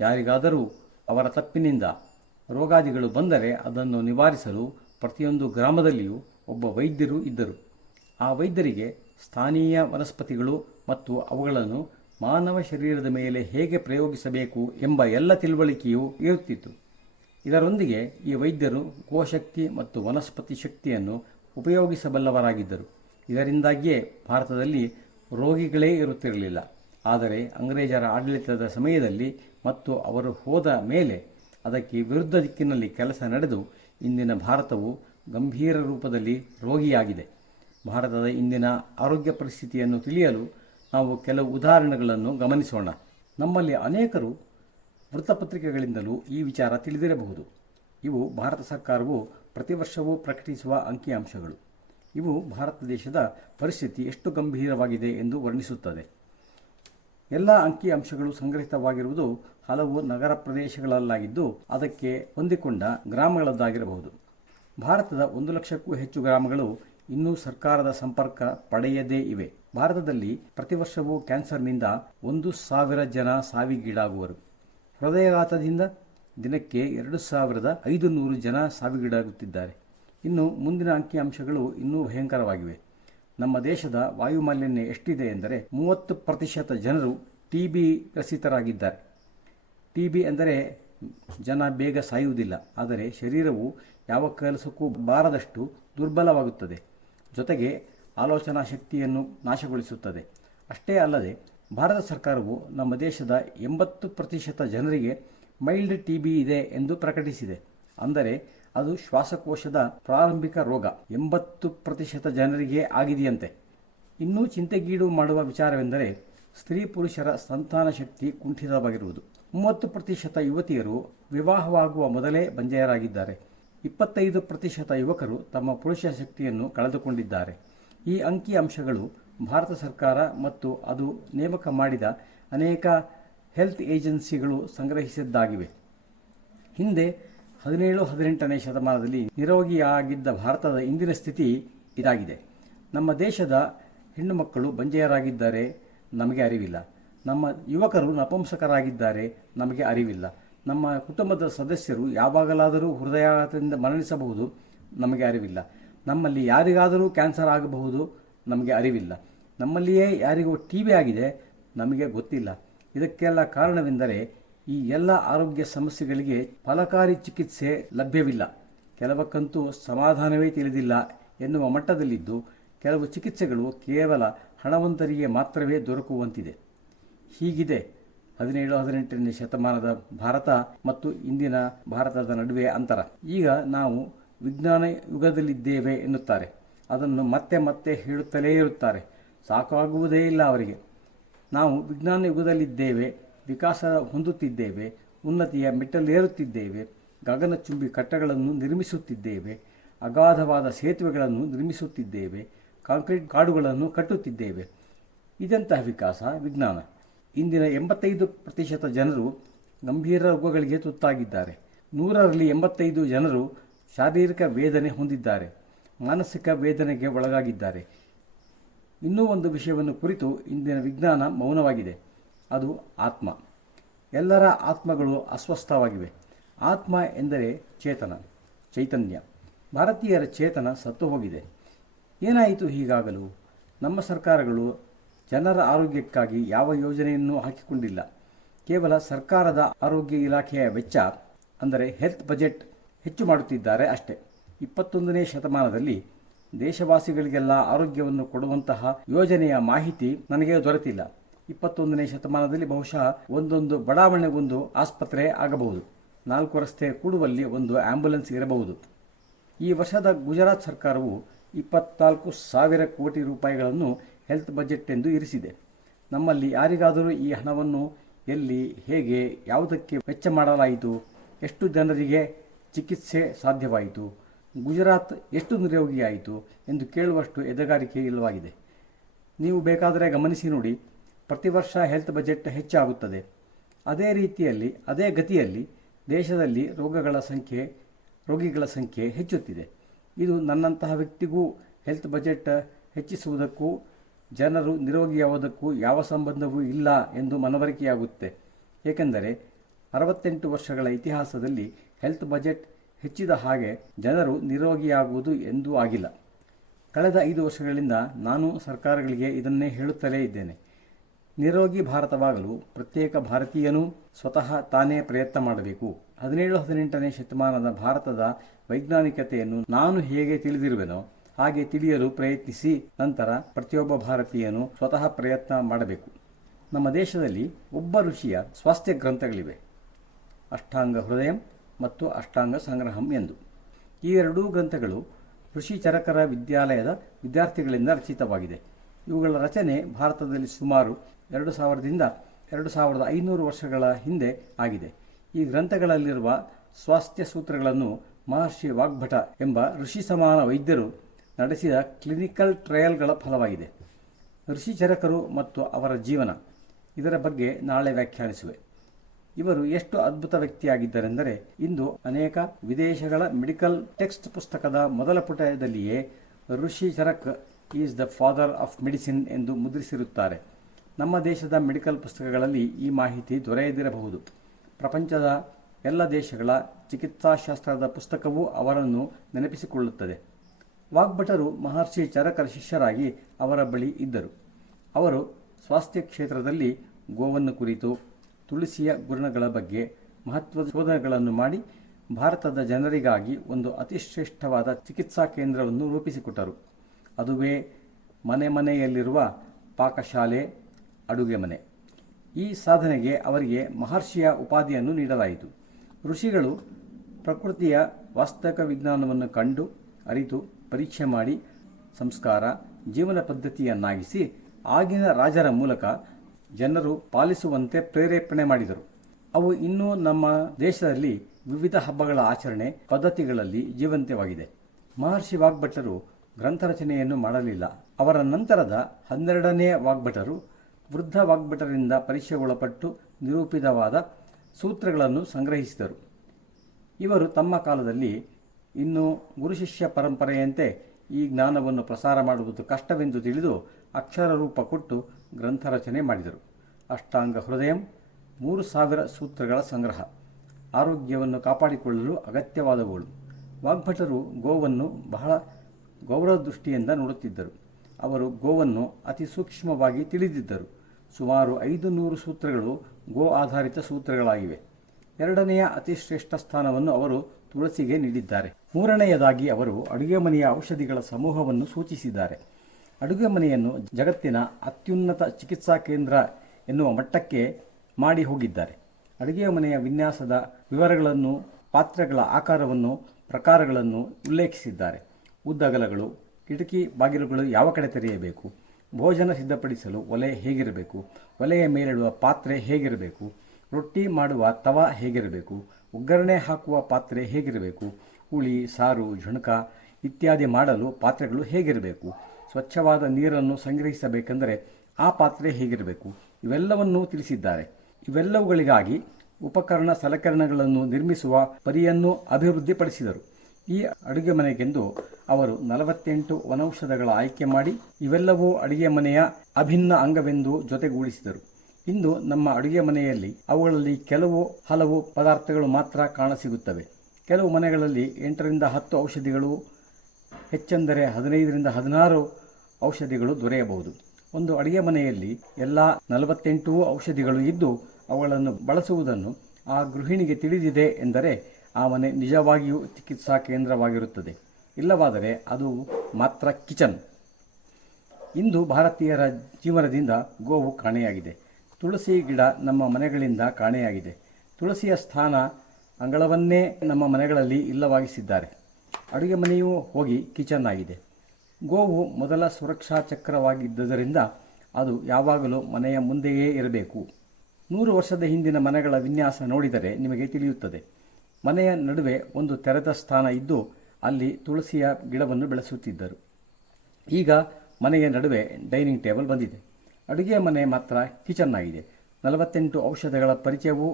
ಯಾರಿಗಾದರೂ ಅವರ ತಪ್ಪಿನಿಂದ ರೋಗಾದಿಗಳು ಬಂದರೆ ಅದನ್ನು ನಿವಾರಿಸಲು ಪ್ರತಿಯೊಂದು ಗ್ರಾಮದಲ್ಲಿಯೂ ಒಬ್ಬ ವೈದ್ಯರು ಇದ್ದರು. ಆ ವೈದ್ಯರಿಗೆ ಸ್ಥಾನೀಯ ವನಸ್ಪತಿಗಳು ಮತ್ತು ಅವುಗಳನ್ನು ಮಾನವ ಶರೀರದ ಮೇಲೆ ಹೇಗೆ ಪ್ರಯೋಗಿಸಬೇಕು ಎಂಬ ಎಲ್ಲ ತಿಳುವಳಿಕೆಯೂ ಇರುತ್ತಿತ್ತು. ಇದರೊಂದಿಗೆ ಈ ವೈದ್ಯರು ಗೋಶಕ್ತಿ ಮತ್ತು ವನಸ್ಪತಿ ಶಕ್ತಿಯನ್ನು ಉಪಯೋಗಿಸಬಲ್ಲವರಾಗಿದ್ದರು. ಇದರಿಂದಾಗಿಯೇ ಭಾರತದಲ್ಲಿ ರೋಗಿಗಳೇ ಇರುತ್ತಿರಲಿಲ್ಲ. ಆದರೆ ಅಂಗ್ರೇಜರ ಆಡಳಿತದ ಸಮಯದಲ್ಲಿ ಮತ್ತು ಅವರು ಹೋದ ಮೇಲೆ ಅದಕ್ಕೆ ವಿರುದ್ಧ ದಿಕ್ಕಿನಲ್ಲಿ ಕೆಲಸ ನಡೆದು ಇಂದಿನ ಭಾರತವು ಗಂಭೀರ ರೂಪದಲ್ಲಿ ರೋಗಿಯಾಗಿದೆ. ಭಾರತದ ಇಂದಿನ ಆರೋಗ್ಯ ಪರಿಸ್ಥಿತಿಯನ್ನು ತಿಳಿಯಲು ನಾವು ಕೆಲವು ಉದಾಹರಣೆಗಳನ್ನು ಗಮನಿಸೋಣ. ನಮ್ಮಲ್ಲಿ ಅನೇಕರು ವೃತ್ತಪತ್ರಿಕೆಗಳಿಂದಲೂ ಈ ವಿಚಾರ ತಿಳಿದಿರಬಹುದು. ಇವು ಭಾರತ ಸರ್ಕಾರವು ಪ್ರತಿ ವರ್ಷವೂ ಪ್ರಕಟಿಸುವ ಅಂಕಿಅಂಶಗಳು. ಇವು ಭಾರತ ದೇಶದ ಪರಿಸ್ಥಿತಿ ಎಷ್ಟು ಗಂಭೀರವಾಗಿದೆ ಎಂದು ವರ್ಣಿಸುತ್ತದೆ. ಎಲ್ಲ ಅಂಕಿಅಂಶಗಳು ಸಂಗ್ರಹಿತವಾಗಿರುವುದು ಹಲವು ನಗರ ಪ್ರದೇಶಗಳಲ್ಲಾಗಿದ್ದು ಅದಕ್ಕೆ ಹೊಂದಿಕೊಂಡ ಗ್ರಾಮಗಳದ್ದಾಗಿರಬಹುದು. ಭಾರತದ 1 ಲಕ್ಷಕ್ಕೂ ಹೆಚ್ಚು ಗ್ರಾಮಗಳು ಇನ್ನೂ ಸರ್ಕಾರದ ಸಂಪರ್ಕ ಪಡೆಯದೇ ಇವೆ. ಭಾರತದಲ್ಲಿ ಪ್ರತಿ ವರ್ಷವೂ ಕ್ಯಾನ್ಸರ್ನಿಂದ 1,000 ಜನ ಸಾವಿಗೀಡಾಗುವರು. ಹೃದಯಾಘಾತದಿಂದ ದಿನಕ್ಕೆ 2,500 ಜನ ಸಾವಿಗೀಡಾಗುತ್ತಿದ್ದಾರೆ. ಇನ್ನು ಮುಂದಿನ ಅಂಕಿಅಂಶಗಳು ಇನ್ನೂ ಭಯಂಕರವಾಗಿವೆ. ನಮ್ಮ ದೇಶದ ವಾಯುಮಾಲಿನ್ಯ ಎಷ್ಟಿದೆ ಎಂದರೆ 30% ಜನರು TB ಗ್ರಸಿತರಾಗಿದ್ದಾರೆ. TB ಎಂದರೆ ಜನ ಬೇಗ ಸಾಯುವುದಿಲ್ಲ, ಆದರೆ ಶರೀರವು ಯಾವ ಕೆಲಸಕ್ಕೂ ಬಾರದಷ್ಟು ದುರ್ಬಲವಾಗುತ್ತದೆ. ಜೊತೆಗೆ ಆಲೋಚನಾ ಶಕ್ತಿಯನ್ನು ನಾಶಗೊಳಿಸುತ್ತದೆ. ಅಷ್ಟೇ ಅಲ್ಲದೆ ಭಾರತ ಸರ್ಕಾರವು ನಮ್ಮ ದೇಶದ 80% ಜನರಿಗೆ ಮೈಲ್ಡ್ TB ಇದೆ ಎಂದು ಪ್ರಕಟಿಸಿದೆ. ಅಂದರೆ ಅದು ಶ್ವಾಸಕೋಶದ ಪ್ರಾರಂಭಿಕ ರೋಗ. 80% ಜನರಿಗೆ ಆಗಿದೆಯಂತೆ. ಇನ್ನೂ ಚಿಂತೆಗೀಡು ಮಾಡುವ ವಿಚಾರವೆಂದರೆ ಸ್ತ್ರೀ ಪುರುಷರ ಸಂತಾನ ಶಕ್ತಿ ಕುಂಠಿತವಾಗಿರುವುದು. 30% ಯುವತಿಯರು ವಿವಾಹವಾಗುವ ಮೊದಲೇ ಬಂಜೆಯರಾಗಿದ್ದಾರೆ. 25% ಯುವಕರು ತಮ್ಮ ಪುರುಷ ಶಕ್ತಿಯನ್ನು ಕಳೆದುಕೊಂಡಿದ್ದಾರೆ. ಈ ಅಂಕಿ ಅಂಶಗಳು ಭಾರತ ಸರ್ಕಾರ ಮತ್ತು ಅದು ನೇಮಕ ಮಾಡಿದ ಅನೇಕ ಹೆಲ್ತ್ ಏಜೆನ್ಸಿಗಳು ಸಂಗ್ರಹಿಸಿದ್ದಾಗಿವೆ. ಹಿಂದೆ 17-18ನೇ ಶತಮಾನದಲ್ಲಿ ನಿರೋಗಿಯಾಗಿದ್ದ ಭಾರತದ ಇಂದಿನ ಸ್ಥಿತಿ ಇದಾಗಿದೆ. ನಮ್ಮ ದೇಶದ ಹೆಣ್ಣು ಮಕ್ಕಳು ಬಂಜೆಯರಾಗಿದ್ದಾರೆ, ನಮಗೆ ಅರಿವಿಲ್ಲ. ನಮ್ಮ ಯುವಕರು ನಪುಂಸಕರಾಗಿದ್ದಾರೆ, ನಮಗೆ ಅರಿವಿಲ್ಲ. ನಮ್ಮ ಕುಟುಂಬದ ಸದಸ್ಯರು ಯಾವಾಗಲಾದರೂ ಹೃದಯಾಘಾತದಿಂದ ಮರಣಿಸಬಹುದು, ನಮಗೆ ಅರಿವಿಲ್ಲ. ನಮ್ಮಲ್ಲಿ ಯಾರಿಗಾದರೂ ಕ್ಯಾನ್ಸರ್ ಆಗಬಹುದು, ನಮಗೆ ಅರಿವಿಲ್ಲ. ನಮ್ಮಲ್ಲಿಯೇ ಯಾರಿಗೂ TB ಆಗಿದೆ, ನಮಗೆ ಗೊತ್ತಿಲ್ಲ. ಇದಕ್ಕೆಲ್ಲ ಕಾರಣವೆಂದರೆ ಈ ಎಲ್ಲ ಆರೋಗ್ಯ ಸಮಸ್ಯೆಗಳಿಗೆ ಫಲಕಾರಿ ಚಿಕಿತ್ಸೆ ಲಭ್ಯವಿಲ್ಲ. ಕೆಲವಕ್ಕಂತೂ ಸಮಾಧಾನವೇ ತಿಳಿದಿಲ್ಲ ಎನ್ನುವ ಮಟ್ಟದಲ್ಲಿದ್ದು, ಕೆಲವು ಚಿಕಿತ್ಸೆಗಳು ಕೇವಲ ಹಣವಂತರಿಗೆ ಮಾತ್ರವೇ ದೊರಕುವಂತಿದೆ. ಹೀಗಿದೆ 17-18ನೇ ಶತಮಾನದ ಭಾರತ ಮತ್ತು ಇಂದಿನ ಭಾರತದ ನಡುವೆ ಅಂತರ. ಈಗ ನಾವು ವಿಜ್ಞಾನ ಯುಗದಲ್ಲಿದ್ದೇವೆ ಎನ್ನುತ್ತಾರೆ. ಅದನ್ನು ಮತ್ತೆ ಮತ್ತೆ ಹೇಳುತ್ತಲೇ ಇರುತ್ತಾರೆ. ಸಾಕಾಗುವುದೇ ಇಲ್ಲ ಅವರಿಗೆ. ನಾವು ವಿಜ್ಞಾನ ಯುಗದಲ್ಲಿದ್ದೇವೆ, ವಿಕಾಸ ಹೊಂದುತ್ತಿದ್ದೇವೆ, ಉನ್ನತಿಯ ಮೆಟ್ಟಲೇರುತ್ತಿದ್ದೇವೆ, ಗಗನಚುಂಬಿ ಕಟ್ಟಡಗಳನ್ನು ನಿರ್ಮಿಸುತ್ತಿದ್ದೇವೆ, ಅಗಾಧವಾದ ಸೇತುವೆಗಳನ್ನು ನಿರ್ಮಿಸುತ್ತಿದ್ದೇವೆ, ಕಾಂಕ್ರೀಟ್ ಕಾಡುಗಳನ್ನು ಕಟ್ಟುತ್ತಿದ್ದೇವೆ. ಇದೆಂತಹ ವಿಕಾಸ, ವಿಜ್ಞಾನ. ಇಂದಿನ 85% ಜನರು ಗಂಭೀರ ರೋಗಗಳಿಗೆ ತುತ್ತಾಗಿದ್ದಾರೆ. 100ರಲ್ಲಿ 85 ಜನರು ಶಾರೀರಿಕ ವೇದನೆ ಹೊಂದಿದ್ದಾರೆ, ಮಾನಸಿಕ ವೇದನೆಗೆ ಒಳಗಾಗಿದ್ದಾರೆ. ಇನ್ನೂ ಒಂದು ವಿಷಯವನ್ನು ಕುರಿತು ಇಂದಿನ ವಿಜ್ಞಾನ ಮೌನವಾಗಿದೆ. ಅದು ಆತ್ಮ. ಎಲ್ಲರ ಆತ್ಮಗಳು ಅಸ್ವಸ್ಥವಾಗಿವೆ. ಆತ್ಮ ಎಂದರೆ ಚೇತನ, ಚೈತನ್ಯ. ಭಾರತೀಯರ ಚೇತನ ಸತ್ತು ಹೋಗಿದೆ. ಏನಾಯಿತು ಹೀಗಾಗಲು? ನಮ್ಮ ಸರ್ಕಾರಗಳು ಜನರ ಆರೋಗ್ಯಕ್ಕಾಗಿ ಯಾವ ಯೋಜನೆಯನ್ನು ಹಾಕಿಕೊಂಡಿಲ್ಲ. ಕೇವಲ ಸರ್ಕಾರದ ಆರೋಗ್ಯ ಇಲಾಖೆಯ ವೆಚ್ಚ ಅಂದರೆ ಹೆಲ್ತ್ ಬಜೆಟ್ ಹೆಚ್ಚು ಮಾಡುತ್ತಿದ್ದಾರೆ ಅಷ್ಟೇ. 21ನೇ ಶತಮಾನದಲ್ಲಿ ದೇಶವಾಸಿಗಳಿಗೆಲ್ಲ ಆರೋಗ್ಯವನ್ನು ಕೊಡುವಂತಹ ಯೋಜನೆಯ ಮಾಹಿತಿ ನನಗೆ ದೊರೆತಿಲ್ಲ. 21ನೇ ಶತಮಾನದಲ್ಲಿ ಬಹುಶಃ ಒಂದೊಂದು ಬಡಾವಣೆಗೊಂದು ಆಸ್ಪತ್ರೆ ಆಗಬಹುದು, 4 ರಸ್ತೆ ಕೂಡುವಲ್ಲಿ ಒಂದು ಆಂಬ್ಯುಲೆನ್ಸ್ ಇರಬಹುದು. ಈ ವರ್ಷದ ಗುಜರಾತ್ ಸರ್ಕಾರವು 24,000 ಕೋಟಿ ರೂಪಾಯಿಗಳನ್ನು ಹೆಲ್ತ್ ಬಜೆಟ್ ಎಂದು ಇರಿಸಿದೆ. ನಮ್ಮಲ್ಲಿ ಯಾರಿಗಾದರೂ ಈ ಹಣವನ್ನು ಎಲ್ಲಿ, ಹೇಗೆ, ಯಾವುದಕ್ಕೆ ವೆಚ್ಚ ಮಾಡಲಾಯಿತು? ಎಷ್ಟು ಜನರಿಗೆ ಚಿಕಿತ್ಸೆ ಸಾಧ್ಯವಾಯಿತು? ಗುಜರಾತ್ ಎಷ್ಟು ನಿರೋಗಿಯಾಯಿತು ಎಂದು ಕೇಳುವಷ್ಟು ಎದೆಗಾರಿಕೆ ಇಲ್ಲವಾಗಿದೆ. ನೀವು ಬೇಕಾದರೆ ಗಮನಿಸಿ ನೋಡಿ, ಪ್ರತಿ ವರ್ಷ ಹೆಲ್ತ್ ಬಜೆಟ್ ಹೆಚ್ಚಾಗುತ್ತದೆ. ಅದೇ ರೀತಿಯಲ್ಲಿ, ಅದೇ ಗತಿಯಲ್ಲಿ ದೇಶದಲ್ಲಿ ರೋಗಿಗಳ ಸಂಖ್ಯೆ ಹೆಚ್ಚುತ್ತಿದೆ. ಇದು ನನ್ನಂತಹ ವ್ಯಕ್ತಿಗೂ ಹೆಲ್ತ್ ಬಜೆಟ್ ಹೆಚ್ಚಿಸುವುದಕ್ಕೂ ಜನರು ನಿರೋಗಿಯಾಗುವುದಕ್ಕೂ ಯಾವ ಸಂಬಂಧವೂ ಇಲ್ಲ ಎಂದು ಮನವರಿಕೆಯಾಗುತ್ತೆ. ಏಕೆಂದರೆ 68 ವರ್ಷಗಳ ಇತಿಹಾಸದಲ್ಲಿ ಹೆಲ್ತ್ ಬಜೆಟ್ ಹೆಚ್ಚಿದ ಹಾಗೆ ಜನರು ನಿರೋಗಿಯಾಗುವುದು ಎಂದೂ ಆಗಿಲ್ಲ. ಕಳೆದ 5 ವರ್ಷಗಳಿಂದ ನಾನು ಸರ್ಕಾರಗಳಿಗೆ ಇದನ್ನೇ ಹೇಳುತ್ತಲೇ ಇದ್ದೇನೆ. ನಿರೋಗಿ ಭಾರತವಾಗಲು ಪ್ರತ್ಯೇಕ ಭಾರತೀಯನೂ ಸ್ವತಃ ತಾನೇ ಪ್ರಯತ್ನ ಮಾಡಬೇಕು. 17-18ನೇ ಶತಮಾನದ ಭಾರತದ ವೈಜ್ಞಾನಿಕತೆಯನ್ನು ನಾನು ಹೇಗೆ ತಿಳಿದಿರುವೆನೋ ಹಾಗೆ ತಿಳಿಯಲು ಪ್ರಯತ್ನಿಸಿ ನಂತರ ಪ್ರತಿಯೊಬ್ಬ ಭಾರತೀಯನು ಸ್ವತಃ ಪ್ರಯತ್ನ ಮಾಡಬೇಕು. ನಮ್ಮ ದೇಶದಲ್ಲಿ ಒಬ್ಬ ಋಷಿಯ ಸ್ವಾಸ್ಥ್ಯ ಗ್ರಂಥಗಳಿವೆ, ಅಷ್ಟಾಂಗ ಹೃದಯಂ ಮತ್ತು ಅಷ್ಟಾಂಗ ಸಂಗ್ರಹಂ ಎಂದು. ಈ ಎರಡೂ ಗ್ರಂಥಗಳು ಋಷಿ ಚರಕರ ವಿದ್ಯಾಲಯದ ವಿದ್ಯಾರ್ಥಿಗಳಿಂದ ರಚಿತವಾಗಿದೆ. ಇವುಗಳ ರಚನೆ ಭಾರತದಲ್ಲಿ ಸುಮಾರು 2000ರಿಂದ 2500 ವರ್ಷಗಳ ಹಿಂದೆ ಆಗಿದೆ. ಈ ಗ್ರಂಥಗಳಲ್ಲಿರುವ ಸ್ವಾಸ್ಥ್ಯ ಸೂತ್ರಗಳನ್ನು ಮಹರ್ಷಿ ವಾಗ್ಭಟ ಎಂಬ ಋಷಿ ಸಮಾನ ವೈದ್ಯರು ನಡೆಸಿದ ಕ್ಲಿನಿಕಲ್ ಟ್ರಯಲ್ಗಳ ಫಲವಾಗಿದೆ. ಋಷಿ ಚರಕರು ಮತ್ತು ಅವರ ಜೀವನ, ಇದರ ಬಗ್ಗೆ ನಾಳೆ ವ್ಯಾಖ್ಯಾನಿಸುವೆ. ಇವರು ಎಷ್ಟು ಅದ್ಭುತ ವ್ಯಕ್ತಿಯಾಗಿದ್ದರೆಂದರೆ ಇಂದು ಅನೇಕ ವಿದೇಶಗಳ ಮೆಡಿಕಲ್ ಟೆಕ್ಸ್ಟ್ ಪುಸ್ತಕದ ಮೊದಲ ಪುಟದಲ್ಲಿಯೇ ಋಷಿ Charak is the father of medicine ಎಂದು ಮುದ್ರಿಸಿರುತ್ತಾರೆ. ನಮ್ಮ ದೇಶದ ಮೆಡಿಕಲ್ ಪುಸ್ತಕಗಳಲ್ಲಿ ಈ ಮಾಹಿತಿ ದೊರೆಯದಿರಬಹುದು. ಪ್ರಪಂಚದ ಎಲ್ಲ ದೇಶಗಳ ಚಿಕಿತ್ಸಾಶಾಸ್ತ್ರದ ಪುಸ್ತಕವೂ ಅವರನ್ನು ನೆನಪಿಸಿಕೊಳ್ಳುತ್ತದೆ. ವಾಗ್ಭಟರು ಮಹರ್ಷಿ ಚರಕರ ಶಿಷ್ಯರಾಗಿ ಅವರ ಬಳಿ ಇದ್ದರು. ಅವರು ಸ್ವಾಸ್ಥ್ಯ ಕ್ಷೇತ್ರದಲ್ಲಿ ಗೋವನ್ನು ಕುರಿತು, ತುಳಸಿಯ ಗುಣಗಳ ಬಗ್ಗೆ ಮಹತ್ವದ ಶೋಧನೆಗಳನ್ನು ಮಾಡಿ ಭಾರತದ ಜನರಿಗಾಗಿ ಒಂದು ಅತಿಶ್ರೇಷ್ಠವಾದ ಚಿಕಿತ್ಸಾ ಕೇಂದ್ರವನ್ನು ರೂಪಿಸಿಕೊಟ್ಟರು. ಅದುವೇ ಮನೆ ಮನೆಯಲ್ಲಿರುವ ಪಾಕಶಾಲೆ, ಅಡುಗೆ ಮನೆ. ಈ ಸಾಧನೆಗೆ ಅವರಿಗೆ ಮಹರ್ಷಿಯ ಉಪಾಧಿಯನ್ನು ನೀಡಲಾಯಿತು. ಋಷಿಗಳು ಪ್ರಕೃತಿಯ ವಾಸ್ತವಿಕ ವಿಜ್ಞಾನವನ್ನು ಕಂಡು ಅರಿತು ಪರೀಕ್ಷೆ ಮಾಡಿ ಸಂಸ್ಕಾರ, ಜೀವನ ಪದ್ಧತಿಯನ್ನಾಗಿಸಿ ಆಗಿನ ರಾಜರ ಮೂಲಕ ಜನರು ಪಾಲಿಸುವಂತೆ ಪ್ರೇರೇಪಣೆ ಮಾಡಿದರು. ಅವು ಇನ್ನೂ ನಮ್ಮ ದೇಶದಲ್ಲಿ ವಿವಿಧ ಹಬ್ಬಗಳ ಆಚರಣೆ ಪದ್ಧತಿಗಳಲ್ಲಿ ಜೀವಂತವಾಗಿದೆ. ಮಹರ್ಷಿ ವಾಗ್ಭಟರು ಗ್ರಂಥ ರಚನೆಯನ್ನು ಮಾಡಲಿಲ್ಲ. ಅವರ ನಂತರದ 12ನೇ ವಾಗ್ಭಟರು ವೃದ್ಧ ವಾಗ್ಭಟರಿಂದ ಪರೀಕ್ಷೆಗೊಳಪಟ್ಟು ನಿರೂಪಿತವಾದ ಸೂತ್ರಗಳನ್ನು ಸಂಗ್ರಹಿಸಿದರು. ಇವರು ತಮ್ಮ ಕಾಲದಲ್ಲಿ ಇನ್ನೂ ಗುರುಶಿಷ್ಯ ಪರಂಪರೆಯಂತೆ ಈ ಜ್ಞಾನವನ್ನು ಪ್ರಸಾರ ಮಾಡುವುದು ಕಷ್ಟವೆಂದು ತಿಳಿದು ಅಕ್ಷರ ರೂಪ ಕೊಟ್ಟು ಗ್ರಂಥ ರಚನೆ ಮಾಡಿದರು. ಅಷ್ಟಾಂಗ ಹೃದಯಂ 3000 ಸೂತ್ರಗಳ ಸಂಗ್ರಹ. ಆರೋಗ್ಯವನ್ನು ಕಾಪಾಡಿಕೊಳ್ಳಲು ಅಗತ್ಯವಾದವುಗಳು. ವಾಗ್ಭಟರು ಗೋವನ್ನು ಬಹಳ ಗೌರವ ದೃಷ್ಟಿಯಿಂದ ನೋಡುತ್ತಿದ್ದರು. ಅವರು ಗೋವನ್ನು ಅತಿ ಸೂಕ್ಷ್ಮವಾಗಿ ತಿಳಿದಿದ್ದರು. ಸುಮಾರು 500 ಸೂತ್ರಗಳು ಗೋ ಆಧಾರಿತ ಸೂತ್ರಗಳಾಗಿವೆ. 2ನೆಯ ಅತಿ ಶ್ರೇಷ್ಠ ಸ್ಥಾನವನ್ನು ಅವರು ತುಳಸಿಗೆ ನೀಡಿದ್ದಾರೆ. 3ನೇಯದಾಗಿ ಅವರು ಅಡುಗೆ ಮನೆಯ ಔಷಧಿಗಳ ಸಮೂಹವನ್ನು ಸೂಚಿಸಿದ್ದಾರೆ. ಅಡುಗೆ ಮನೆಯನ್ನು ಜಗತ್ತಿನ ಅತ್ಯುನ್ನತ ಚಿಕಿತ್ಸಾ ಕೇಂದ್ರ ಎನ್ನುವ ಮಟ್ಟಕ್ಕೆ ಮಾಡಿ ಹೋಗಿದ್ದಾರೆ. ಅಡುಗೆ ಮನೆಯ ವಿನ್ಯಾಸದ ವಿವರಗಳನ್ನು, ಪಾತ್ರೆಗಳ ಆಕಾರವನ್ನು, ಪ್ರಕಾರಗಳನ್ನು ಉಲ್ಲೇಖಿಸಿದ್ದಾರೆ. ಉದ್ದಗಲಗಳು, ಕಿಟಕಿ ಬಾಗಿಲುಗಳು ಯಾವ ಕಡೆ ತೆರೆಯಬೇಕು, ಭೋಜನ ಸಿದ್ಧಪಡಿಸಲು ಒಲೆ ಹೇಗಿರಬೇಕು, ಒಲೆಯ ಮೇಲಿಡುವ ಪಾತ್ರೆ ಹೇಗಿರಬೇಕು, ರೊಟ್ಟಿ ಮಾಡುವ ತವಾ ಹೇಗಿರಬೇಕು, ಒಗ್ಗರಣೆ ಹಾಕುವ ಪಾತ್ರೆ ಹೇಗಿರಬೇಕು, ಹುಳಿ, ಸಾರು, ಝುಣಕ ಇತ್ಯಾದಿ ಮಾಡಲು ಪಾತ್ರೆಗಳು ಹೇಗಿರಬೇಕು, ಸ್ವಚ್ಛವಾದ ನೀರನ್ನು ಸಂಗ್ರಹಿಸಬೇಕೆಂದರೆ ಆ ಪಾತ್ರೆ ಹೇಗಿರಬೇಕು, ಇವೆಲ್ಲವನ್ನೂ ತಿಳಿಸಿದ್ದಾರೆ. ಇವೆಲ್ಲವುಗಳಿಗಾಗಿ ಉಪಕರಣ ಸಲಕರಣೆಗಳನ್ನು ನಿರ್ಮಿಸುವ ಪರಿಯನ್ನು ಅಭಿವೃದ್ಧಿಪಡಿಸಿದರು. ಈ ಅಡುಗೆ ಮನೆಗೆಂದು ಅವರು 48 ವನೌಷಧಗಳ ಆಯ್ಕೆ ಮಾಡಿ ಇವೆಲ್ಲವೂ ಅಡುಗೆ ಮನೆಯ ಅಭಿನ್ನ ಅಂಗವೆಂದು ಜೊತೆಗೂಡಿಸಿದರು. ಇಂದು ನಮ್ಮ ಅಡುಗೆ ಮನೆಯಲ್ಲಿ ಅವುಗಳಲ್ಲಿ ಹಲವು ಪದಾರ್ಥಗಳು ಮಾತ್ರ ಕಾಣಸಿಗುತ್ತವೆ. ಕೆಲವು ಮನೆಗಳಲ್ಲಿ 8 ರಿಂದ 10 ಔಷಧಿಗಳು, ಹೆಚ್ಚೆಂದರೆ 15 ರಿಂದ 16 ಔಷಧಿಗಳು ದೊರೆಯಬಹುದು. ಒಂದು ಅಡುಗೆ ಮನೆಯಲ್ಲಿ ಎಲ್ಲ 48 ಔಷಧಿಗಳು ಇದ್ದು ಅವುಗಳನ್ನು ಬಳಸುವುದನ್ನು ಆ ಗೃಹಿಣಿಗೆ ತಿಳಿದಿದೆ ಎಂದರೆ ಆ ಮನೆ ನಿಜವಾಗಿಯೂ ಚಿಕಿತ್ಸಾ ಕೇಂದ್ರವಾಗಿರುತ್ತದೆ. ಇಲ್ಲವಾದರೆ ಅದು ಮಾತ್ರ ಕಿಚನ್. ಇಂದು ಭಾರತೀಯರ ಜೀವನದಿಂದ ಗೋವು ಕಾಣೆಯಾಗಿದೆ. ತುಳಸಿ ಗಿಡ ನಮ್ಮ ಮನೆಗಳಿಂದ ಕಾಣೆಯಾಗಿದೆ. ತುಳಸಿಯ ಸ್ಥಾನ ಅಂಗಳವನ್ನೇ ನಮ್ಮ ಮನೆಗಳಲ್ಲಿ ಇಲ್ಲವಾಗಿಸಿದ್ದಾರೆ. ಅಡುಗೆ ಮನೆಯೂ ಹೋಗಿ ಕಿಚನ್ ಆಗಿದೆ. ಗೋವು ಮೊದಲ ಸುರಕ್ಷಾ ಚಕ್ರವಾಗಿದ್ದರಿಂದ ಅದು ಯಾವಾಗಲೂ ಮನೆಯ ಮುಂದೆಯೇ ಇರಬೇಕು. 100 ವರ್ಷದ ಹಿಂದಿನ ಮನೆಗಳ ವಿನ್ಯಾಸ ನೋಡಿದರೆ ನಿಮಗೆ ತಿಳಿಯುತ್ತದೆ. ಮನೆಯ ನಡುವೆ ಒಂದು ತೆರೆದ ಸ್ಥಾನ ಇದ್ದು ಅಲ್ಲಿ ತುಳಸಿಯ ಗಿಡವನ್ನು ಬೆಳೆಸುತ್ತಿದ್ದರು. ಈಗ ಮನೆಯ ನಡುವೆ ಡೈನಿಂಗ್ ಟೇಬಲ್ ಬಂದಿದೆ. ಅಡುಗೆ ಮನೆ ಮಾತ್ರ ಕಿಚನ್ ಆಗಿದೆ. 48 ಔಷಧಗಳ ಪರಿಚಯವೂ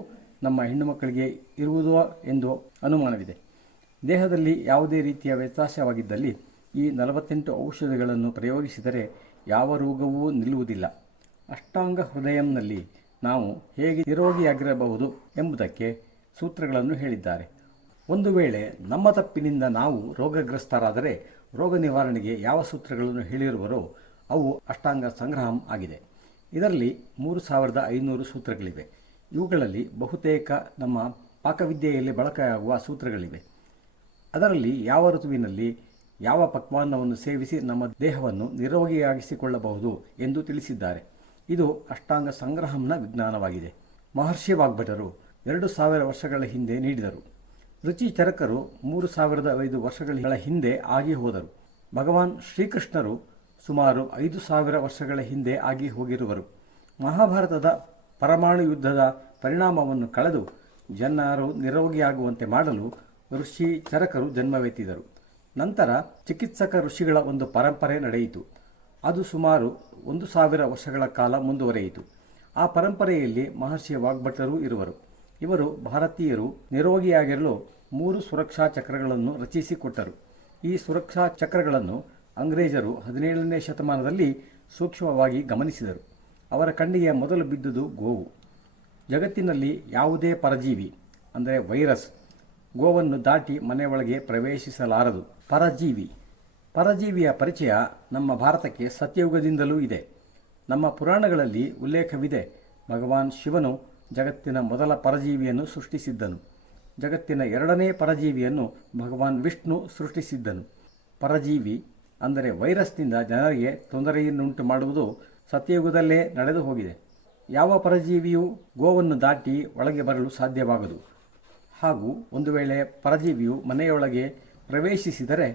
ನಮ್ಮ ಹೆಣ್ಣುಮಕ್ಕಳಿಗೆ ಇರುವುದೋ ಎಂದು ಅನುಮಾನವಿದೆ. ದೇಹದಲ್ಲಿ ಯಾವುದೇ ರೀತಿಯ ವ್ಯತ್ಯಾಸವಾಗಿದ್ದಲ್ಲಿ ಈ 48 ಔಷಧಗಳನ್ನು ಪ್ರಯೋಗಿಸಿದರೆ ಯಾವ ರೋಗವೂ ನಿಲ್ಲುವುದಿಲ್ಲ. ಅಷ್ಟಾಂಗ ಹೃದಯಂನಲ್ಲಿ ನಾವು ಹೇಗೆ ನಿರೋಗಿಯಾಗಿರಬಹುದು ಎಂಬುದಕ್ಕೆ ಸೂತ್ರಗಳನ್ನು ಹೇಳಿದ್ದಾರೆ. ಒಂದು ವೇಳೆ ನಮ್ಮ ತಪ್ಪಿನಿಂದ ನಾವು ರೋಗಗ್ರಸ್ತರಾದರೆ ರೋಗ ನಿವಾರಣೆಗೆ ಯಾವ ಸೂತ್ರಗಳನ್ನು ಹೇಳಿರುವರೋ ಅವು ಅಷ್ಟಾಂಗ ಸಂಗ್ರಹಂ ಆಗಿದೆ. ಇದರಲ್ಲಿ 3500 ಸೂತ್ರಗಳಿವೆ. ಇವುಗಳಲ್ಲಿ ಬಹುತೇಕ ನಮ್ಮ ಪಾಕವಿದ್ಯೆಯಲ್ಲಿ ಬಳಕೆಯಾಗುವ ಸೂತ್ರಗಳಿವೆ. ಅದರಲ್ಲಿ ಯಾವ ಋತುವಿನಲ್ಲಿ ಯಾವ ಪಕ್ವಾನ್ನವನ್ನು ಸೇವಿಸಿ ನಮ್ಮ ದೇಹವನ್ನು ನಿರೋಗಿಯಾಗಿಸಿಕೊಳ್ಳಬಹುದು ಎಂದು ತಿಳಿಸಿದ್ದಾರೆ. ಇದು ಅಷ್ಟಾಂಗ ಸಂಗ್ರಹಂನ ವಿಜ್ಞಾನವಾಗಿದೆ. ಮಹರ್ಷಿ ವಾಗ್ಭಟರು 2000 ವರ್ಷಗಳ ಹಿಂದೆ ನೀಡಿದರು. ರುಚಿ ಚರಕರು 3005 ವರ್ಷಗಳ ಹಿಂದೆ ಆಗಿ ಹೋದರು. ಭಗವಾನ್ ಶ್ರೀಕೃಷ್ಣರು ಸುಮಾರು 5000 ವರ್ಷಗಳ ಹಿಂದೆ ಆಗಿ ಹೋಗಿರುವರು. ಮಹಾಭಾರತದ ಪರಮಾಣು ಯುದ್ಧದ ಪರಿಣಾಮವನ್ನು ಕಳೆದು ಜನರು ನಿರೋಗಿಯಾಗುವಂತೆ ಮಾಡಲು ಋಷಿ ಚರಕರು ಜನ್ಮವೆತ್ತಿದರು. ನಂತರ ಚಿಕಿತ್ಸಕ ಋಷಿಗಳ ಒಂದು ಪರಂಪರೆ ನಡೆಯಿತು. ಅದು ಸುಮಾರು 1000 ವರ್ಷಗಳ ಕಾಲ ಮುಂದುವರೆಯಿತು. ಆ ಪರಂಪರೆಯಲ್ಲಿ ಮಹರ್ಷಿ ವಾಗ್ಭಟರು ಇರುವರು. ಇವರು ಭಾರತೀಯರು ನಿರೋಗಿಯಾಗಿರಲು 3 ಸುರಕ್ಷಾ ಚಕ್ರಗಳನ್ನು ರಚಿಸಿಕೊಟ್ಟರು. ಈ ಸುರಕ್ಷಾ ಚಕ್ರಗಳನ್ನು ಅಂಗ್ರೇಜರು 17ನೇ ಶತಮಾನದಲ್ಲಿ ಸೂಕ್ಷ್ಮವಾಗಿ ಗಮನಿಸಿದರು. ಅವರ ಕಣ್ಣಿಗೆ ಮೊದಲು ಬಿದ್ದುದು ಗೋವು. ಜಗತ್ತಿನಲ್ಲಿ ಯಾವುದೇ ಪರಜೀವಿ ಅಂದರೆ ವೈರಸ್ ಗೋವನ್ನು ದಾಟಿ ಮನೆಯೊಳಗೆ ಪ್ರವೇಶಿಸಲಾರದು. ಪರಜೀವಿಯ ಪರಿಚಯ ನಮ್ಮ ಭಾರತಕ್ಕೆ ಸತ್ಯಯುಗದಿಂದಲೂ ಇದೆ. ನಮ್ಮ ಪುರಾಣಗಳಲ್ಲಿ ಉಲ್ಲೇಖವಿದೆ. ಭಗವಾನ್ ಶಿವನು ಜಗತ್ತಿನ ಮೊದಲ ಪರಜೀವಿಯನ್ನು ಸೃಷ್ಟಿಸಿದ್ದನು. ಜಗತ್ತಿನ ಎರಡನೇ ಪರಜೀವಿಯನ್ನು ಭಗವಾನ್ ವಿಷ್ಣು ಸೃಷ್ಟಿಸಿದ್ದನು. ಪರಜೀವಿ ಅಂದರೆ ವೈರಸ್ನಿಂದ ಜನರಿಗೆ ತೊಂದರೆಯನ್ನುಂಟು ಮಾಡುವುದು ಸತ್ಯಯುಗದಲ್ಲೇ ನಡೆದು ಹೋಗಿದೆ. ಯಾವ ಪರಜೀವಿಯೂ ಗೋವನ್ನು ದಾಟಿ ಒಳಗೆ ಬರಲು ಸಾಧ್ಯವಾಗದು. ಹಾಗೂ ಒಂದು ವೇಳೆ ಪರಜೀವಿಯು ಮನೆಯೊಳಗೆ ಪ್ರವೇಶಿಸಿದರೆ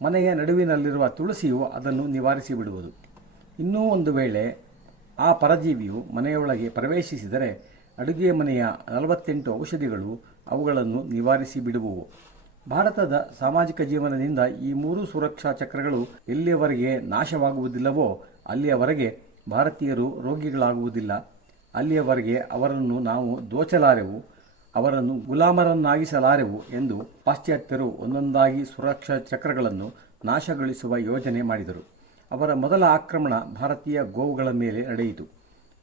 ಮನೆಯ ನಡುವಿನಲ್ಲಿರುವ ತುಳಸಿಯು ಅದನ್ನು ನಿವಾರಿಸಿಬಿಡುವುದು. ಇನ್ನೂ ಒಂದು ವೇಳೆ ಆ ಪರಜೀವಿಯು ಮನೆಯೊಳಗೆ ಪ್ರವೇಶಿಸಿದರೆ ಅಡುಗೆ ಮನೆಯ 48 ಔಷಧಿಗಳು ಅವುಗಳನ್ನು ನಿವಾರಿಸಿ ಬಿಡುವುವು. ಭಾರತದ ಸಾಮಾಜಿಕ ಜೀವನದಿಂದ ಈ 3 ಸುರಕ್ಷಾ ಚಕ್ರಗಳು ಎಲ್ಲಿಯವರೆಗೆ ನಾಶವಾಗುವುದಿಲ್ಲವೋ ಅಲ್ಲಿಯವರೆಗೆ ಭಾರತೀಯರು ರೋಗಿಗಳಾಗುವುದಿಲ್ಲ. ಅಲ್ಲಿಯವರೆಗೆ ಅವರನ್ನು ನಾವು ದೋಚಲಾರೆವು, ಅವರನ್ನು ಗುಲಾಮರನ್ನಾಗಿಸಲಾರೆವು ಎಂದು ಪಾಶ್ಚಾತ್ಯರು ಒಂದೊಂದಾಗಿ ಸುರಕ್ಷಾ ಚಕ್ರಗಳನ್ನು ನಾಶಗೊಳಿಸುವ ಯೋಜನೆ ಮಾಡಿದರು. ಅವರ ಮೊದಲ ಆಕ್ರಮಣ ಭಾರತೀಯ ಗೋವುಗಳ ಮೇಲೆ ನಡೆಯಿತು.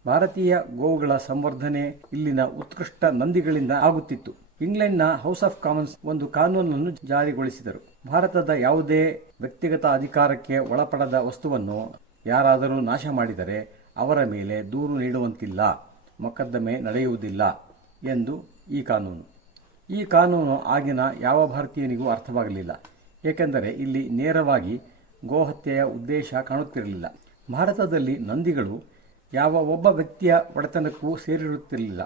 ಭಾರತೀಯ ಗೋವುಗಳ ಸಂವರ್ಧನೆ ಇಲ್ಲಿನ ಉತ್ಕೃಷ್ಟ ನಂದಿಗಳಿಂದ ಆಗುತ್ತಿತ್ತು. ಇಂಗ್ಲೆಂಡ್ನ ಹೌಸ್ ಆಫ್ ಕಾಮನ್ಸ್ ಒಂದು ಕಾನೂನನ್ನು ಜಾರಿಗೊಳಿಸಿದರು. ಭಾರತದ ಯಾವುದೇ ವ್ಯಕ್ತಿಗತ ಅಧಿಕಾರಕ್ಕೆ ಒಳಪಡದ ವಸ್ತುವನ್ನು ಯಾರಾದರೂ ನಾಶ ಮಾಡಿದರೆ ಅವರ ಮೇಲೆ ದೂರು ನೀಡುವಂತಿಲ್ಲ, ಮೊಕದ್ದಮೆ ನಡೆಯುವುದಿಲ್ಲ ಎಂದು ಈ ಕಾನೂನು ಆಗಿನ ಯಾವ ಭಾರತೀಯನಿಗೂ ಅರ್ಥವಾಗಲಿಲ್ಲ. ಏಕೆಂದರೆ ಇಲ್ಲಿ ನೇರವಾಗಿ ಗೋಹತ್ಯೆಯ ಉದ್ದೇಶ ಕಾಣುತ್ತಿರಲಿಲ್ಲ. ಭಾರತದಲ್ಲಿ ನಂದಿಗಳು ಯಾವ ಒಬ್ಬ ವ್ಯಕ್ತಿಯ ಒಡೆತನಕ್ಕೂ ಸೇರಿರುತ್ತಿರಲಿಲ್ಲ,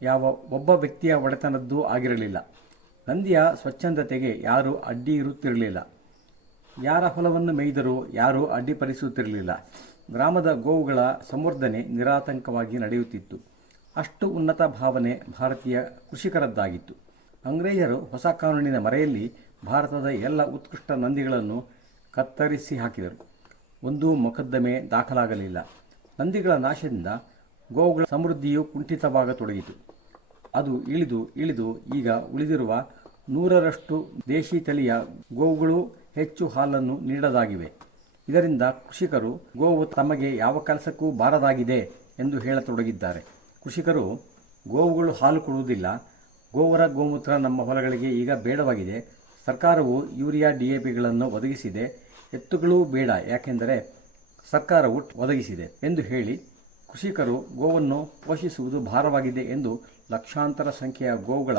ಯಾವ ಒಬ್ಬ ವ್ಯಕ್ತಿಯ ಒಡೆತನದ್ದೂ ಆಗಿರಲಿಲ್ಲ. ನಂದಿಯ ಸ್ವಚ್ಛಂದತೆಗೆ ಯಾರೂ ಅಡ್ಡಿ ಇರುತ್ತಿರಲಿಲ್ಲ. ಯಾರ ಹೊಲವನ್ನು ಮೇಯ್ದರೂ ಯಾರೂ ಅಡ್ಡಿಪಡಿಸುತ್ತಿರಲಿಲ್ಲ. ಗ್ರಾಮದ ಗೋವುಗಳ ಸಂವರ್ಧನೆ ನಿರಾತಂಕವಾಗಿ ನಡೆಯುತ್ತಿತ್ತು. ಅಷ್ಟು ಉನ್ನತ ಭಾವನೆ ಭಾರತೀಯ ಕೃಷಿಕರದ್ದಾಗಿತ್ತು. ಅಂಗ್ರೇಜರು ಹೊಸ ಕಾನೂನಿನ ಮರೆಯಲ್ಲಿ ಭಾರತದ ಎಲ್ಲ ಉತ್ಕೃಷ್ಟ ನಂದಿಗಳನ್ನು ಕತ್ತರಿಸಿ ಹಾಕಿದರು. ಒಂದೂ ಮೊಕದ್ದಮೆ ದಾಖಲಾಗಲಿಲ್ಲ. ನಂದಿಗಳ ನಾಶದಿಂದ ಗೋವುಗಳ ಸಮೃದ್ಧಿಯು ಕುಂಠಿತವಾಗತೊಡಗಿತು. ಅದು ಇಳಿದು ಈಗ ಉಳಿದಿರುವ 100ರಷ್ಟು ದೇಶಿ ತಳಿಯ ಗೋವುಗಳು ಹೆಚ್ಚು ಹಾಲನ್ನು ನೀಡದಾಗಿವೆ. ಇದರಿಂದ ಕೃಷಿಕರು ಗೋವು ತಮಗೆ ಯಾವ ಕೆಲಸಕ್ಕೂ ಬಾರದಾಗಿದೆ ಎಂದು ಹೇಳತೊಡಗಿದ್ದಾರೆ. ಕೃಷಿಕರು ಗೋವುಗಳು ಹಾಲು ಕೊಡುವುದಿಲ್ಲ, ಗೋವರ ಗೋಮೂತ್ರ ನಮ್ಮ ಹೊಲಗಳಿಗೆ ಈಗ ಬೇಡವಾಗಿದೆ, ಸರ್ಕಾರವು ಯೂರಿಯಾ DAPಗಳನ್ನು ಒದಗಿಸಿದೆ, ಎತ್ತುಗಳೂ ಬೇಡ ಯಾಕೆಂದರೆ ಸರ್ಕಾರವು ಒದಗಿಸಿದೆ ಎಂದು ಹೇಳಿ ಕೃಷಿಕರು ಗೋವನ್ನು ಪೋಷಿಸುವುದು ಭಾರವಾಗಿದೆ ಎಂದು ಲಕ್ಷಾಂತರ ಸಂಖ್ಯೆಯ ಗೋವುಗಳ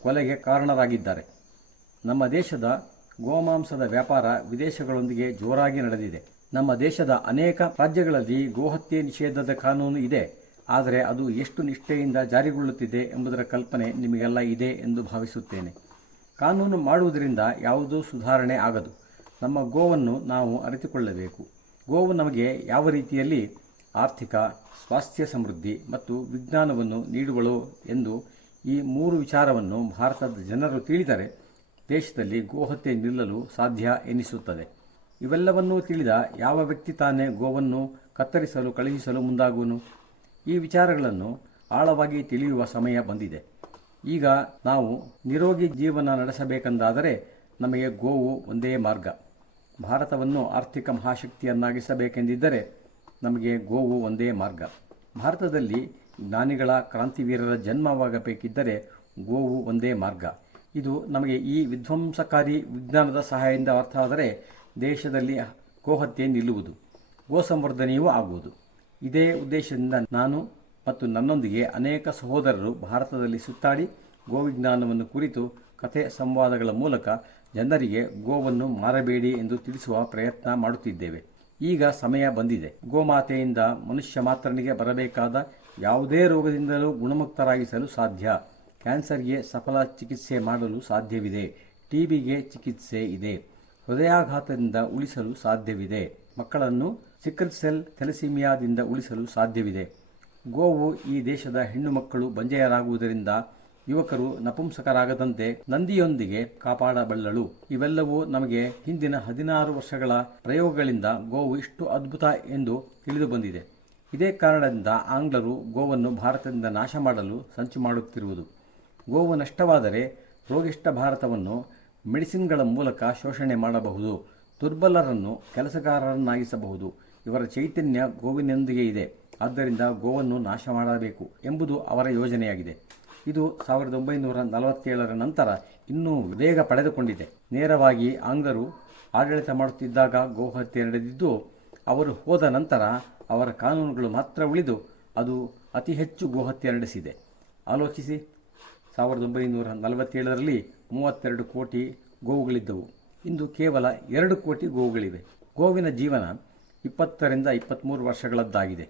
ಕೊಲೆಗೆ ಕಾರಣರಾಗಿದ್ದಾರೆ. ನಮ್ಮ ದೇಶದ ಗೋಮಾಂಸದ ವ್ಯಾಪಾರ ವಿದೇಶಗಳೊಂದಿಗೆ ಜೋರಾಗಿ ನಡೆದಿದೆ. ನಮ್ಮ ದೇಶದ ಅನೇಕ ರಾಜ್ಯಗಳಲ್ಲಿ ಗೋಹತ್ಯೆ ನಿಷೇಧದ ಕಾನೂನು ಇದೆ. ಆದರೆ ಅದು ಎಷ್ಟು ನಿಷ್ಠೆಯಿಂದ ಜಾರಿಗೊಳ್ಳುತ್ತಿದೆ ಎಂಬುದರ ಕಲ್ಪನೆ ನಿಮಗೆಲ್ಲ ಇದೆ ಎಂದು ಭಾವಿಸುತ್ತೇನೆ. ಕಾನೂನು ಮಾಡುವುದರಿಂದ ಯಾವುದೂ ಸುಧಾರಣೆ ಆಗದು. ನಮ್ಮ ಗೋವನ್ನು ನಾವು ಅರಿತುಕೊಳ್ಳಬೇಕು. ಗೋವು ನಮಗೆ ಯಾವ ರೀತಿಯಲ್ಲಿ ಆರ್ಥಿಕ, ಸ್ವಾಸ್ಥ್ಯ ಸಮೃದ್ಧಿ ಮತ್ತು ವಿಜ್ಞಾನವನ್ನು ನೀಡುವಳೋ ಎಂದು ಈ 3 ವಿಚಾರವನ್ನು ಭಾರತದ ಜನರು ತಿಳಿದರೆ ದೇಶದಲ್ಲಿ ಗೋಹತ್ಯೆ ನಿಲ್ಲಲು ಸಾಧ್ಯ ಎನಿಸುತ್ತದೆ. ಇವೆಲ್ಲವನ್ನೂ ತಿಳಿದ ಯಾವ ವ್ಯಕ್ತಿ ತಾನೇ ಗೋವನ್ನು ಕತ್ತರಿಸಲು ಕಳುಹಿಸಲು ಮುಂದಾಗುವನು? ಈ ವಿಚಾರಗಳನ್ನು ಆಳವಾಗಿ ತಿಳಿಯುವ ಸಮಯ ಬಂದಿದೆ. ಈಗ ನಾವು ನಿರೋಗಿ ಜೀವನ ನಡೆಸಬೇಕೆಂದಾದರೆ ನಮಗೆ ಗೋವು ಒಂದೇ ಮಾರ್ಗ. ಭಾರತವನ್ನು ಆರ್ಥಿಕ ಮಹಾಶಕ್ತಿಯನ್ನಾಗಿಸಬೇಕೆಂದಿದ್ದರೆ ನಮಗೆ ಗೋವು ಒಂದೇ ಮಾರ್ಗ. ಭಾರತದಲ್ಲಿ ಜ್ಞಾನಿಗಳ ಕ್ರಾಂತಿವೀರರ ಜನ್ಮವಾಗಬೇಕಿದ್ದರೆ ಗೋವು ಒಂದೇ ಮಾರ್ಗ. ಇದು ನಮಗೆ ಈ ವಿಧ್ವಂಸಕಾರಿ ವಿಜ್ಞಾನದ ಸಹಾಯದಿಂದ ಅರ್ಥವಾದರೆ ದೇಶದಲ್ಲಿ ಗೋಹತ್ಯೆ ನಿಲ್ಲುವುದು, ಗೋ ಸಂವರ್ಧನೆಯೂ ಆಗುವುದು. ಇದೇ ಉದ್ದೇಶದಿಂದ ನಾನು ಮತ್ತು ನನ್ನೊಂದಿಗೆ ಅನೇಕ ಸಹೋದರರು ಭಾರತದಲ್ಲಿ ಸುತ್ತಾಡಿ ಗೋವಿಜ್ಞಾನವನ್ನು ಕುರಿತು ಕಥೆ ಸಂವಾದಗಳ ಮೂಲಕ ಜನರಿಗೆ ಗೋವನ್ನು ಮಾರಬೇಡಿ ಎಂದು ತಿಳಿಸುವ ಪ್ರಯತ್ನ ಮಾಡುತ್ತಿದ್ದೇವೆ. ಈಗ ಸಮಯ ಬಂದಿದೆ. ಗೋಮಾತೆಯಿಂದ ಮನುಷ್ಯ ಮಾತ್ರನಿಗೆ ಬರಬೇಕಾದ ಯಾವುದೇ ರೋಗದಿಂದಲೂ ಗುಣಮುಕ್ತರಾಗಿಸಲು ಸಾಧ್ಯ. ಕ್ಯಾನ್ಸರ್ಗೆ ಸಫಲ ಚಿಕಿತ್ಸೆ ಮಾಡಲು ಸಾಧ್ಯವಿದೆ. TBಗೆ ಚಿಕಿತ್ಸೆ ಇದೆ. ಹೃದಯಾಘಾತದಿಂದ ಉಳಿಸಲು ಸಾಧ್ಯವಿದೆ. ಮಕ್ಕಳನ್ನು ಸಿಕಲ್ ಸೆಲ್ ಥೆಲಸೀಮಿಯಾದಿಂದ ಉಳಿಸಲು ಸಾಧ್ಯವಿದೆ. ಗೋವು ಈ ದೇಶದ ಹೆಣ್ಣು ಮಕ್ಕಳು ಬಂಜೆಯರಾಗುವುದರಿಂದ ಯುವಕರು ನಪುಂಸಕರಾಗದಂತೆ ನಂದಿಯೊಂದಿಗೆ ಕಾಪಾಡಬಲ್ಲಳು. ಇವೆಲ್ಲವೂ ನಮಗೆ ಹಿಂದಿನ 16 ವರ್ಷಗಳ ಪ್ರಯೋಗಗಳಿಂದ ಗೋವು ಇಷ್ಟು ಅದ್ಭುತ ಎಂದು ತಿಳಿದು ಬಂದಿದೆ. ಇದೇ ಕಾರಣದಿಂದ ಆಂಗ್ಲರು ಗೋವನ್ನು ಭಾರತದಿಂದ ನಾಶ ಮಾಡಲು ಸಂಚು ಮಾಡುತ್ತಿರುವುದು. ಗೋವು ನಷ್ಟವಾದರೆ ರೋಗಿಷ್ಠ ಭಾರತವನ್ನು ಮೆಡಿಸಿನ್ಗಳ ಮೂಲಕ ಶೋಷಣೆ ಮಾಡಬಹುದು, ದುರ್ಬಲರನ್ನು ಕೆಲಸಗಾರರನ್ನಾಗಿಸಬಹುದು. ಇವರ ಚೈತನ್ಯ ಗೋವಿನೊಂದಿಗೆ ಇದೆ. ಆದ್ದರಿಂದ ಗೋವನ್ನು ನಾಶ ಮಾಡಬೇಕು ಎಂಬುದು ಅವರ ಯೋಜನೆಯಾಗಿದೆ. ಇದು 1947ರ ನಂತರ ಇನ್ನೂ ವೇಗ ಪಡೆದುಕೊಂಡಿದೆ. ನೇರವಾಗಿ ಆಂಗ್ಲರು ಆಡಳಿತ ಮಾಡುತ್ತಿದ್ದಾಗ ಗೋಹತ್ಯೆ ನಡೆದಿದ್ದು, ಅವರು ಹೋದ ನಂತರ ಅವರ ಕಾನೂನುಗಳು ಮಾತ್ರ ಉಳಿದು ಅದು ಅತಿ ಹೆಚ್ಚು ಗೋಹತ್ಯೆ ನಡೆಸಿದೆ. ಆಲೋಚಿಸಿ, 1947ರಲ್ಲಿ 32 ಕೋಟಿ ಗೋವುಗಳಿದ್ದವು. ಇಂದು ಕೇವಲ 2 ಕೋಟಿ ಗೋವುಗಳಿವೆ. ಗೋವಿನ ಜೀವನ 20ರಿಂದ 23 ವರ್ಷಗಳದ್ದಾಗಿದೆ.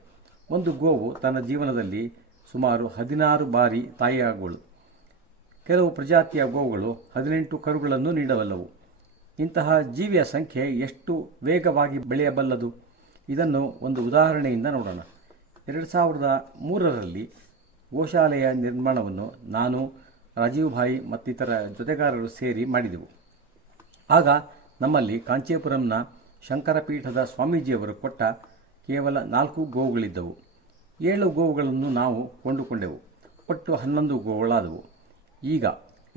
ಒಂದು ಗೋವು ತನ್ನ ಜೀವನದಲ್ಲಿ ಸುಮಾರು 16 ಬಾರಿ ತಾಯಿಯಾಗುವಳು. ಕೆಲವು ಪ್ರಜಾತಿಯ ಗೋವುಗಳು 18 ಕರುಗಳನ್ನು ನೀಡಬಲ್ಲವು. ಇಂತಹ ಜೀವಿಯ ಸಂಖ್ಯೆ ಎಷ್ಟು ವೇಗವಾಗಿ ಬೆಳೆಯಬಲ್ಲದು? ಇದನ್ನು ಒಂದು ಉದಾಹರಣೆಯಿಂದ ನೋಡೋಣ. 2003ರಲ್ಲಿ ಗೋಶಾಲೆಯ ನಿರ್ಮಾಣವನ್ನು ನಾನು, ರಾಜೀವ್ ಭಾಯಿ ಮತ್ತಿತರ ಜೊತೆಗಾರರು ಸೇರಿ ಮಾಡಿದೆವು. ಆಗ ನಮ್ಮಲ್ಲಿ ಕಾಂಚೀಪುರಂನ ಶಂಕರಪೀಠದ ಸ್ವಾಮೀಜಿಯವರು ಕೊಟ್ಟ ಕೇವಲ 4 ಗೋವುಗಳಿದ್ದವು. 7 ಗೋವುಗಳನ್ನು ನಾವು ಕೊಂಡುಕೊಂಡೆವು. ಒಟ್ಟು 11 ಗೋವುಗಳಾದವು. ಈಗ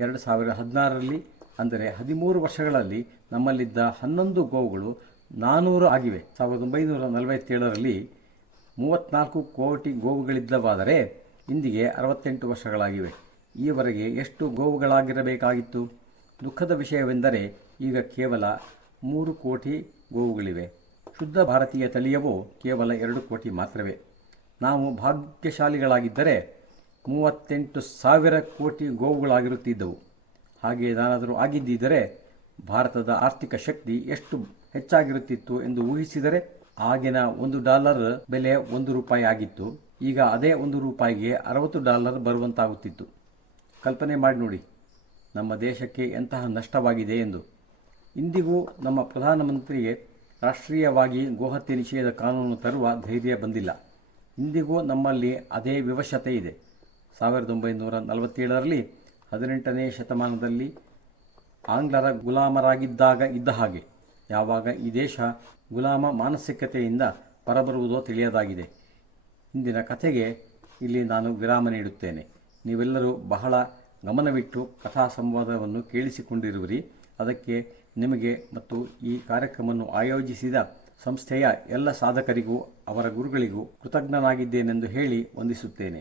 2016ರಲ್ಲಿ, ಅಂದರೆ 13 ವರ್ಷಗಳಲ್ಲಿ ನಮ್ಮಲ್ಲಿದ್ದ 11 ಗೋವುಗಳು 400 ಆಗಿವೆ. 1947ರಲ್ಲಿ 34 ಕೋಟಿ ಗೋವುಗಳಿದ್ದವಾದರೆ ಇಂದಿಗೆ 68 ವರ್ಷಗಳಾಗಿವೆ. ಈವರೆಗೆ ಎಷ್ಟು ಗೋವುಗಳಾಗಿರಬೇಕಾಗಿತ್ತು? ದುಃಖದ ವಿಷಯವೆಂದರೆ ಈಗ ಕೇವಲ 3 ಕೋಟಿ ಗೋವುಗಳಿವೆ. ಶುದ್ಧ ಭಾರತೀಯ ತಳಿಯವು ಕೇವಲ 2 ಕೋಟಿ ಮಾತ್ರವೇ. ನಾವು ಭಾಗ್ಯಶಾಲಿಗಳಾಗಿದ್ದರೆ 38,000 ಕೋಟಿ ಗೋವುಗಳಾಗಿರುತ್ತಿದ್ದವು. ಹಾಗೆ ನಾನಾದರೂ ಆಗಿದ್ದಿದ್ದರೆ ಭಾರತದ ಆರ್ಥಿಕ ಶಕ್ತಿ ಎಷ್ಟು ಹೆಚ್ಚಾಗಿರುತ್ತಿತ್ತು ಎಂದು ಊಹಿಸಿದರೆ, ಆಗಿನ $1 ಬೆಲೆ ₹1 ಆಗಿತ್ತು. ಈಗ ಅದೇ $1ಗೆ $60 ಬರುವಂತಾಗುತ್ತಿತ್ತು. ಕಲ್ಪನೆ ಮಾಡಿ ನೋಡಿ, ನಮ್ಮ ದೇಶಕ್ಕೆ ಎಂತಹ ನಷ್ಟವಾಗಿದೆ ಎಂದು. ಇಂದಿಗೂ ನಮ್ಮ ಪ್ರಧಾನಮಂತ್ರಿಗೆ ರಾಷ್ಟ್ರೀಯವಾಗಿ ಗೋಹತ್ಯೆ ನಿಷೇಧ ಕಾನೂನು ತರುವ ಧೈರ್ಯ ಬಂದಿಲ್ಲ. ಇಂದಿಗೂ ನಮ್ಮಲ್ಲಿ ಅದೇ ವಿವಶತೆ ಇದೆ. 1947ರಲ್ಲಿ 18ನೇ ಶತಮಾನದಲ್ಲಿ ಆಂಗ್ಲರ ಗುಲಾಮರಾಗಿದ್ದಾಗ ಇದ್ದ ಹಾಗೆ ಯಾವಾಗ ಈ ದೇಶ ಗುಲಾಮ ಮಾನಸಿಕತೆಯಿಂದ ಹೊರಬರುವುದೋ ತಿಳಿಯದಾಗಿದೆ. ಇಂದಿನ ಕಥೆಗೆ ಇಲ್ಲಿ ನಾನು ವಿರಾಮ ನೀಡುತ್ತೇನೆ. ನೀವೆಲ್ಲರೂ ಬಹಳ ಗಮನವಿಟ್ಟು ಕಥಾ ಸಂವಾದವನ್ನು ಕೇಳಿಸಿಕೊಂಡಿರುವಿರಿ. ಅದಕ್ಕೆ ನಿಮಗೆ ಮತ್ತು ಈ ಕಾರ್ಯಕ್ರಮವನ್ನು ಆಯೋಜಿಸಿದ ಸಂಸ್ಥೆಯ ಎಲ್ಲ ಸಾಧಕರಿಗೂ ಅವರ ಗುರುಗಳಿಗೂ ಕೃತಜ್ಞನಾಗಿದ್ದೇನೆಂದು ಹೇಳಿ ವಂದಿಸುತ್ತೇನೆ.